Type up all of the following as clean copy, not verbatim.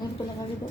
मेरे को लगा के दो।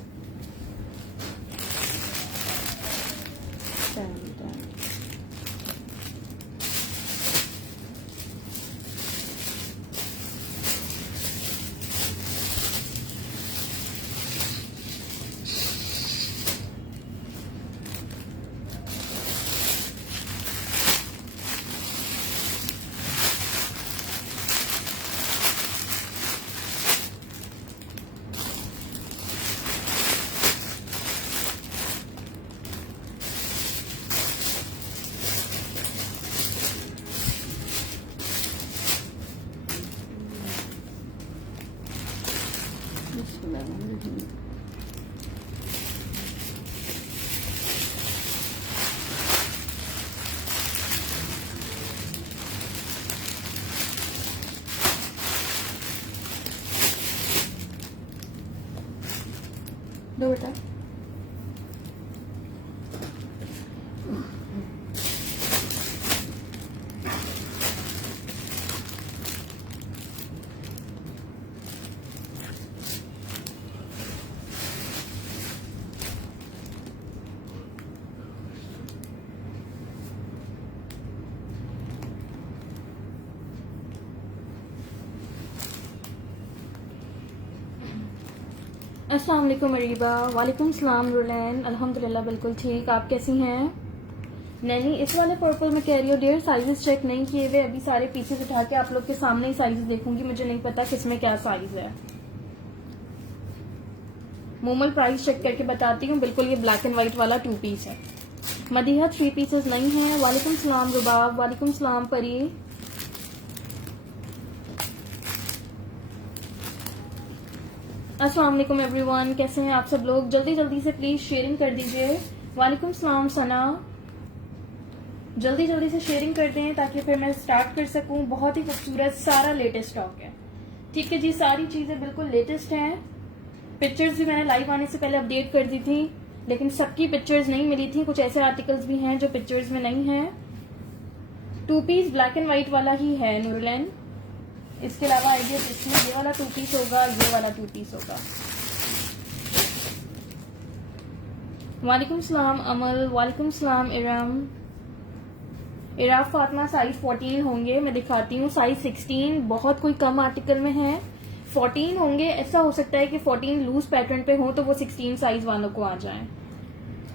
दो बेटा। अस्सलाम वालेकुम अरीबा। वालेकुम सलाम रुलैन। अल्हम्दुलिल्लाह बिल्कुल ठीक। आप कैसी हैं? नहीं, इस वाले पर्पल में कह रही हो डियर, साइजेस चेक नहीं किए हुए। अभी सारे पीसेस उठा के आप लोग के सामने ही साइजेस देखूंगी। मुझे नहीं पता किसमें क्या साइज है। मोमल प्राइस चेक करके बताती हूँ। बिल्कुल ये ब्लैक एंड व्हाइट वाला 2 पीस है। मदीहा 3 पीसेस नहीं है। वालेकुम सलाम रुबाब। वालेकुम सलाम परी। अस्सलाम वालेकुम एवरीवन, कैसे हैं आप सब लोग? जल्दी जल्दी से प्लीज शेयरिंग कर दीजिए। वालेकुम सलाम सना। जल्दी जल्दी से शेयरिंग कर दें ताकि फिर मैं स्टार्ट कर सकूं। बहुत ही खूबसूरत सारा लेटेस्ट स्टॉक है। ठीक है जी, सारी चीजें बिल्कुल लेटेस्ट हैं। पिक्चर्स भी मैंने लाइव आने से पहले अपडेट कर दी थी, लेकिन सबकी पिक्चर्स नहीं मिली थी। कुछ ऐसे आर्टिकल्स भी हैं जो पिक्चर्स में नहीं है। 2 पीस ब्लैक एंड व्हाइट वाला ही है नूरलैन। इसके अलावा आइडिया इसमें ये वाला 2 पीस होगा, ये वाला 2 पीस होगा। वालेकुम सलाम अमल। वालेकुम सलाम इराम। इराफ फातिमा साइज 14 होंगे। मैं दिखाती हूँ साइज 16 बहुत कोई कम आर्टिकल में है। 14 होंगे। ऐसा हो सकता है कि 14 लूज पैटर्न पे हो तो वो 16 साइज वालों को आ जाए।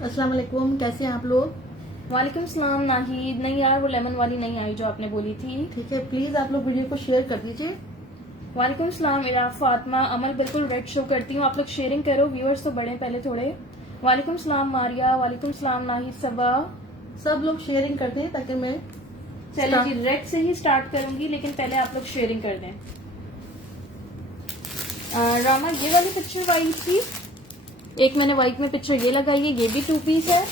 अस्सलाम वालेकुम, कैसे हैं आप लोग? वालेकुम सलाम नाहिद। नहीं यार, वो लेमन वाली नहीं आई जो आपने बोली थी। ठीक है, प्लीज आप लोग वीडियो को शेयर कर दीजिए। वालेकुम सलाम इराफ फातिमा। अमल बिल्कुल रेड शो करती हूँ। आप लोग शेयरिंग करो, व्यूअर्स तो बढ़े पहले थोड़े। वालेकुम सलाम मारिया। वालेकुम सलाम नाहिद सबा। सब लोग शेयरिंग कर दें ताकि मैं चलिए जी, रेड से ही स्टार्ट करूंगी, लेकिन पहले आप लोग शेयरिंग कर दें। रामा, ये वाली पिक्चर व्हाइट थी। एक मैंने व्हाइट में पिक्चर ये लगाई है, ये भी 2 पीस है।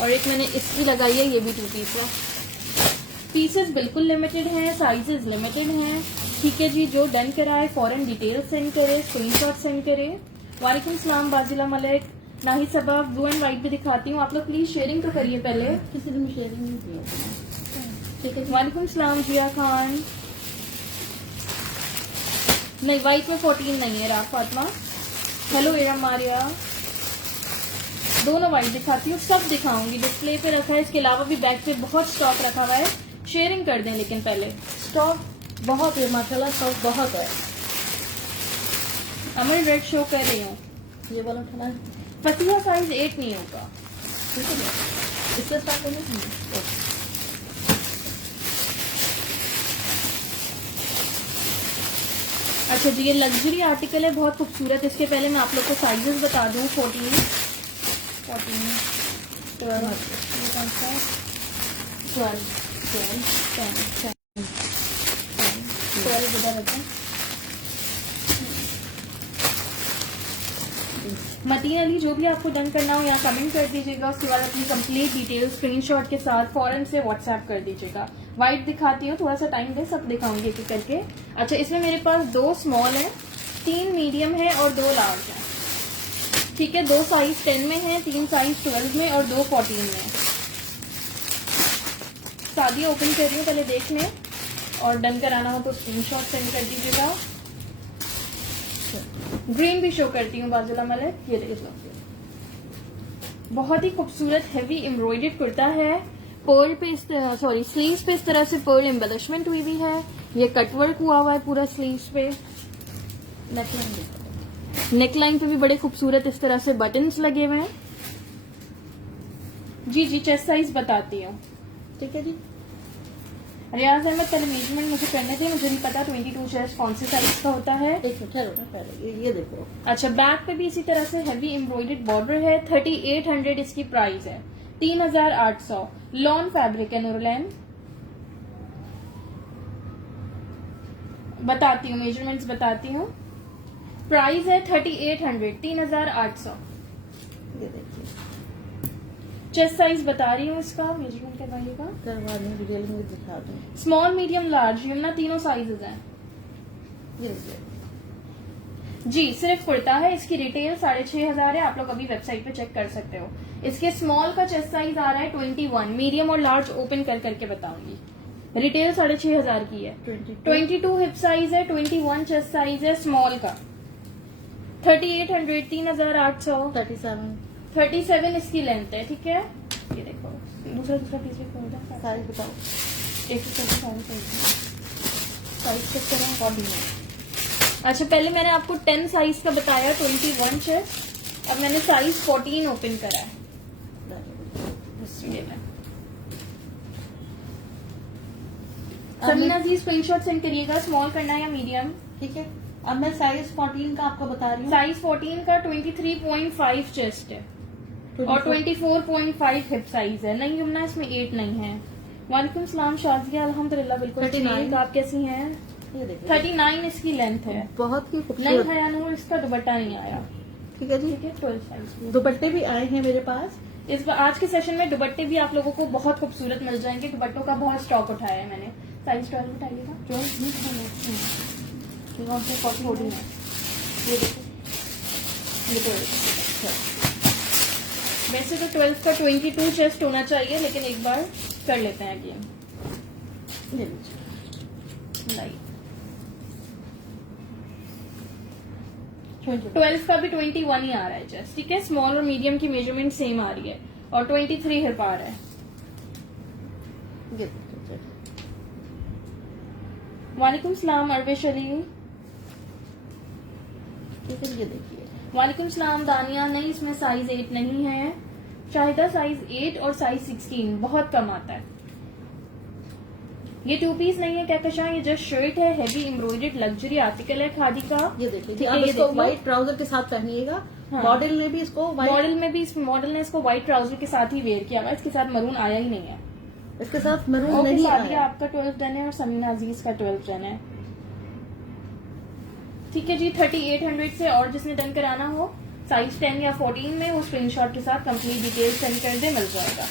और एक मैंने इसकी लगाई है, ये भी 2 पीस है। पीसेस बिल्कुल लिमिटेड हैं, साइजेस लिमिटेड हैं। ठीक है जी, जो डन कराए फॉरन डिटेल सेंड करे, स्क्रीनशॉट सेंड करे। वालेकुम सलाम बाजिला मलिक। नाहिद सबा, ब्लू एंड व्हाइट भी दिखाती हूँ। आप लोग प्लीज शेयरिंग तो करिए पहले। किसी ने शेयरिंग नहीं किया। ठीक है। वालेकुम सलाम जिया खान। नहीं, व्हाइट में 14 नहीं है राफ फातिमा। हेलो इरम मारिया। दोनों व्हाइट दिखाती हूँ, सब दिखाऊंगी। डिस्प्ले पे रखा है, इसके अलावा भी बैक पे बहुत स्टॉक रखा हुआ है। शेयरिंग कर दें लेकिन पहले। स्टॉक बहुत है माशाल्लाह, स्टॉक बहुत है। अमर रेड शो कर रही हूँ। ये वाला उठाना है। फतिया साइज 8 नहीं होगा। ठीक है, इससे स्टार्ट करना। अच्छा जी, ये लग्जरी आर्टिकल है, बहुत खूबसूरत। इसके पहले मैं आप लोग को साइजेस बता दूं। 14 12 मतीन अली, जो भी आपको डन करना हो यहाँ कमेंट कर दीजिएगा। उसके बाद अपनी कंप्लीट डिटेल स्क्रीनशॉट के साथ फौरन से व्हाट्सएप कर दीजिएगा। व्हाइट दिखाती हूँ, थोड़ा सा टाइम दे, सब दिखाऊंगी एक एक करके। अच्छा, इसमें मेरे पास 2 स्मॉल है, 3 मीडियम है और 2 लार्ज है। ठीक है, 2 साइज 10 में है, 3 साइज 12 में और 2 14 में। शादी ओपन कर रही हूँ, पहले देख लें और डन कराना हो तो स्क्रीनशॉट सेंड कर दीजिएगा। ग्रीन भी शो करती हूँ बाजुला मलिक, ये देख लो, बहुत ही खूबसूरत हैवी एम्ब्रॉयडर्ड कुर्ता है। पर्ल पे स्लीव्स पे इस तरह से पर्ल एम्बेलिशमेंट हुई है। ये कटवर्क हुआ हुआ है पूरा स्लीव्स पे। नेकलाइन पे भी बड़े खूबसूरत इस तरह से बटन्स लगे हुए हैं। जी जी, चेस्ट साइज बताती हूँ। ठीक है जी। रियाज अहमद, पहले मेजरमेंट मुझे करने थे, मुझे नहीं पता 22 चेस्ट कौन से साइज का होता है। एक मिनट ठहरो ना, पहले ये देखो। अच्छा, बैक पे भी इसी तरह से हैवी एम्ब्रॉयडर्ड बॉर्डर है। 3800 इसकी प्राइस है, 3800। लॉन फैब्रिक है नूरलैन। बताती हूँ, मेजरमेंट्स बताती हूँ। प्राइस है 3800, 3800। ये देखिए, चेस्ट साइज बता रही हूँ इसका, मेजरमेंट करवाइएगा। करवा दूँ, डिटेल में दिखा दूँ। स्मॉल, मीडियम, लार्ज, यमुना तीनों साइजेस हैं। ये देखिए जी, सिर्फ कुर्ता है, इसकी रिटेल 6500 है। आप लोग अभी वेबसाइट पे चेक कर सकते हो। इसके स्मॉल का चेस्ट साइज आ रहा है 21, मीडियम और लार्ज ओपन कर करके बताऊंगी। रिटेल 6500 की है। 22 हिप साइज है, 21 चेस्ट साइज है स्मॉल का। 3800, 3800। 37 इसकी लेंथ है, ठीक है। ये देखो, दूसरा पीस भी खोल दो। साइज बताओ। एक साइज चेक करें, बॉडी में। अच्छा, पहले मैंने आपको 10 साइज का बताया, 21 चेस्ट। अब मैंने साइज 14 ओपन करा है। समीना जी, स्क्रीनशॉट सेंड करिएगा, स्मॉल करना है या मीडियम। ठीक है, अब मैं साइज 14 का आपको बता रही हूँ। साइज 14 का 23.5 चेस्ट है और 24.5 हिप साइज है। नहीं यमुना, इसमें 8 नहीं है। वालेकुम सलाम शाजिया, अल्हम्दुलिल्लाह बिल्कुल 39। ठीक। आप कैसी हैं? ये देखिए 39 इसकी लेंथ है। बहुत ही नहीं खूबसूरत। है नूर, इसका दुपट्टा नहीं आया। ठीक है जी। ठीक है, 12 साइज। दुपट्टे भी आए हैं मेरे पास। इस बार आज के सेशन में दुपट्टे भी आप लोगों को बहुत खूबसूरत मिल जाएंगे। दुपट्टों का बहुत स्टॉक उठाया है मैंने। साइज 12 बताइएगा। 40 है। ये देखो, ये 12। वैसे तो 12 का 22 चेस्ट होना चाहिए, लेकिन एक बार कर लेते हैं गेम। ये लीजिए। लाइट 22। 12 का भी 21 ही आ रहा है चेस्ट, ठीक है। स्मॉल और मीडियम की मेजरमेंट सेम आ रही है और 23 हिप आ रहा है। ये देखिए। वालेकुम सलाम अरविश अली। ठीक है, ये देखिए। वालेकुम सलाम दानिया। नहीं, इसमें साइज 8 नहीं है। शाहिदा, साइज 8 और साइज 16 बहुत कम आता है। ये 2 पीस नहीं है कहकशां, ये जस्ट शर्ट है। हैवी एम्ब्रॉयडर्ड लग्जरी आर्टिकल है खादी का। ये देखिए, ठीक है, आप ये इसको देख लो। व्हाइट ट्राउजर के साथ पहनिएगा। हाँ। मॉडल ने भी इसको मॉडल में भी, इस मॉडल ने इसको व्हाइट ट्राउजर के साथ ही वेयर किया हुआ है। इसके साथ मरून आया ही नहीं है। इसके साथ मरून ओके नहीं सादिया, आया। आपका 12 डन है और समीना अजीज का 12 डन है। ठीक है जी, 3800 से और जिसने डन कराना हो साइज 10 या 14 में, वो स्क्रीनशॉट के साथ कंप्लीट डिटेल सेंड कर दे, मिल जाएगा।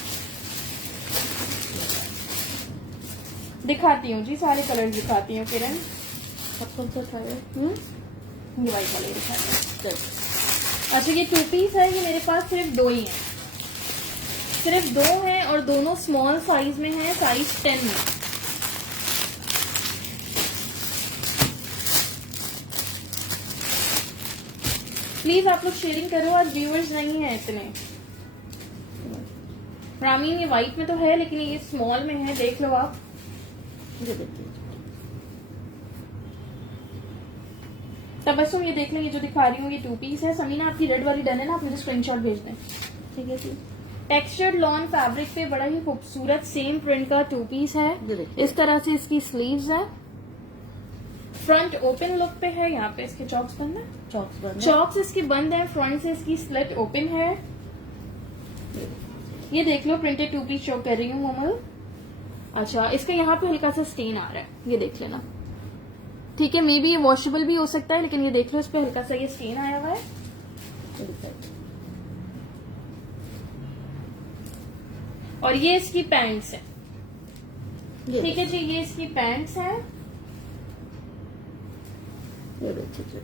दिखाती हूँ जी, सारे कलर दिखाती हूँ किरण। अब कौन सा था ये? ये वाइट वाले दिखाती हूँ। चलो। अच्छा, ये 2 पीस है, ये मेरे पास सिर्फ 2 ही हैं। सिर्फ 2 हैं और दोनों स्मॉल साइज में है, साइज 10 में। प्लीज आप लोग शेयरिंग करो, आज व्यूअर्स नहीं है इतने। रामीन, ये व्हाइट में तो है लेकिन ये स्मॉल में है, देख लो आप। ये देखिए। तबस्सुम, ये देख लें, ये जो दिखा रही हूँ ये 2 पीस है। समीना, आपकी रेड वाली डन है ना, आप मुझे स्क्रीनशॉट भेज दें। ठीक है जी। टेक्सचर्ड लॉन फैब्रिक पे बड़ा ही खूबसूरत सेम प्रिंट का 2 पीस है। ये देखिए। इस तरह से इसकी स्लीव्स है। फ्रंट ओपन लुक पे है, यहाँ पे इसके चॉक्स बंद है। चॉक्स बंद है। चॉक्स इसकी बंद है, फ्रंट से इसकी स्लिट ओपन है। ये देख लो, प्रिंटेड 2 पीस शो कर रही हूँ मोमल। अच्छा, इसका यहाँ पे हल्का सा स्टेन आ रहा है, ये देख लेना। ठीक है, मे बी ये वॉशेबल भी हो सकता है, लेकिन ये देख लो, इस पे हल्का सा ये स्टेन आया हुआ है। और ये इसकी पैंट्स है। ठीक है जी, ये इसकी पैंट्स है। ये देखिए जी।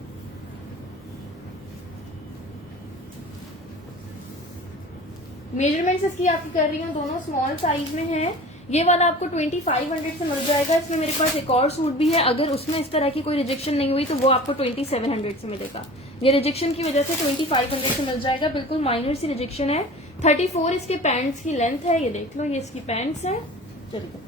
मेजरमेंट्स इसकी आपकी कर रही हूँ, दोनों स्मॉल साइज में है। ये वाला आपको 2500 से मिल जाएगा। इसमें मेरे पास एक और सूट भी है, अगर उसमें इस तरह की कोई रिजेक्शन नहीं हुई तो वो आपको 2700 से मिलेगा। ये रिजेक्शन की वजह से 2500 से मिल जाएगा, बिल्कुल माइनर सी रिजेक्शन है। 34 इसके पैंट्स की लेंथ है, ये देख लो, ये इसकी पैंट्स है। चलिए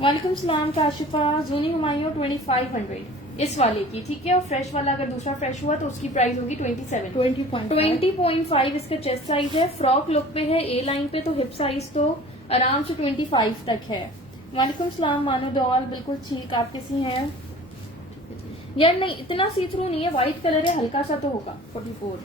वालेकुम सलाम काशिफा, जूनी हुमायूं 2500 इस वाले की, ठीक है। और फ्रेश वाला अगर दूसरा फ्रेश हुआ तो उसकी प्राइस होगी 27। 20.5 इसका चेस्ट साइज है, फ्रॉक लुक पे है, ए लाइन पे, तो हिप साइज तो आराम से 25 तक है। वालेकुम सलाम मानो डॉल, बिल्कुल ठीक, आप कैसी हैं यार? नहीं इतना सी थ्रू नहीं है, व्हाइट कलर है, हल्का सा तो होगा। 44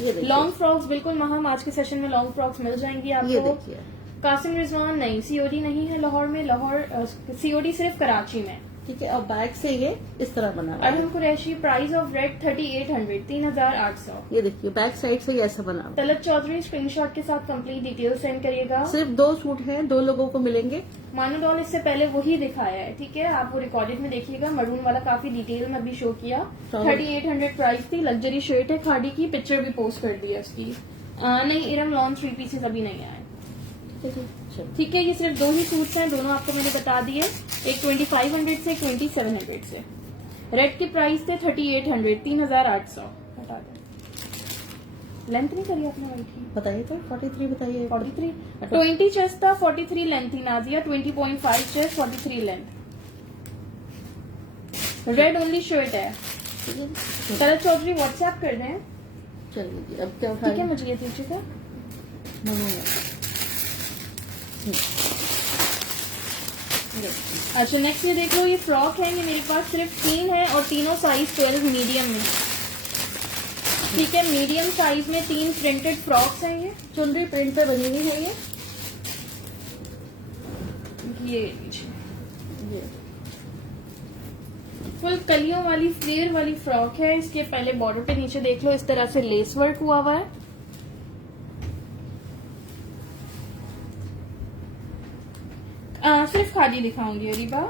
ये देखिए। लॉन्ग फ्रॉक्स बिल्कुल महम, आज के सेशन में लॉन्ग फ्रॉक्स मिल जाएंगी ये आपको। देखिए, कासिम रिजवान नहीं, सीओडी नहीं है लाहौर में, लाहौर सीओडी सिर्फ कराची में। ठीक है। और बैक से ये इस तरह बना हुआ है। Arham Qureshi, price of red 3800, 3800। ये देखिए बैक साइड से ये ऐसा बना हुआ है। तलब चौधरी स्क्रीनशॉट के साथ कंप्लीट डिटेल सेंड करिएगा। सिर्फ 2 सूट हैं, 2 लोगों को मिलेंगे। मानो डॉल इससे पहले वही दिखाया है, ठीक है, आप वो रिकॉर्डेड में देखिएगा। मरून वाला काफी डिटेल में अभी शो किया। 3800 प्राइस थी, लग्जरी शर्ट है, खाड़ी की, पिक्चर भी पोस्ट कर दी है उसकी। नहीं इरम लॉन्ग 3 पीसेस अभी नहीं आए, चलो ठीक है। ये सिर्फ 2 ही सूट्स हैं, दोनों आपको मैंने बता दिए, एक 2500 से, एक 2700 से। रेड की प्राइस थे 3800, 3800। हटा दो, लेंथ नहीं करी आपने वाइट की, बताइए तो 43 बताइए। 43 20 चेस्ट था, 43 लेंथ थी Nazia, 20.5 chest, 43 length. Red only shirt है। तरह चौधरी व्हाट्सएप कर दें, चलिए जी, अब क्या ठीक है, उठाएं? मुझे ये दीजिएगा। अच्छा नेक्स्ट ये देख लो, ये फ्रॉक है, ये मेरे पास सिर्फ 3 है और तीनों साइज 12 मीडियम में, ठीक है। मीडियम साइज में 3 प्रिंटेड फ्रॉक्स हैं, ये चुनरी प्रिंट पे बनी हुई है। ये फुल कलियों वाली फ्लेयर वाली फ्रॉक है। इसके पहले बॉर्डर पे नीचे देख लो, इस तरह से लेस वर्क हुआ हुआ है। सिर्फ खादी दिखाऊंगी रिबा,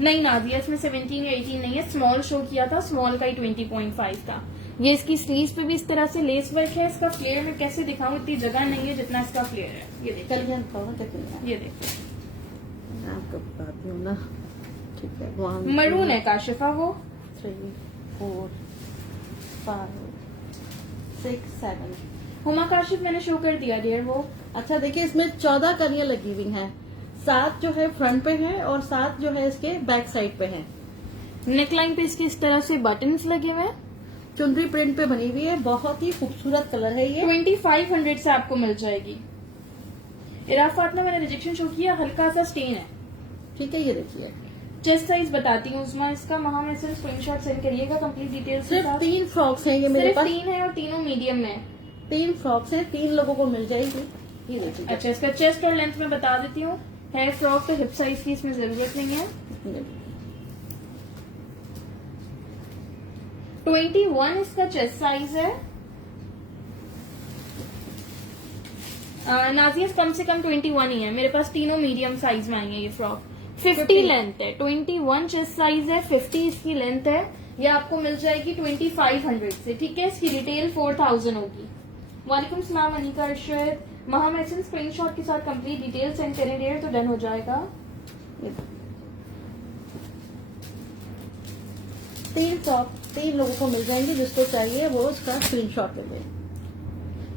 नहीं नादिया, इसमें 17 या 18 नहीं है, स्मॉल शो किया था, स्मॉल का ही 20.5 था। ये इसकी स्लीव्स पे भी इस तरह से लेस वर्क है। इसका फ्लेयर में कैसे दिखाऊं, इतनी जगह नहीं है जितना इसका फ्लेयर है। ये देखिए, कलियां दिखाओ ना, क्या कलियां? ये देखिए, मैं आपको बताती हूँ ना, ठीक है। 1 मरून है काशिफा वो। 3 4 5 6 7। हुमा काशिफ मैंने शो कर दिया डियर वो। अच्छा देखिए, इसमें 14 कलियां लगी हुई हैं। 7 जो है फ्रंट पे है और 7 जो है इसके बैक साइड पे है। नेकलाइन पे इसके इस तरह से बटन्स लगे हुए हैं। चुनरी प्रिंट पे बनी हुई है, बहुत ही खूबसूरत कलर है ये। 2500 से आपको मिल जाएगी। इराफात ने मैंने रिजेक्शन शो किया, हल्का सा स्टेन है, ठीक है। ये देखिए, चेस्ट साइज बताती हूँ उसमें इसका, महा में सिर्फ स्क्रीनशॉट सेंड करिएगा कंप्लीट डिटेल्स के सिर्फ साथ। 3 फ्रॉक्स हैं ये मेरे सिर्फ पास। 3 है और तीनों मीडियम में। 3 फ्रॉक्स हैं, 3 लोगों को मिल जाएगी। ये देखिए, अच्छा इसका चेस्ट और लेंथ में बता देती हूँ। है फ्रॉक तो हिप साइज की इसमें जरूरत नहीं है। 21 इसका चेस्ट साइज है। नाजिया कम से कम 21 ही है, मेरे पास तीनों मीडियम साइज में आई है ये फ्रॉक। 50 लेंथ है, 21 चेस्ट साइज है, 50 इसकी लेंथ है। ये आपको मिल जाएगी 2500 से, ठीक है। इसकी रिटेल 4000 होगी। वालेकुम सलाम अनिका अरशद, महामेसन स्क्रीनशॉट के साथ कंप्लीट डिटेल सेंड करें डेयर तो डन हो जाएगा। 3 फ्रॉक 3 लोगों को मिल जाएंगे, जिसको चाहिए वो उसका स्क्रीनशॉट ले लें।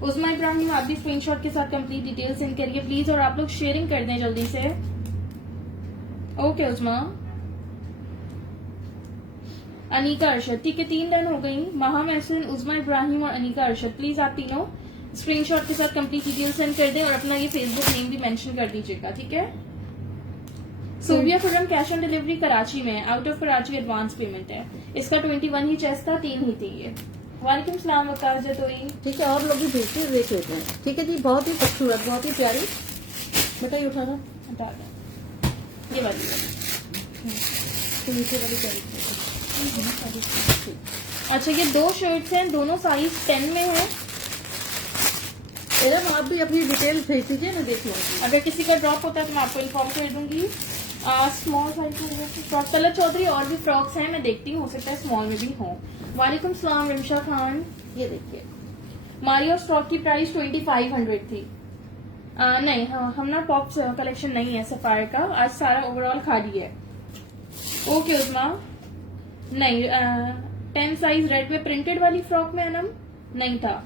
उस्मा इब्राहिम आप भी स्क्रीनशॉट के साथ कंप्लीट डिटेल सेंड करिए प्लीज, और आप लोग शेयरिंग कर दें जल्दी से। ओके उस्मा। अनिका अरशद, ठीक है 3 डन हो गई। महा महसिन, उस्मा इब्राहिम और अनिका अरशद, प्लीज आप तीनों स्क्रीनशॉट के साथ कंप्लीट डिटेल सेंड कर दें और अपना ये फेसबुक नेम भी मेंशन कर दीजिएगा, ठीक है। Surya Khurram cash on delivery Karachi में, out of Karachi advance payment है। इसका 21 ही चेस्ट था, 3 ही थी ये। वालेकुम सलाम वकार जतोई, ठीक है। और लोग भी भेजते हैं, देख लेते हैं। ठीक है जी, बहुत ही खूबसूरत, बहुत ही प्यारी। बेटा ये उठाना, हटा दें ये वाली तो नीचे वाली प्यारी। अच्छा ये 2 शर्ट्स हैं, दोनों साइज 10 में है। एरम आप भी अपनी डिटेल भेज दीजिए, मैं देख लूंगी। अगर किसी का ड्रॉप होता है तो मैं आपको इन्फॉर्म कर दूंगी। स्मॉल साइज में फ्रॉक, तलत चौधरी और भी फ्रॉक्स हैं, मैं देखती हूँ, हो सकता है स्मॉल में भी हो। वालेकुम सलाम रिमशा खान, ये देखिए, मारियो स्टॉक की प्राइस 2500 थी। नहीं हाँ, हम ना पॉप कलेक्शन नहीं है सफायर का, आज सारा ओवरऑल खाली है। ओके उस्मा, नहीं 10 साइज रेड में प्रिंटेड वाली फ्रॉक में अनम नहीं था।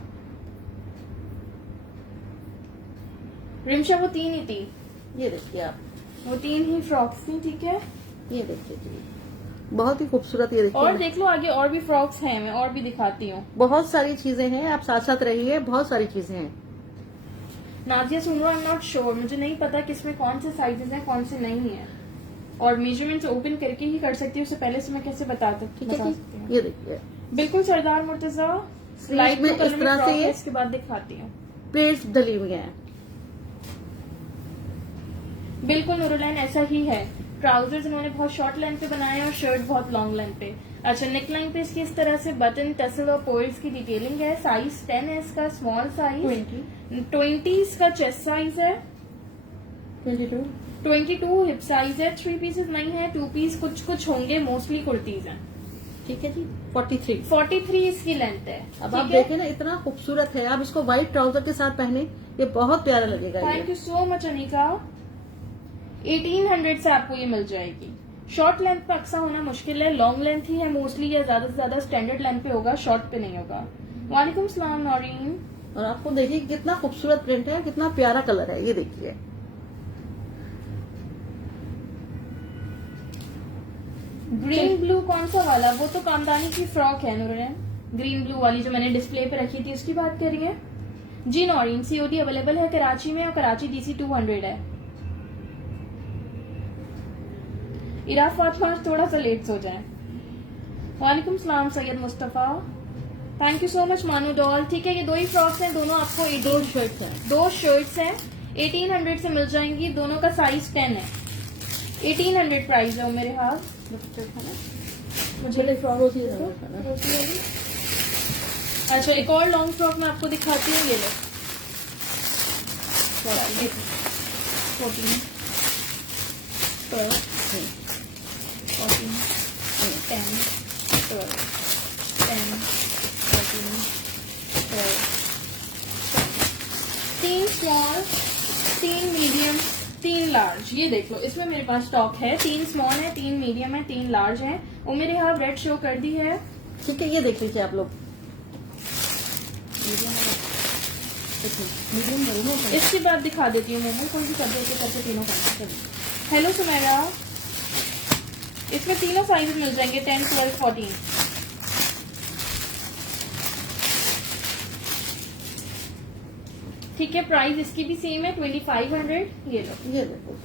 रिमशा वो 3 ही थी, ये देखिए आप, वो 3 ही फ्रॉक्स थी। ठीक है, ये देखिए जी, बहुत ही खूबसूरत। ये और देखिए देख लो आगे और भी फ्रॉक्स हैं, मैं और भी दिखाती हूँ। बहुत सारी चीजें हैं, आप साथ साथ रहिए, बहुत सारी चीजें हैं। नाजिया सुन लो, आई एम नॉट श्योर, मुझे नहीं पता कि इसमें कौन से साइजेस हैं कौन से नहीं है, और मेजरमेंट्स ओपन करके ही कर सकती हूँ, उससे पहले से मैं कैसे बता ठीक है सकती जी, हूँ। ये देखिए बिल्कुल सरदार मुर्तजा लाइट में में इस तरह से ये इसके बाद दिखाती हूँ। प्लेट्स डली हुई हैं। बिल्कुल नूरुलैन ऐसा ही है। ट्राउजर्स इन्होंने बहुत शॉर्ट लेंथ पे बनाए हैं और शर्ट बहुत लॉन्ग लेंथ पे। अच्छा, नेकलाइन पे इसकी इस तरह से बटन, टसल और पर्ल्स की डिटेलिंग है। साइज 10 है इसका, स्मॉल साइज। 20 इसका चेस्ट साइज है, 22 हिप साइज है। 3 पीसेस नहीं है, 2 पीस कुछ कुछ होंगे, मोस्टली कुर्तीज हैं। ठीक है जी, 43 43 इसकी लेंथ है। अब आप देखें ना, इतना खूबसूरत है। आप इसको व्हाइट ट्राउजर के साथ पहने, ये बहुत प्यारा लगेगा। Thank you so much Anika. 1800 से आपको ये मिल जाएगी। शॉर्ट लेंथ पे अक्सर होना मुश्किल है, लॉन्ग लेंथ ही है मोस्टली, या ज्यादा से ज्यादा स्टैंडर्ड लेंथ पे होगा, शॉर्ट पे नहीं होगा। वालेकुम सलाम नौरीन। और आपको देखिए कितना खूबसूरत प्रिंट है, कितना प्यारा कलर है। ये देखिए ग्रीन ब्लू कौन सा वाला? वो तो कामदानी की फ्रॉक है नूरन। ग्रीन ब्लू वाली जो मैंने डिस्प्ले पे रखी थी उसकी बात कर रही है जी नौरीन। सीओडी अवेलेबल है कराची में, और कराची DC 200 है। इरा फातिमा थोड़ा सा लेट सो जाए। वालेकुम सलाम Syed Mustafa, thank you so much मानू डॉल। ठीक है, ये 2 ही फ्रॉक्स हैं, दोनों आपको 2 शर्ट्स हैं, 2 शर्ट्स हैं, 1800 से मिल जाएंगी। दोनों का साइज 10 है, 1800 प्राइस है वो मेरे हाथ। मुझे फ्रॉक अच्छा, एक और लॉन्ग फ्रॉक मैं आपको दिखाती हूँ। ये लो 14 14 10 12 10 14 12 3 स्मॉल, 3 मीडियम, 3 लार्ज। ये देख लो, इसमें मेरे पास स्टॉक है। 3 स्मॉल है, 3 मीडियम है, 3 लार्ज है। और मेरे यहाँ रेड शो कर दी है। ठीक है, ये देख लीजिए आप लोग। मीडियम इसके बाद दिखा देती हूँ मोमो, कौन सी सब्जी के करके तीनों करना। हेलो सुमेरा, इसमें तीनों साइज मिल जाएंगे, 10 12 14। ठीक है, प्राइस इसकी भी सेम है 2500। ये लो, ये देखो,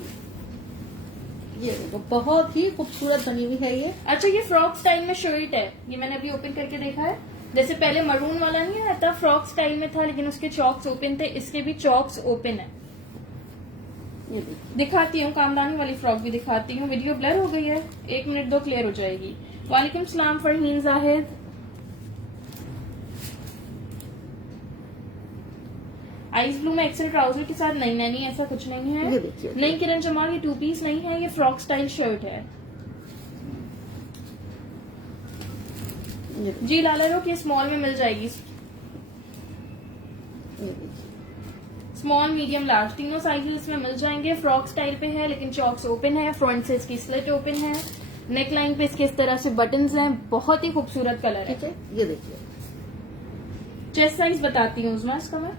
ये देखो बहुत ही खूबसूरत बनी हुई है ये। अच्छा, ये फ्रॉक स्टाइल में शर्ट है, ये मैंने अभी ओपन करके देखा है। जैसे पहले मरून वाला नहीं आता, फ्रॉक स्टाइल में था लेकिन उसके चॉक्स ओपन थे, इसके भी चॉक्स ओपन है। ये देखिए, दिखाती हूँ, कामदानी वाली फ्रॉक भी दिखाती हूँ। वीडियो ब्लर हो गई है, 1 मिनट दो, क्लियर हो जाएगी। वालेकुम सलाम फरहीन जाहिद। आइस ब्लू में एक्सेल ट्राउजर के साथ नहीं, नहीं ऐसा कुछ नहीं ये है। देखिए, नहीं किरण जमाल, ये 2 पीस नहीं है, ये फ्रॉक स्टाइल शर्ट है। ये जी लाला रोक, ये स्मॉल में मिल जाएगी। देखिए, स्मॉल, मीडियम, लार्ज, तीनों साइजेस इसमें मिल जाएंगे। फ्रॉक स्टाइल पे है लेकिन चॉक्स ओपन है, फ्रंट से इसकी स्लिट ओपन है, नेक लाइन पे इसके इस तरह से बटन्स हैं, बहुत ही खूबसूरत कलर है। ठीक है, ये देखिए, चेस्ट साइज बताती हूँ उस्मा इसका मैं,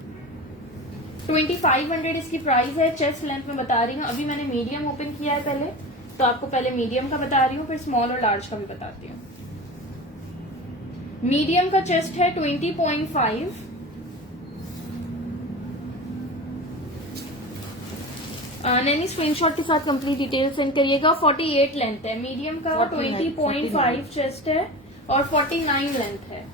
2500 इसकी प्राइस है। चेस्ट लेंथ में बता रही हूँ, अभी मैंने मीडियम ओपन किया है पहले, तो आपको पहले मीडियम का बता रही हूँ, फिर स्मॉल और लार्ज का भी बताती हूँ। मीडियम का चेस्ट है 20.5, नैनी स्क्रीनशॉट के साथ कंप्लीट डिटेल सेंड करिएगा। 48 लेंथ है मीडियम का, 20.5 चेस्ट है और 49 लेंथ है।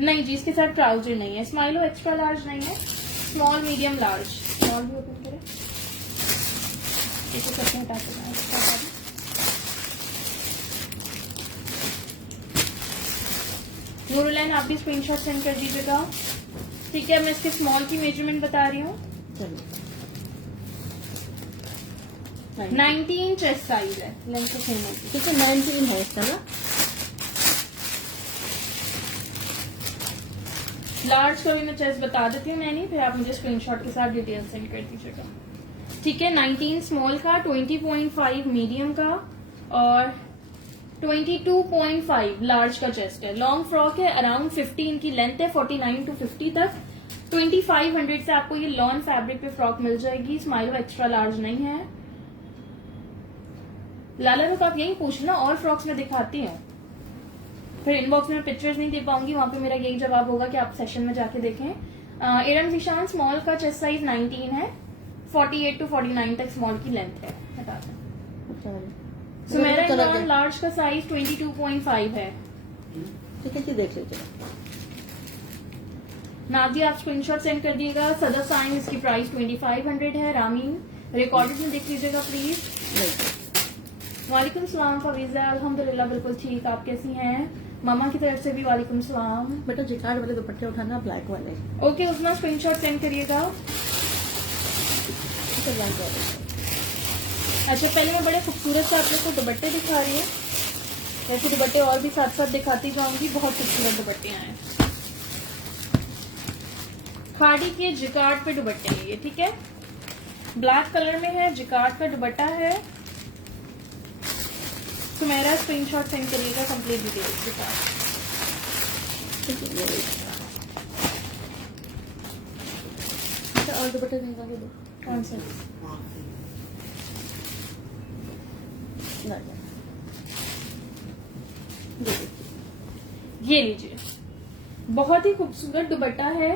नहीं जी, इसके साथ ट्राउजर नहीं है। स्माइलो एक्स्ट्रा लार्ज नहीं है, स्मॉल, मीडियम, लार्ज। स्मॉल भी ओपन करें, इसको सबसे हटा के नूरुलैन, आप भी स्क्रीनशॉट सेंड कर दीजिएगा। ठीक है, मैं इसके स्मॉल की मेजरमेंट बता रही हूँ। 19 चेस्ट साइज है, लेंथ तो सेम होगी। ठीक है, 19 है इसका ना। लार्ज का भी मैं चेस्ट बता देती हूँ नैनी, फिर आप मुझे स्क्रीनशॉट के साथ डिटेल सेंड कर दीजिएगा। ठीक है, 19 स्मॉल का, 20.5 मीडियम का और 22.5 लार्ज का चेस्ट है। लॉन्ग फ्रॉक है, अराउंड 50 इनकी लेंथ है, 49 to 50 तक। 2500 से आपको ये लॉन फैब्रिक पे फ्रॉक मिल जाएगी। स्माइलो एक्स्ट्रा लार्ज नहीं है। लाला रुख आप यही पूछना, और फ्रॉक्स में दिखाती हूँ, फिर इनबॉक्स में पिक्चर्स नहीं दे पाऊंगी, वहां पे मेरा यही जवाब होगा कि आप सेशन में जाके देखें। एडम जीशान स्मॉल का चेस्ट साइज 19 है, 48 to 49 तक स्मॉल की लेंथ है। हटा दें। सुमेरा इमरान लार्ज का साइज 22.5 है। ठीक है जी, देख लीजिए। नादिया आप स्क्रीनशॉट सेंड कर दिएगा। सदर साइन इसकी प्राइस 2500 है। रामीन रिकॉर्डेड में देख लीजिएगा प्लीज। वालेकुम सलाम फवीजा, अल्हम्दुलिल्लाह बिल्कुल ठीक, आप कैसी हैं? मामा की तरफ से भी वालेकुम सलाम। बेटा जिकार्ड वाले दुपट्टे उठाना, ब्लैक वाले। ओके, उसमें स्क्रीनशॉट सेंड करिएगा। ब्लैक वाले। अच्छा, पहले मैं बड़े खूबसूरत से आप लोग को दुपट्टे दिखा रही हूँ, वैसे दुपट्टे और भी साथ साथ दिखाती जाऊंगी। बहुत खूबसूरत दुपट्टे हैं, खाड़ी के जिकार्ड पे दुपट्टे हैं ये, ठीक है। ब्लैक कलर में है, जिकार्ड का दुपट्टा है। तो मेरा स्क्रीनशॉट सेंड करिएगा कंप्लीट डिटेल्स के साथ। अच्छा, और दुपट्टे निकाल दो। कौन से? ये लीजिए, बहुत ही खूबसूरत दुपट्टा है।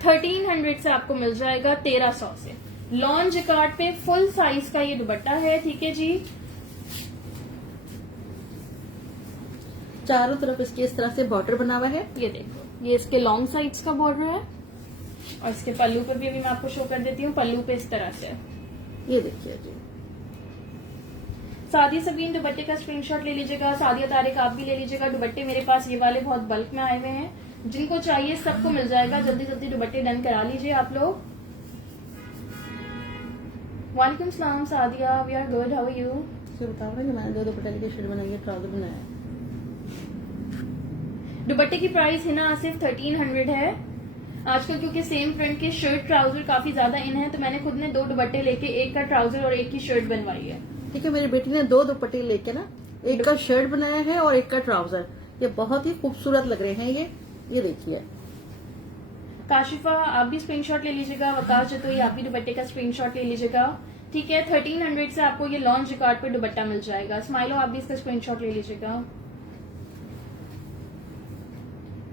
1300 से आपको मिल जाएगा 1300 से। लॉन जिकार्ड पे फुल साइज का ये दुपट्टा है, ठीक है जी। चारों तरफ इसके इस तरह से बॉर्डर बना हुआ है। ये देखो, ये इसके लॉन्ग साइड्स का बॉर्डर है, और इसके पल्लू पे भी अभी मैं आपको शो कर देती हूँ। पल्लू पे इस तरह से, ये देखिए जी। सादिया सबीन दुपट्टे का स्क्रीनशॉट ले लीजिएगा। सादिया तारिक आप भी ले लीजिएगा। दुपट्टे मेरे पास ये वाले बहुत बल्क में आए हुए हैं, जिनको चाहिए सबको मिल जाएगा। जल्दी जल्दी दुपट्टे डन करा लीजिए आप लोग। वालेकुम सलाम Sadia, we are good, how are you? बताओ ना कि मैंने दो दुपट्टे की शर्ट बनाई है, ट्राउजर बनाया है। दुपट्टे की प्राइस है ना सिर्फ 1300 है। आजकल क्योंकि सेम प्रिंट के शर्ट ट्राउजर काफी ज्यादा इन है, तो मैंने खुद ने 2 दुपट्टे लेके एक का ट्राउजर और एक की शर्ट बनवाई है। ठीक है, मेरी बेटी ने 2 दुपट्टे लेके ना, एक का शर्ट बनाया है और एक का ट्राउजर। ये बहुत ही खूबसूरत लग रहे हैं ये देखिए। काशिफा आप भी स्क्रीनशॉट ले लीजिएगा। वकाश जतोई आप भी दुपट्टे का स्क्रीनशॉट ले लीजिएगा, ठीक है। 1300 से आपको ये लॉन्च जिकार्ड पे दुपट्टा मिल जाएगा। स्माइलो आप भी इसका स्क्रीनशॉट ले लीजिएगा।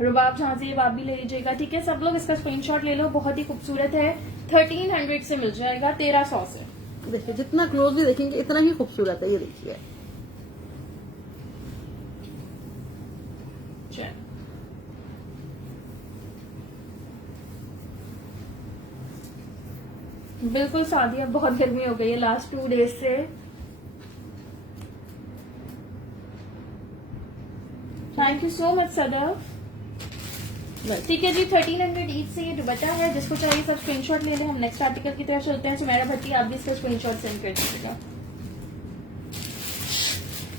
रुबाब झांसी आप भी ले लीजिएगा, ठीक है। सब लोग इसका स्क्रीनशॉट ले लो, बहुत ही खूबसूरत है। 1300 से मिल जाएगा 1300 से। देखिए, जितना क्लोजली देखेंगे इतना ही खूबसूरत है। ये देखिए, बिल्कुल सादिया, बहुत गर्मी हो गई है लास्ट 2 डेज से। थैंक यू सो मच सदर। ठीक है जी, 1300 ईच से ये दुपट्टा है। जिसको चाहिए सब स्क्रीनशॉट ले लें। हम नेक्स्ट आर्टिकल की तरफ चलते हैं। सुमेरा भट्टी आप भी इसका स्क्रीनशॉट सेंड कर दीजिएगा।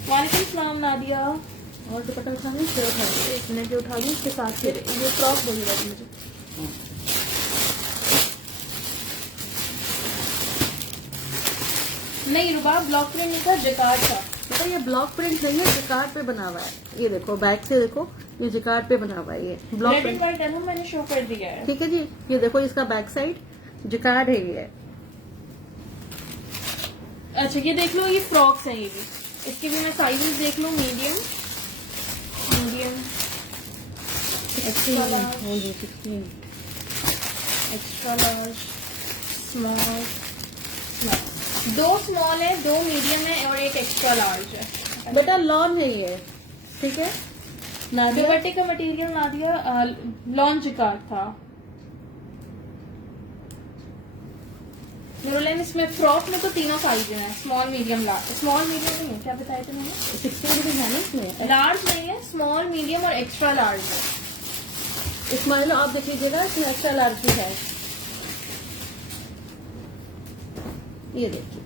वालेकुम सलाम नादिया। और दुपट्टा उठाने एक मिनट जो उठा लूँ, इसके साथ फिर ये फ्रॉक बोलिएगा मुझे। नहीं रुबाब, ब्लॉक प्रिंट नहीं था, जिकार्ड था। बेटा ये ब्लॉक प्रिंट नहीं है, जिकार्ड पे बना हुआ है। ये देखो, बैक से देखो, ये जिकार्ड पे बना हुआ है। ये block red and print, white denim मैंने शो कर दिया है। ठीक है जी। ये देखो, इसका बैक साइड जिकार्ड है ये। अच्छा, ये देख लो, ये फ्रॉक्स हैं ये भी। इसके भी मैं साइजेस देख लूँ। Medium, medium, extra large, extra large, small, small. 2 small है, 2 मीडियम है और एक एक्स्ट्रा लार्ज है। बेटा लॉन है ये, ठीक है। नादिया, दुपट्टे का मटेरियल नादिया लॉन जिकार्ड था। नूरुलैन, इसमें फ्रॉक में तो तीनों साइज हैं, small medium large. Small medium नहीं है, क्या बताया थे मैंने? 16 भी है ना इसमें। लार्ज नहीं है, स्मॉल मीडियम और एक्स्ट्रा लार्ज है। इसमें आप देख लीजिएगा, इसमें एक्स्ट्रा लार्ज भी है। ये देखिए,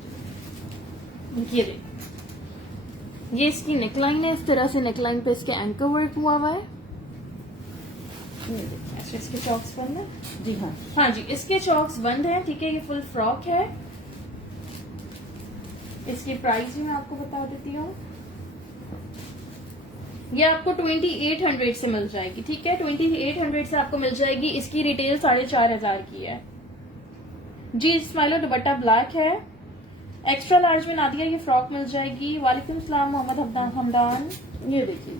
ये देखो, ये इसकी नेकलाइन है। इस तरह से नेकलाइन पे इसके एंकर वर्क हुआ हुआ है। ये देखिए। अच्छा, इसके चॉक्स बंद है। जी हाँ, हाँ जी, इसके चॉक्स बंद है, ठीक है। ये फुल फ्रॉक है। इसकी प्राइस भी मैं आपको बता देती हूँ। ये आपको 2800 से मिल जाएगी। ठीक है, 2800 से आपको मिल जाएगी। इसकी रिटेल 4500 की है जी। स्माइलो दुपट्टा ब्लैक है, एक्स्ट्रा लार्ज में नादिया ये फ्रॉक मिल जाएगी। वालेकुम सलाम मोहम्मद हमदान। ये देखिए,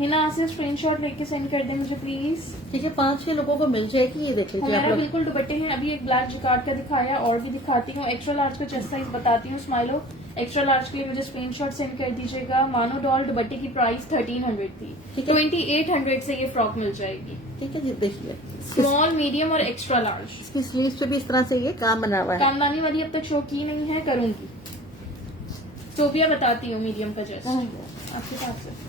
हिना से स्क्रीनशॉट लेके सेंड कर दें मुझे प्लीज। ठीक है, 5-6 लोगों को मिल जाएगी। ये देख लीजिए आप हमारा लोग। बिल्कुल दुपट्टे हैं। अभी एक ब्लैक जिकार्ड का दिखाया, और भी दिखाती हूँ। एक्स्ट्रा लार्ज का चेस्ट साइज बताती हूँ। स्माइलो एक्स्ट्रा लार्ज के लिए मुझे स्क्रीनशॉट सेंड कर दीजिएगा। मानो डॉल दुपट्टे की प्राइस 1300 थी, ठीक है। 2800 से ये फ्रॉक मिल जाएगी। ठीक है जी, देखिए स्मॉल, मीडियम और एक्स्ट्रा लार्ज। इसकी स्लीव्स पे भी इस तरह से ये काम बना हुआ है। कामदानी वाली अब तक शो की नहीं है, करूंगी। सोफिया बताती हूँ मीडियम का चेस्ट आपके पास से।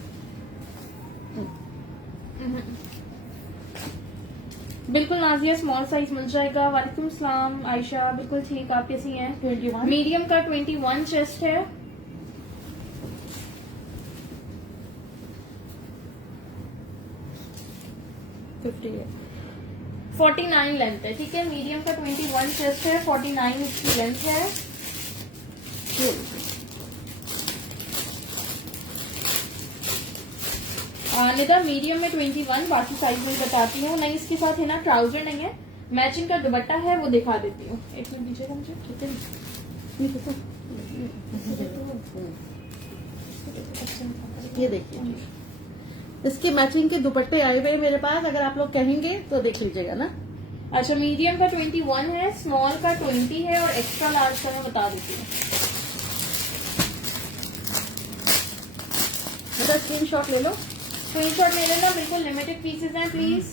बिल्कुल नाजिया स्मॉल साइज मिल जाएगा। वालेकुम सलाम आयशा, बिल्कुल ठीक। आप कैसी हैं? 21 मीडियम का 21 चेस्ट है। है 49 लेंथ है। ठीक है, मीडियम का 21 चेस्ट है, 49 इसकी लेंथ है। ये देखिए। निदा मीडियम में 21, बाकी साइज में बताती हूँ। नहीं, इसके साथ है ना ट्राउजर नहीं है, मैचिंग का दुपट्टा है, वो दिखा देती हूँ। एक मिनट दीजिएगा मुझे। ठीक है, ये देखिए जी, इसकी मैचिंग के दुपट्टे आए हुए हैं मेरे पास। अगर आप लोग कहेंगे तो देख लीजिएगा ना। अच्छा, मीडियम का 21 है, स्मॉल का 20 है, और एक्स्ट्रा लार्ज का मैं बता देती हूँ। मतलब स्क्रीनशॉट ले लो। स्क्रीनशॉट ले लेना, बिल्कुल लिमिटेड पीसेज हैं प्लीज।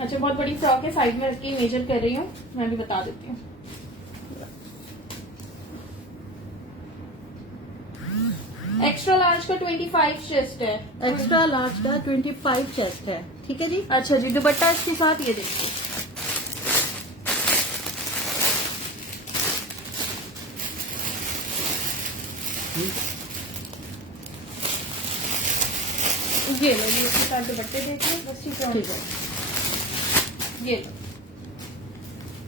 अच्छा, बहुत बड़ी फ्रॉक है, साइड में रख के मेजर कर रही हूँ, मैं भी बता देती हूँ। एक्स्ट्रा लार्ज का 25 चेस्ट है। एक्स्ट्रा लार्ज का 25 चेस्ट है। ठीक है जी। अच्छा जी, दुपट्टा इसके साथ ये देखिए। ये लो, ये इसके साथ दुपट्टे देखिए, बस ठीक ठीक है। है, ये लो,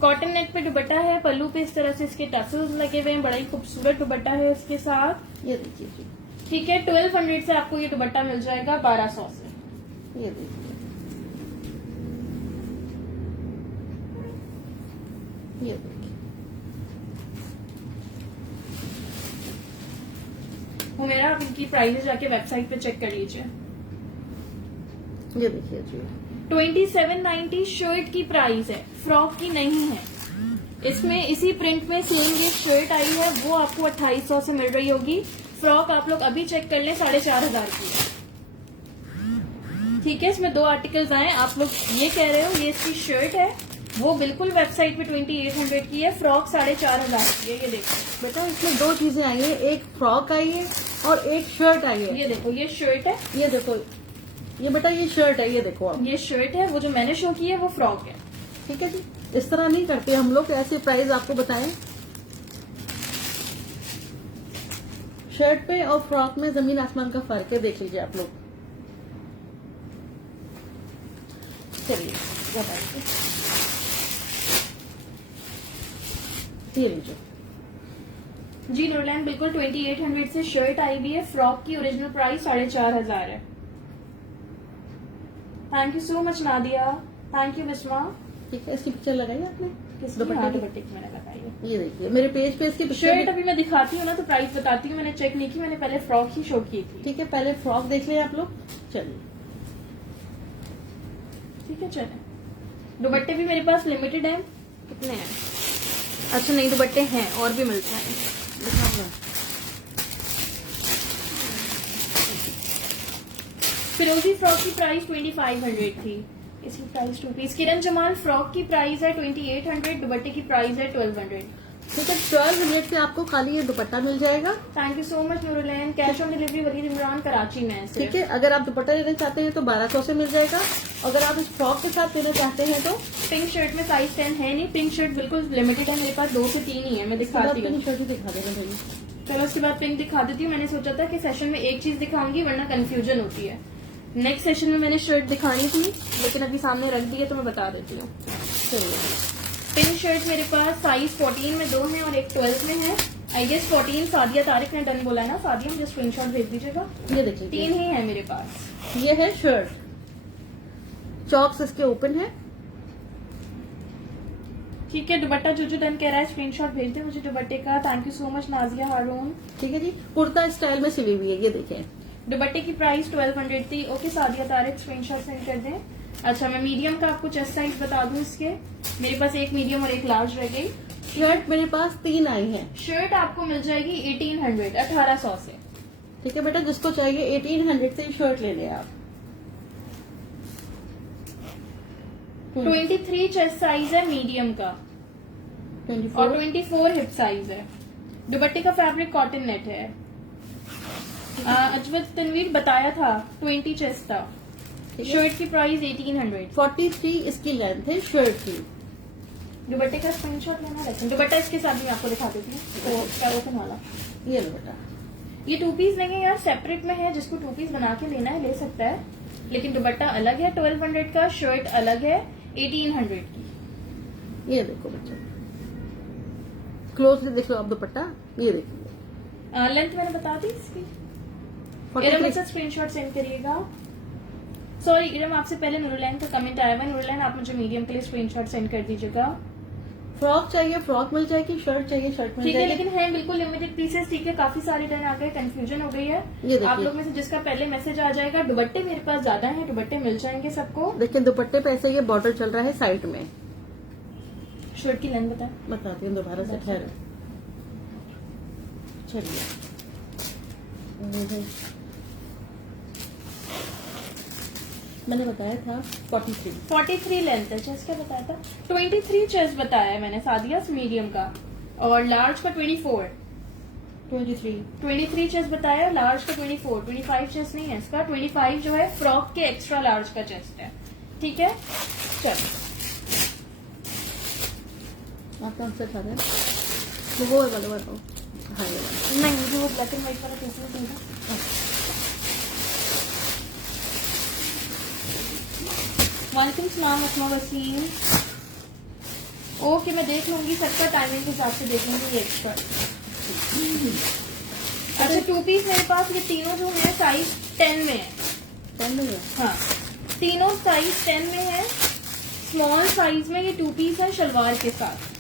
कॉटन नेट पे दुपट्टा है। पल्लू पे इस तरह से इसके टसल्स लगे हुए हैं, बड़ा ही खूबसूरत दुपट्टा है इसके साथ। ये देखिए जी, ठीक है, 1200 से आपको ये दुपट्टा मिल जाएगा 1200 से। ये देखिए, ये देखिए। वो मेरा, आप इनकी प्राइस जाके वेबसाइट पे चेक कर लीजिए। ये देखिए जी, 2790 शर्ट की प्राइस है, फ्रॉक की नहीं है। इसमें इसी प्रिंट में सेम ये शर्ट आई है, वो आपको 2800 से मिल रही होगी। फ्रॉक आप लोग अभी चेक कर लें, 4500 की है। ठीक है, इसमें 2 आर्टिकल्स आए। आप लोग ये कह रहे हो ये इसकी शर्ट है, वो बिल्कुल वेबसाइट पे 2800 की है। फ्रॉक 4500 की है। ये देखो बेटा, इसमें 2 चीजें आई है, एक फ्रॉक आई है और एक शर्ट आई है। ये देखो, ये शर्ट है, ये देखो, ये बेटा ये शर्ट है। ये देखो आप, ये शर्ट है। वो जो मैंने शो की है वो फ्रॉक है। ठीक है जी। इस तरह नहीं करते हम लोग, ऐसे प्राइस आपको बताएं। शर्ट पे और फ्रॉक में जमीन आसमान का फर्क है, देख लीजिए आप लोग। चलिए बताइए, ये लीजिए जी नूरलैन, बिल्कुल 2800 से शर्ट आई भी है। फ्रॉक की ओरिजिनल प्राइस 4500 है। Thank you so much Nadia, thank you Bisma. ठीक है, इसकी पिक्चर लगाई आपने किसकी? दुपट्टे हाँ, की? दुपट्टे की मैंने लगाई है। ये देखिए मेरे पेज पे इसकी शर्ट पिक्चर। अभी मैं दिखाती हूँ ना तो प्राइस बताती हूँ। मैंने चेक नहीं की, मैंने पहले फ्रॉक ही शो की थी। ठीक है, पहले फ्रॉक देख लें आप लोग। चलिए, ठीक है, चले। दुपट्टे भी मेरे पास लिमिटेड है। कितने हैं? अच्छा नहीं, दुपट्टे हैं और भी मिलते हैं। दिखाऊंगा। फिरोजी फ्रॉक की प्राइस 2500 थी। इसकी प्राइस 2 पीस। किरण जमाल, फ्रॉक की प्राइस है 2800, दुपट्टे की प्राइस है 1200। ठीक है, 1200 से आपको खाली ये दुपट्टा मिल जाएगा। Thank you so much Noorulain. Cash on delivery Waleed Imran, Karachi में। ठीक है, अगर आप दुपट्टा लेना चाहते हैं तो 1200 से मिल जाएगा। अगर आप इस फ्रॉक के साथ लेना चाहते हैं तो पिंक शर्ट में साइज 10 है नहीं। पिंक शर्ट बिल्कुल लिमिटेड है, मेरे पास 2 से 3 ही है। मैं दिखाती हूँ। शर्ट ही दिखा देना भैया। चलो उसके बाद पिंक दिखा देती हूँ। मैंने सोचा था कि सेशन में एक चीज दिखाऊंगी वरना कंफ्यूजन होती है। नेक्स्ट सेशन में मैंने शर्ट दिखानी थी लेकिन अभी सामने रख दी है तो मैं बता देती हूँ। चलिए, पिंक शर्ट मेरे पास साइज 14 में 2 है और एक 12 में है। आई गेस 14 सादिया तारिक ने डन बोला है ना। सादिया मुझे स्क्रीनशॉट भेज दीजिएगा। ये देखिए 3 ही है मेरे पास। ये है शर्ट, चॉक्स इसके ओपन है। ठीक है, दुपट्टा जो डन कह रहा है स्क्रीनशॉट भेज दे मुझे दुपट्टे का। Thank you so much Nazia Haroon. ठीक है जी, कुर्ता स्टाइल में सिली हुई है, ये देखें। दुपट्टे की प्राइस 1200 थी। Okay Sadia Tariq screenshot send कर दें। अच्छा, मैं मीडियम का आपको चेस्ट साइज बता दूं इसके। मेरे पास एक मीडियम और एक लार्ज रह गई। शर्ट मेरे पास 3 आई है। शर्ट आपको मिल जाएगी 1800 1800 से। ठीक है बेटा, जिसको चाहिए 1800 से शर्ट ले लें आप। 23 चेस्ट साइज है मीडियम का 24 और 24 हिप साइज है। दुपट्टे का फैब्रिक कॉटन नेट है। अजवत तनवीर बताया था 20 चेस्ट था। ठीक है। शर्ट की प्राइस 1800। 43 इसकी लेंथ है शर्ट की। दुपट्टे का स्क्रीनशॉट लेना रखें। दुपट्टा इसके साथ भी मैं आपको दिखा देती हूँ। तो कैरोकन वाला ये लो बेटा, ये 2 पीस नहीं है यार, सेपरेट में है। जिसको 2 पीस बना के लेना है ले सकता है, लेकिन दुपट्टा अलग है 1200 का, शर्ट अलग है 1800 की। ये देखो बच्चा, क्लोजली देख लो आप दुपट्टा, ये देखिए। लेंथ मैंने बता दी इसकी। 43 इरम से स्क्रीनशॉट सेंड करिएगा। सॉरी इरम, आपसे पहले नूरुलैन का कमेंट आया हुआ है। नूरुलैन आप मुझे मीडियम के लिए स्क्रीनशॉट सेंड कर दीजिएगा। फ्रॉक चाहिए फ्रॉक मिल जाएगी, शर्ट चाहिए शर्ट मिल ठीक है, जाएगी। लेकिन है बिल्कुल लिमिटेड पीसेस। ठीक है, काफी सारे टर्न आ गए, कंफ्यूजन हो गई है। ये देखिए। आप लोग में से जिसका पहले मैसेज आ जाएगा, दुपट्टे मेरे पास ज्यादा हैं, दुपट्टे मिल जाएंगे सबको। देखिए दुपट्टे पे ऐसे ये बॉर्डर चल रहा है साइड में। शर्ट की लेंथ बताएं। बताती हूँ दोबारा से, ठहरो। चलिए, मैंने बताया था 43। लेंथ है। चेस्ट क्या बताया था? 23 चेस्ट बताया है मैंने सादिया मीडियम का, और लार्ज का 24। 23 चेस्ट बताया, लार्ज का 24। 25 चेस्ट नहीं है इसका। 25 जो है फ्रॉक के एक्स्ट्रा लार्ज का चेस्ट है। ठीक है, चलो आप कौन सा खा रहे हैं? वो वाला बताओ। हाँ ये वाला। नहीं, मुझे वो ब्लैक एंड व्हाइट वाला कैसे देगा। वालेकुम सलाम अस्मा वसीम। ओके, मैं देख लूंगी सबका, टाइमिंग के हिसाब से देख लूंगी ये एक्स्ट्रा। अच्छा, 2 पीस मेरे पास ये तीनों जो है साइज 10 में है। 10 में है। हाँ, तीनों साइज 10 में है। स्मॉल साइज में ये 2 पीस है शलवार के साथ।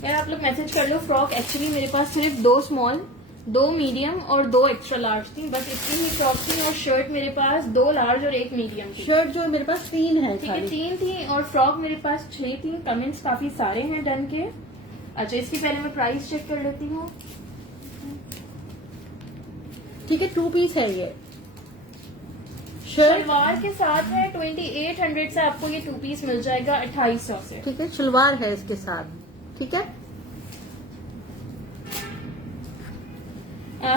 यार आप लोग मैसेज कर लो। फ्रॉक एक्चुअली मेरे पास सिर्फ 2 स्मॉल, 2 मीडियम और 2 एक्स्ट्रा लार्ज थी, बस इतनी ही फ्रॉक थी। और शर्ट मेरे पास 2 लार्ज और 1 मीडियम थी। शर्ट जो है मेरे पास 3 है ठीक है, खाली। 3 थी और फ्रॉक मेरे पास 6 थी। कमेंट्स काफी सारे हैं डन के। अच्छा, इसकी पहले मैं प्राइस चेक कर लेती हूँ। ठीक है, 2 पीस है ये। शर्ट शलवार के साथ है 2800 से आपको ये 2 पीस मिल जाएगा 2800 से। ठीक है, शलवार है इसके साथ। ठीक है,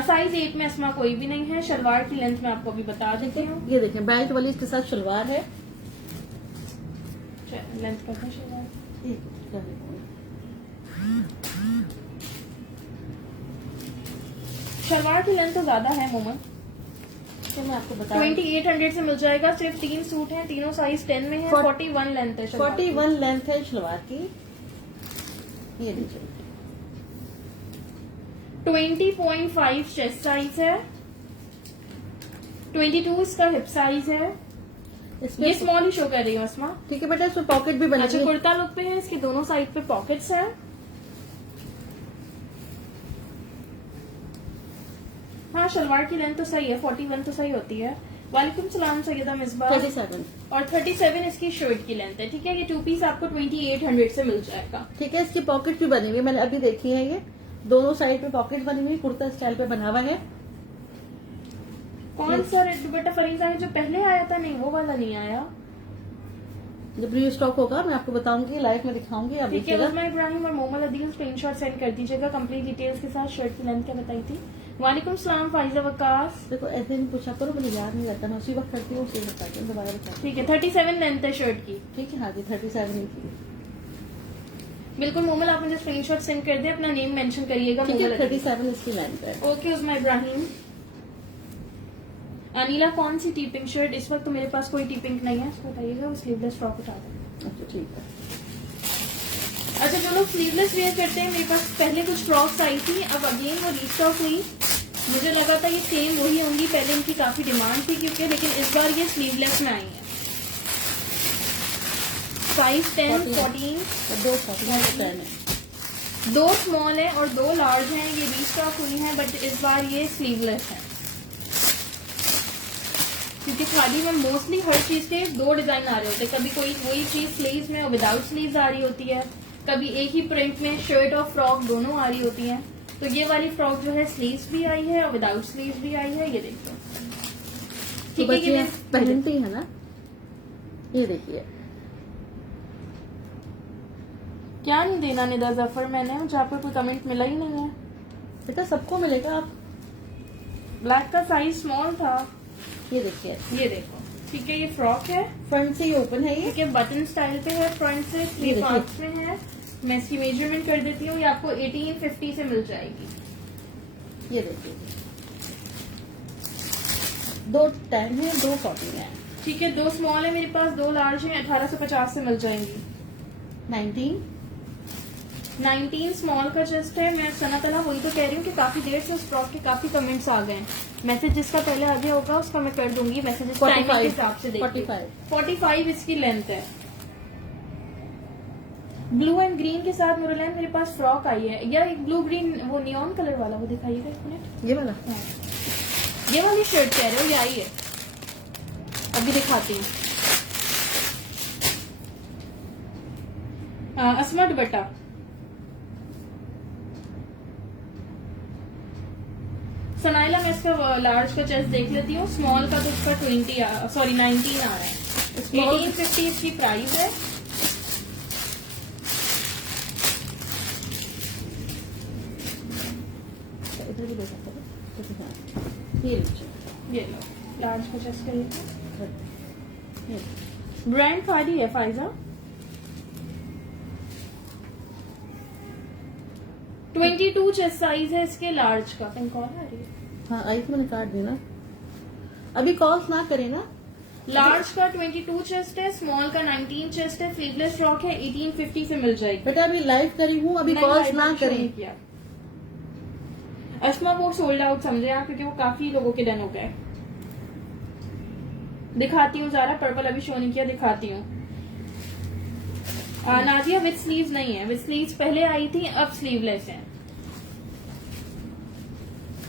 साइज 8 में अस्मा कोई भी नहीं है। शलवार की लेंथ मैं आपको अभी बता देती हूँ। ये देखें बेल्ट वाली इसके साथ शलवार है। लेंथ करते हैं शलवार। शलवार की लेंथ तो ज्यादा है मोमन। तो मैं आपको बता 2800 से मिल जाएगा। सिर्फ 3 सूट हैं, तीनों साइज 10 में है। 41 लेंथ है शलवार की। 41 लेंथ है शलवार की। ये लीजिए 20.5 चेस्ट साइज है। 22 इसका हिप साइज है। इसमें ये स्मॉल ही शो कर रही हूँ अस्मा। ठीक है बेटा, इसमें पॉकेट भी बनी अच्छा, हुई है। कुर्ता लुक पे है, इसके दोनों साइड पे पॉकेट्स हैं। हाँ, शलवार की लेंथ तो सही है, 41 तो सही होती है। वालेकुम सलाम सैयदा मिसबा। 37। और 37 इसकी शर्ट की लेंथ है। ठीक है, ये 2 पीस आपको 2800 से मिल जाएगा। ठीक है, इसकी पॉकेट भी बनी हुई है, मैंने अभी देखी है। ये दोनों साइड पे पॉकेट बनी हुई, कुर्ता स्टाइल पे बना हुआ है। कौन सा रेड दुपट्टा फरीदा है जो पहले आया था? नहीं, वो वाला नहीं आया। जब न्यू स्टॉक होगा मैं आपको बताऊंगी, लाइव में दिखाऊंगी। आप ठीक है, देखिएगा। उस्मा इब्राहिम और मोहम्मद अदील स्क्रीनशॉट सेंड कर दीजिएगा कंप्लीट डिटेल्स के साथ। शर्ट की लेंथ क्या बताई थी? वालेकुम सलाम फाइजा वकास। देखो ऐसे नहीं पूछा करो, मुझे याद नहीं रहता, मैं उसी वक्त करती हूँ, उसी वक्त बताती हूँ, दोबारा बताती हूँ। ठीक है, 37 लेंथ है शर्ट की। ठीक है, हाँ जी 37 ही थी। बिल्कुल मोमल, आप मुझे स्क्रीनशॉट सेंड कर दे, अपना नेम मेंशन करिएगा। ठीक है, मोमल अदील। 37 इसकी लेंथ है। ओके उस्मा इब्राहिम। अनिला कौन सी टी पिंक शर्ट? इस वक्त तो मेरे पास कोई टी पिंक नहीं है, इसको बताइएगा। वो स्लीवलेस फ्रॉक उठा दें। अच्छा ठीक है। अच्छा जो लोग स्लीवलेस वेयर करते हैं, मेरे पास पहले कुछ फ्रॉक्स आई थी, अब अगेन वो रीस्टॉक हुई। मुझे लगा था ये सेम वही होंगी, पहले इनकी काफी डिमांड थी क्योंकि, लेकिन इस बार ये स्लीवलेस में आई है। साइज 10, 14, दो 10 है, 2 स्मॉल है और 2 लार्ज हैं। ये रीस्टॉक हुई हैं, बट इस बार ये स्लीवलेस है क्योंकि खादी में मोस्टली हर चीज के 2 डिजाइन आ रहे होते हैं। कभी कोई वही चीज स्लीव्स में और विदाउट स्लीव्स आ रही होती है, कभी एक ही प्रिंट में शर्ट और फ्रॉक दोनों आ रही होती हैं। तो ये वाली फ्रॉक जो है स्लीव्स भी आई है और विदाउट स्लीव्स भी आई है। ये देखो, तो ठीक है। बच्चे ये पहनती है ना, ये देखिए। क्या नहीं देना निदा जफर, मैंने जहाँ पर कोई कमेंट मिला ही नहीं है। बेटा सबको मिलेगा। आप ब्लैक का साइज स्मॉल था। ये देखिए, ये देखो, ठीक है। ये फ्रॉक है, फ्रंट से ही ओपन है ये। ठीक है। बटन स्टाइल पे है, फ्रंट से 3 देखिए। पार्ट्स में है। मैं इसकी मेजरमेंट कर देती हूँ, ये आपको 1850 से मिल जाएगी। ये देखिए, 2 10 है, 2 14 है, ठीक है। 2 स्मॉल है मेरे पास, 2 लार्ज है, 1850 से मिल जाएंगी। 19 स्मॉल का चेस्ट है। मैं सना तना वही तो कह रही हूँ कि काफी देर से उस फ्रॉक के काफी कमेंट्स आ गए हैं। मैसेज जिसका पहले आ गया होगा उसका मैं कर दूंगी मैसेज टाइमिंग के हिसाब से। देखिए 45 इसकी लेंथ है। ब्लू एंड ग्रीन के साथ नूरलैन मेरे पास फ्रॉक आई है, या एक ब्लू ग्रीन वो नियॉन कलर वाला, वो दिखाइएगा एक मिनट। ये वाला। हाँ। ये वाली शर्ट कह रहे हो, ये आई है, अभी दिखाती हूँ। असमा दुपट्टा, सनाइला मैं इसका लार्ज का चेस्ट देख लेती हूँ। स्मॉल का तो इसका 19 आ रहा है। 1850 इसकी प्राइस है। इधर भी दे सकते हैं। ये लीजिए, ये लो, लार्ज का चेस्ट का ये ब्रांड फायदी है फाइजा। 22 चेस्ट साइज है इसके लार्ज का। पिंक कॉल आ रही है। हाँ आई तो मैंने काट दी ना। अभी कॉल्स ना करें ना। लार्ज का 22 चेस्ट है, स्मॉल का 19 चेस्ट है। स्लीवलेस फ्रॉक है, 1850 से मिल जाएगी। बेटा अभी लाइव करी हूँ, अभी नहीं, कॉल्स live ना show नहीं करें। किया। अस्मा वो सोल्ड आउट समझे आप, क्योंकि वो काफी लोगों के डन हो गए। दिखाती हूँ ज़रा, पर्पल अभी शो नहीं किया, दिखाती हूँ। नाजिया विद स्लीव्स नहीं है, विद स्लीव्स पहले आई थी, अब स्लीवलेस है।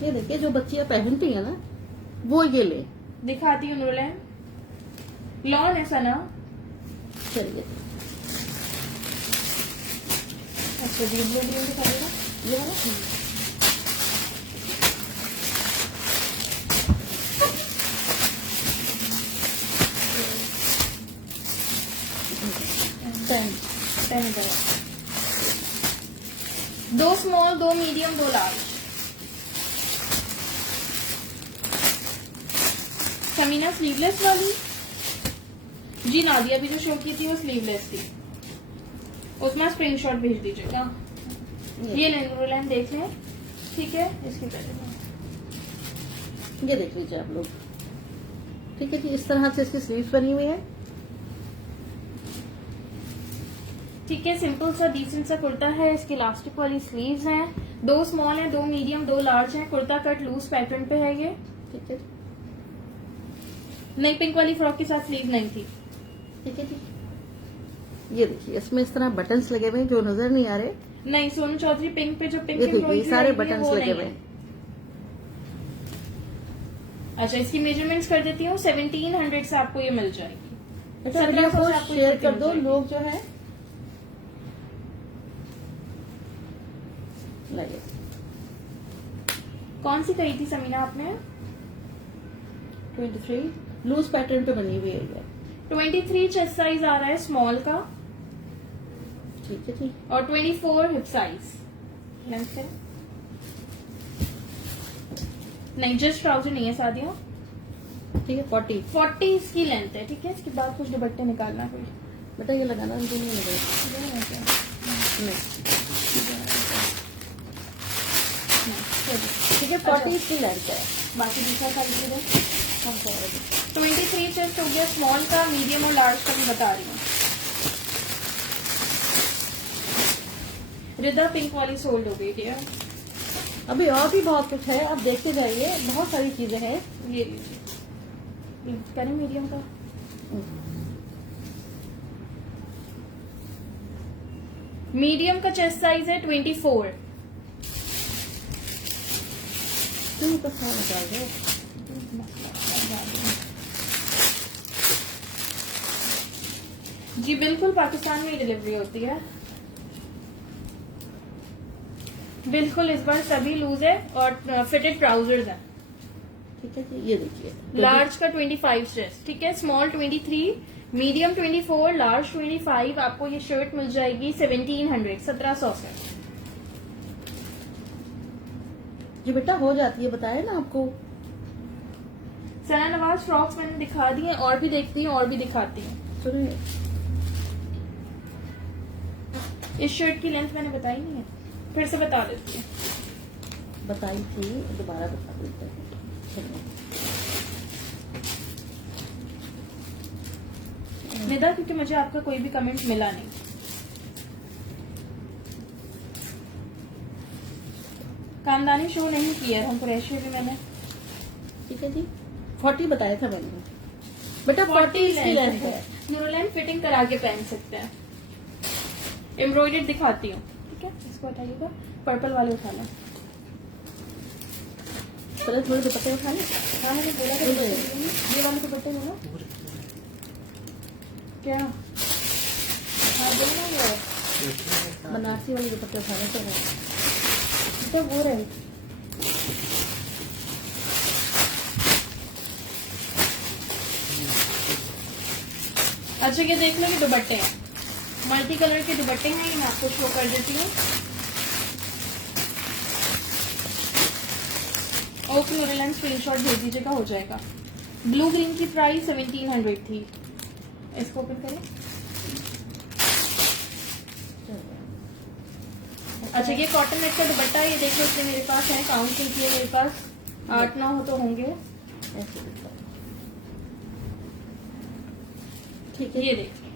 ये देखिए, जो बच्चियां पहनती है ना वो ये ले। दिखाती हूँ नूरलैन, लॉन है सना। चलिए अच्छा जी, ब्लू ग्रीन दिखाइएगा। ये वाला। Pen 2 small, 2 medium, 2 large. Samina sleeveless वाली जी, नादिया भी जो शो की थी वो स्लीवलेस थी, उसमें स्क्रीनशॉट भेज दीजिएगा। ये लेंगे देख लें, ठीक है। इसकी ये देख लीजिए आप लोग, ठीक है जी। इस तरह से इसकी स्लीव्स बनी हुई है, ठीक है। सिंपल सा डिसेंट सा कुर्ता है, इसकी इलास्टिक वाली स्लीव्स हैं। 2 स्मॉल है, 2 मीडियम, 2 लार्ज है। कुर्ता कट लूज पैटर्न पे है ये, ठीक है। नहीं पिंक वाली फ्रॉक के साथ स्लीव नहीं थी, ठीक है जी। ये देखिए, इसमें इस तरह बटन्स लगे हुए हैं जो नजर नहीं आ रहे। नहीं। सोनू चौधरी पिंक पे जो पिंक ये देखिए, एम्ब्रॉयडरी सारे आई है, बटन्स वो लगे नहीं हुए है। हैं। अच्छा, इसकी मेजरमेंट्स कर देती हूँ। 1700 से आपको ये मिल जाएगी। बेटा 1700 वीडियो को से आपको शेयर ये कर मिल दो, जाएगी। लोग जो है लगे। कौन सी कही थी समीना आपने? 23 लूज पैटर्न पे बनी हुई है ये। 23 चेस्ट साइज आ रहा है स्मॉल का, ठीक है जी। और 24 हिप साइज लेंथ है। नहीं, जस्ट ट्राउजर नहीं है सादियों। ठीक है। 40 इसकी लेंथ है, ठीक है। इसके बाद कुछ दुपट्टे निकालना कोई। बेटा ये लगाना मुझे नहीं लगेगा। नहीं, ठीक है। 40 इसकी लेंथ है। बाकी दूसरा साइज भी दे। कौन सा है? 23 चेस्ट हो गया स्मॉल का, मीडियम और लार्ज का भी बता रही हूँ। रिदा पिंक वाली सोल्ड हो गई डियर। अभी और भी बहुत कुछ है, आप देखते जाइए, बहुत सारी चीजें हैं। ये लीजिए, करें मीडियम का। मीडियम का चेस्ट साइज है 24। क्यों तो खाना निकाल दो। जी बिल्कुल, पाकिस्तान में ही डिलीवरी होती है। बिल्कुल, इस बार सभी लूज है और फिटेड ट्राउजर्स हैं। ठीक है जी, ये देखिए लार्ज का 25 चेस्ट, ठीक है। Small 23, medium 24, large 25। आपको ये शर्ट मिल जाएगी 1700 से। जी बेटा हो जाती है, बताया ना आपको। सना नवाज फ्रॉक्स मैंने दिखा दी हैं, और भी देखती हूँ और भी दिखाती हूँ। सुनिए, इस शर्ट की लेंथ मैंने बताई नहीं है, फिर से बता देती हूँ। बताई थी, दोबारा बता देते हैं। सुनिए, निदा, क्योंकि मुझे आपका कोई भी कमेंट मिला नहीं। खानदानी शो नहीं किया हम कुरैशी भी मैंने। ठीक है जी, 40 बताया था मैंने बेटा, 40 इसकी लेंथ है। न्यूरोलैंड फिटिंग करा के पहन सकते हैं। एम्ब्रॉयडर्ड दिखाती हूँ, ठीक है। इसको हटाइएगा, पर्पल वाले उठा लो। चलो थोड़े दुपट्टे उठा ले। हाँ, मैंने बोला था दुपट्टे लेंगे। ये वाले दुपट्टे बोलो क्या। हाँ बोलो ना, वो बनारसी वाले दुपट्टे उठाने से तो वो रहे। अच्छा, ये देख लो, ये दुपट्टे हैं, मल्टी कलर के दुपट्टे हैं। ये मैं आपको शो कर देती हूँ। ओके, न्यूरोलैंड स्क्रीनशॉट भेज दीजिएगा, हो जाएगा। ब्लू ग्रीन की प्राइस 1700 थी। इसको ओपन करें। अच्छा, ये कॉटन नेट का दुपट्टा है। ये देख लो, इसमें मेरे पास है, काउंट नहीं किए मेरे पास, 8-9 हो तो होंगे। ऐसे दिखता है। ठीक है, ये देखिए,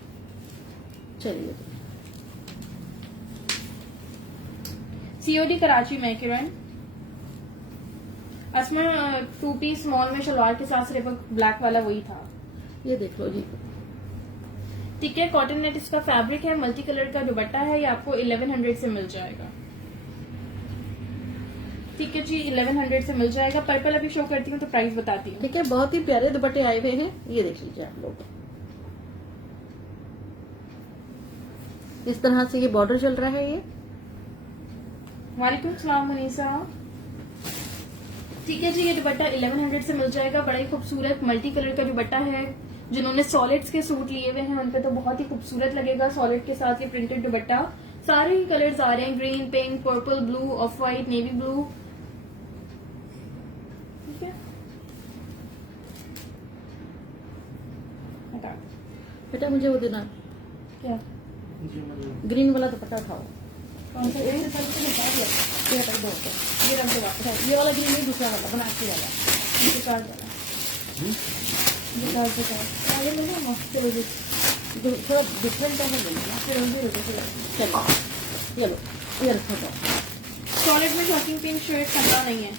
चलिए। सीओडी कराची में किरण। असमर 2 पीस स्मॉल में शलवार के साथ सिर्फ ब्लैक वाला वही था। ये देख लो जी, ठीक है, कॉटन नेट इसका फैब्रिक है, मल्टी कलर का दुपट्टा है। ये आपको 1100 से मिल जाएगा। ठीक है जी, 1100 से मिल जाएगा। पर्पल अभी शो करती हूँ तो प्राइस बताती हूँ। ठीक है, बहुत ही प्यारे दुपट्टे आए हुए हैं। ये देख लीजिए आप लोग, इस तरह से ये बॉर्डर चल रहा है। ये वालेकुम सलाम मुनीसा। ठीक है जी, ये दुपट्टा 1100 से मिल जाएगा। बड़ा ही खूबसूरत मल्टी कलर का दुपट्टा है। जिन्होंने सॉलिड्स के सूट लिए हुए हैं उन पे तो बहुत ही खूबसूरत लगेगा। सॉलिड के साथ ये प्रिंटेड दुपट्टा, सारे ही कलर्स आ रहे हैं, green, pink, purple, blue, of white, navy blue. ठीक है, हटा दो। बेटा मुझे वो देना, क्या, ग्रीन वाला दुपट्टा उठाओ। कौन सा? एक से साइड से निकाल दिया। ये हटा दो, ये रंग दो वापस। ये वाला ग्रीन नहीं, दूसरा वाला बनारसी वाला। ये कार्ड वाला, ये कार्ड आगे लो ना, मस्त है। जो थोड़ा डिफरेंट है वो लेना। फिर उनसे रुको फिर। चलो ये लो, ये रखो तो। सॉलिड में शॉकिंग पिंक शर्ट ठंडा नहीं है।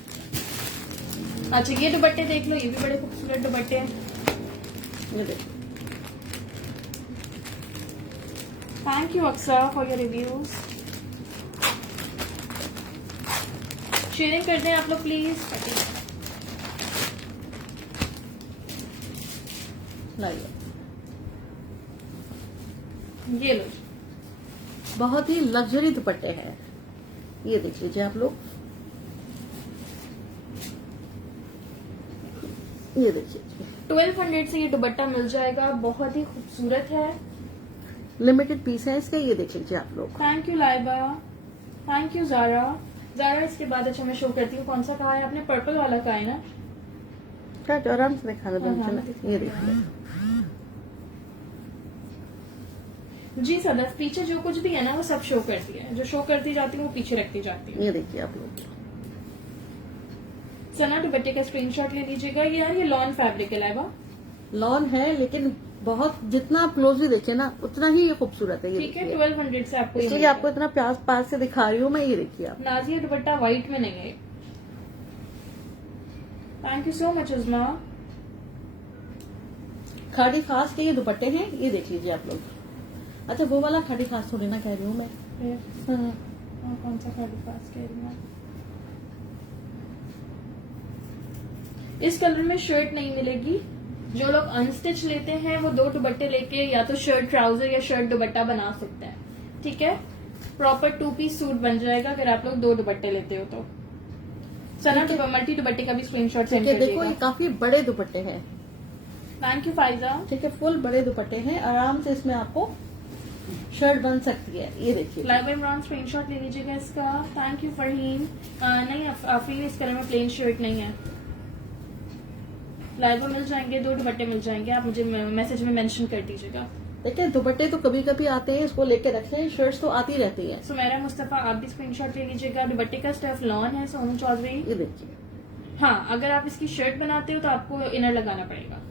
अच्छा, ये दुपट्टे देख लो, ये भी बड़े खूबसूरत दुपट्टे हैं। ये देखो, थैंक यू अक्सर फॉर योर रिव्यूज। शेयरिंग कर दें आप लोग प्लीज। लाइए। ये लो, बहुत ही लग्जरी दुपट्टे हैं। ये देख लीजिए आप लोग, ये देखिए 1200 से ये दुपट्टा मिल जाएगा। बहुत ही खूबसूरत है। लिमिटेड पीस है इसका। ये देख लीजिए आप लोग। Thank you Laiba, thank you Zara. Zara इसके बाद अच्छा मैं शो करती हूँ। कौन सा कहा है आपने? पर्पल वाला कहा है ना? क्या जो आराम से दिखा दो। हाँ, ये देखिए जी सदफ, पीछे जो कुछ भी है ना वो सब शो करती है। जो शो करती जाती है वो पीछे रखती जाती है। ये देखिए आप लोग, सना दुपट्टे का स्क्रीनशॉट ले लीजिएगा। यार ये लॉन फैब्रिक है लाइबा, लॉन है लेकिन बहुत, जितना आप क्लोजली देखे ना उतना ही ये खूबसूरत है। ये ठीक है, देखिए। 1200 से आपको ये इसलिए मिलेगा। आपको इतना प्यास पास से दिखा रही हूँ मैं, ये देखिए आप। नाजिया दुपट्टा व्हाइट में नहीं है। Thank you so much Uzma. खाड़ी खास के ये दुपट्टे हैं, ये देख लीजिए आप लोग। अच्छा वो वाला खाड़ी खास थोड़ी ना कह रही हूँ मैं। हाँ। कौन सा खाड़ी पास कह रही हूँ? इस कलर में शर्ट नहीं मिलेगी। जो लोग अनस्टिच लेते हैं वो 2 दुपट्टे लेके या तो शर्ट ट्राउजर या शर्ट दुपट्टा बना सकते हैं। ठीक है, प्रॉपर 2 पीस सूट बन जाएगा अगर आप लोग 2 दुपट्टे लेते हो तो। सना मल्टी दुपट्टे का भी स्क्रीनशॉट सेंड कर देखो ये दीजिएगा। काफी बड़े दुपट्टे हैं। Thank you Pfizer. ठीक है, फुल बड़े दुपट्टे हैं, आराम से इसमें आपको शर्ट बन सकती है। ये देखिए। लाइव इमरान स्क्रीनशॉट ले लीजिएगा इसका। Thank you Farheen. नहीं आफरीन, इस कलर में प्लेन शर्ट नहीं है। लाइव मिल जाएंगे, 2 दुपट्टे मिल जाएंगे, आप मुझे मैसेज में मेंशन कर दीजिएगा। देखिए दुपट्टे तो कभी कभी आते हैं, इसको लेके रखते हैं, शर्ट्स तो आती रहती है। सुमेरा मुस्तफा आप भी स्क्रीनशॉट ले लीजिएगा। दुपट्टे का स्टफ लॉन है सोनू चौधरी। ये देखिए। हाँ, अगर आप इसकी शर्ट बनाते हो तो आपको इनर लगाना पड़ेगा।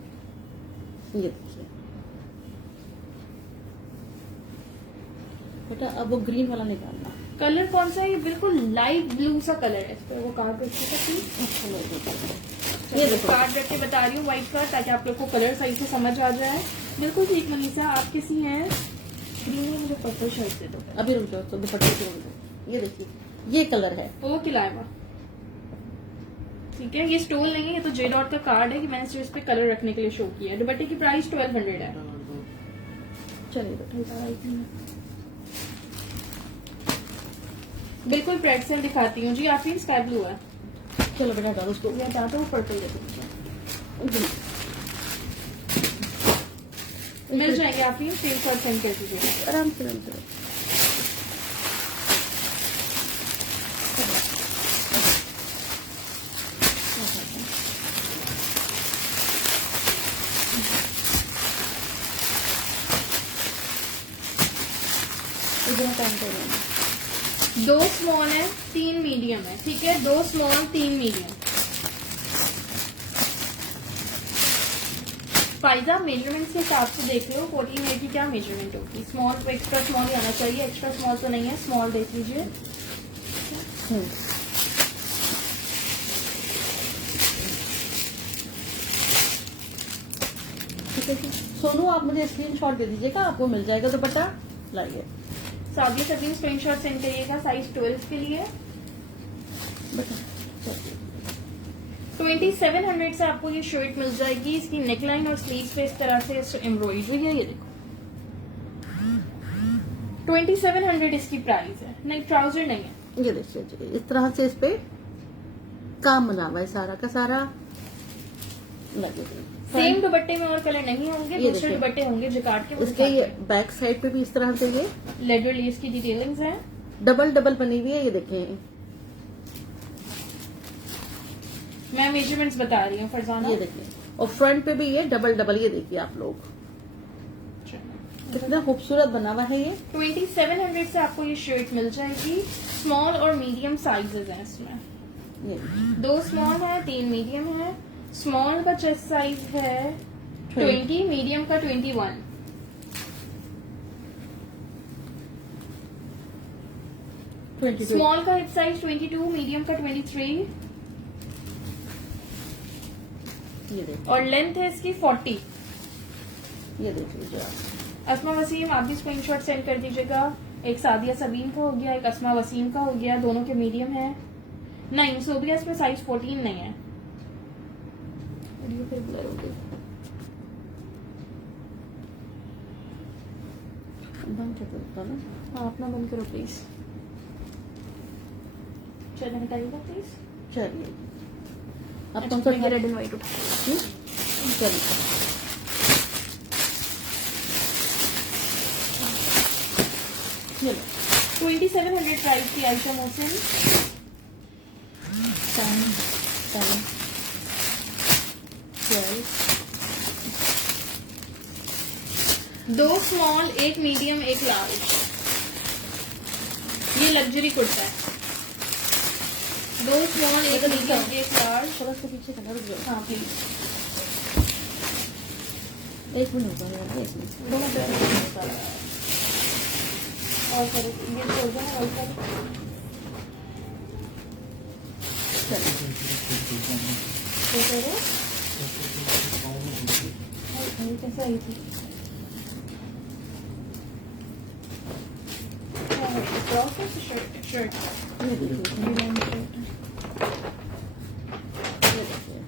ये देखिए बेटा, अब वो ग्रीन वाला निकालना। कलर कौन सा है? ये बिल्कुल लाइट ब्लू सा कलर है। इस पर वो कार्ड रखिए ये देखो। कार्ड रख के बता रही हूँ व्हाइट का, ताकि आप लोग को कलर सही से समझ आ जाए। बिल्कुल ठीक मनीषा, आप किसी हैं? ग्रीन में मुझे पर्पल शर्ट दे दो। अभी रुक जाओ, तो दुपट्टे को रुक जाओ। ये देखिए, ये कलर है। ओके लाइवा, ठीक है। ये स्टोल नहीं है, ये तो जे डॉट का कार्ड है कि मैंने सिर्फ इस पे कलर रखने के लिए शो किया है। दुपट्टे की प्राइस 1200 है। चलिए बेटा, बिल्कुल प्रेटसेल दिखाती हूँ जी। आपकी स्काई ब्लू है। चलो बेटा डालो उसको। या चाहते हो पर्पल दे दो। मिल जाएंगे आप ही, स्क्रीनशॉट सेंड कर दीजिएगा। आराम से आराम से। इधर काम कर रहे हैं। 2 स्मॉल है, 3 मीडियम है। ठीक है, 2 स्मॉल 3 मीडियम। फाइजा मेजरमेंट के हिसाब से देख लो 14 की क्या मेजरमेंट होगी। स्मॉल तो एक्स्ट्रा स्मॉल ही आना चाहिए, एक्स्ट्रा स्मॉल तो नहीं है। स्मॉल देख लीजिए। ठीक है। सोनू आप मुझे स्क्रीनशॉट दे दीजिएगा, आपको मिल जाएगा दुपट्टा। लाइए सादिया सभी स्क्रीनशॉट सेंड करिएगा साइज 12 के लिए। बेटा चलिए। 2700 से आपको ये शर्ट मिल जाएगी। इसकी नेकलाइन और स्लीव्स पे इस तरह से एम्ब्रॉयडरी है। ये देखो 2700 इसकी प्राइस है। नहीं, ट्राउजर नहीं है। ये देखिए, इस तरह से इस पे काम बना हुआ है सारा का सारा। लगे सेम दुपट्टे में और कलर नहीं होंगे, ये दूसरे देखिए। दुपट्टे होंगे जो काट के उसके ये बैक साइड पे भी इस तरह से ये लेडर लीव्स की डिटेलिंग्स है। डबल डबल बनी हुई है। ये देखें, मैं मेजरमेंट्स बता रही हूँ फरजाना। ये देखिए, और फ्रंट पे भी ये डबल डबल। ये देखिए आप लोग, कितना खूबसूरत बना हुआ है ये। 2700 से आपको ये शर्ट मिल जाएगी। स्मॉल और मीडियम साइजेस हैं इसमें। ये 2 स्मॉल है, 3 मीडियम है। स्मॉल का चेस्ट साइज है 20, मीडियम का 21। स्मॉल का हिप साइज 22, मीडियम का 23 ये देखिए, और लेंथ है इसकी 40। ये देख लीजिए आप। अस्मा वसीम आप भी स्क्रीनशॉट सेंड कर दीजिएगा। एक सादिया सबीन का हो गया, एक अस्मा वसीम का हो गया, दोनों के मीडियम है। नहीं, सोबिया इसमें साइज 14 नहीं है। वीडियो फिर ब्लर हो गई। बंद कर दो ना। हाँ, अपना बंद करो प्लीज। चलो हटाइएगा प्लीज। चलिए, अब कौन सा रेड एंड व्हाइट उठा। चलिए, चलो 2700 प्राइस की Ayesha Mohsin. 2 small, 1 medium, 1 large. ये लग्जरी कुर्ता है। 2 स्मॉल, एक मतलब मीडियम, इसका- एक लार्ज। थोड़ा सा पीछे करना, रुक जाओ। हाँ प्लीज। एक मिनट होगा यार, एक मिनट। दोनों पे और करो ये छोड़ दो ना, और करो। चलो। तो करो। ये कैसे आई थी? फ्रॉक है कि शर्ट? शर्ट। ये देखिए, ये लाइन शर्ट है। ये देखिए।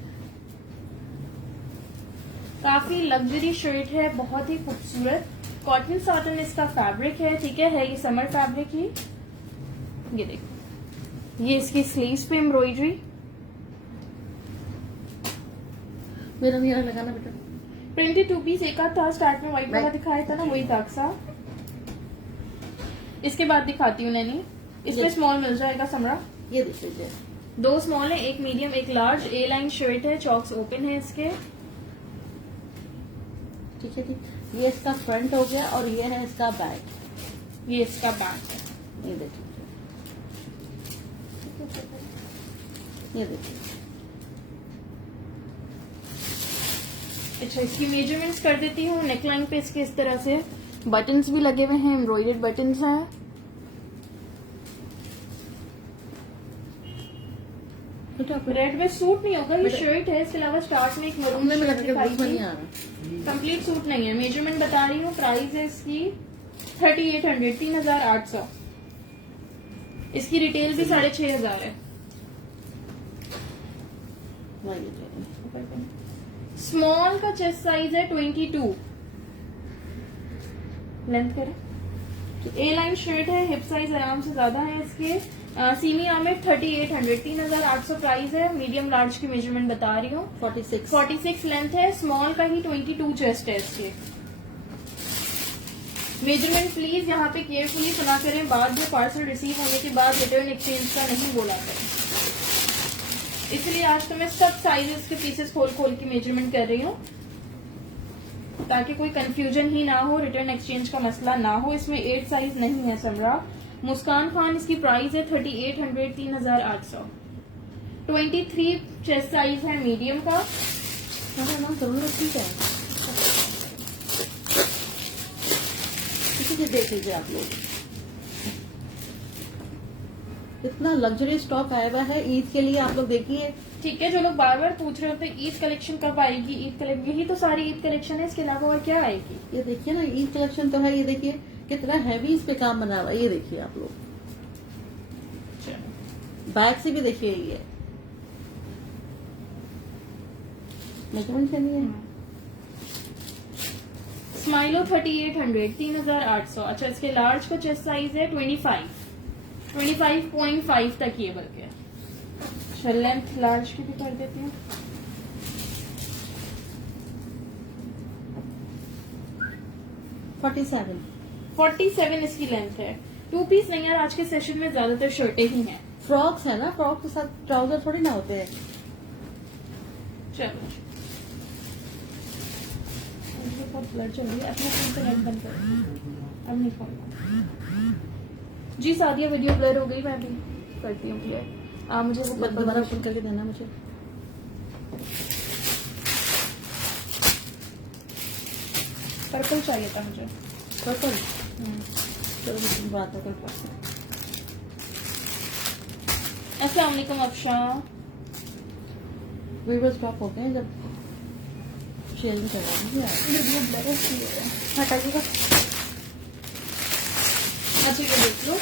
काफी लग्जरी शर्ट है, बहुत ही खूबसूरत। कॉटन सॉटन इसका फैब्रिक है, ठीक है ये समर फैब्रिक ही। ये देखो, ये इसकी स्लीव्स पे एम्ब्रॉयडरी। मेरा भी यहाँ लगाना बेटा। प्रिंटेड 2 पीस एक आध था, स्टार्ट में व्हाइट वाला Right. दिखाया था ना, वही था अक्सा। इसके बाद दिखाती हूँ नैनी। इसमें Yes. स्मॉल मिल जाएगा समरा। ये देख लीजिए। 2 स्मॉल है, एक मीडियम, एक लार्ज। ए लाइन शर्ट है, चॉक्स ओपन है इसके। ठीक है, ठीक। ये इसका फ्रंट हो गया और ये है इसका बैक। ये इसका बैक है। ये देख लीजिए, ये देखिए। अच्छा, इसकी मेजरमेंट्स कर देती हूँ। नेकलाइन पे इसके इस तरह से बटन्स भी लगे हुए हैं, एम्ब्रॉयडर्ड बटन्स हैं। रेड में सूट नहीं होगा, ये शर्ट है। इसके अलावा स्टार्ट में एक मरून हमने शर्ट लगा के दिखाई बूथ में नहीं थी। आ रहा। कंप्लीट सूट नहीं है। मेजरमेंट बता रही हूँ। प्राइस है इसकी 3800, 3800। इसकी रिटेल भी 6500 है। वही देखिए। स्मॉल का चेस्ट साइज है 22। लेंथ करें। ए लाइन शर्ट है, हिप साइज आराम से ज्यादा है इसके। सीमी आर्मेट 3800, 3800 प्राइस है। मीडियम लार्ज की मेजरमेंट बता रही हूँ। 46। 46 लेंथ है। स्मॉल का ही 22 चेस्ट है इसके। मेजरमेंट प्लीज यहाँ पे केयरफुली सुना करें। बाद में पार्सल रिसीव होने के बाद रिटर्न एक्सचेंज का नहीं बोला करें। इसलिए आज तो मैं सब साइजेस के पीसेस खोल खोल के मेजरमेंट कर रही हूँ, ताकि कोई कंफ्यूजन ही ना हो, रिटर्न एक्सचेंज का मसला ना हो। इसमें 8 साइज नहीं है समरा। मुस्कान खान, इसकी प्राइस है 3800, 3800। 23 चेस्ट साइज है मीडियम का। हमारा नाम जरूर ठीक है। ठीक है, देख लीजिए आप लोग। इतना लग्जरी स्टॉक आया हुआ है ईद के लिए। आप लोग देखिए। ठीक है, जो लोग बार बार पूछ रहे होते हैं ईद कलेक्शन कब आएगी, ईद कलेक्शन, यही तो सारी ईद कलेक्शन है। इसके अलावा और क्या आएगी? ये देखिए ना, ईद कलेक्शन तो है। ये देखिए कितना हैवी इस पे काम बना हुआ है। ये देखिए आप लोग, बैक से भी देखिए। ये मेजरमेंट है नहीं है। स्माइलो 3800, 3800। अच्छा, इसके लार्ज का चेस्ट साइज है 25.5 तक ये बल्कि। अच्छा, लेंथ लार्ज की भी कर देती हूँ। 47 इसकी लेंथ है। 2 पीस नहीं यार, आज के सेशन में ज्यादातर शर्टें ही हैं। फ्रॉक्स है ना, फ्रॉक के साथ ट्राउजर थोड़ी ना होते हैं। चलो, बहुत ब्लर चल रही है। अपने फोन पे नेट बंद करो। अब नहीं खोलना जी। सादिया, वीडियो ब्लर हो गई, मैं भी करती हूँ क्लियर। मुझे वो बस दोबारा ओपन करके देना मुझे। पर्पल चाहिए था मुझे। पर्पल। चलो मुझे बात है पर्पल। अस्सलाम वालेकुम अफशा। वीवर्स ड्रॉप होते हैं जब शेयरिंग कर रहे हैं। वीडियो ब्लर है, हटाइएगा। अच्छा ये देख लो।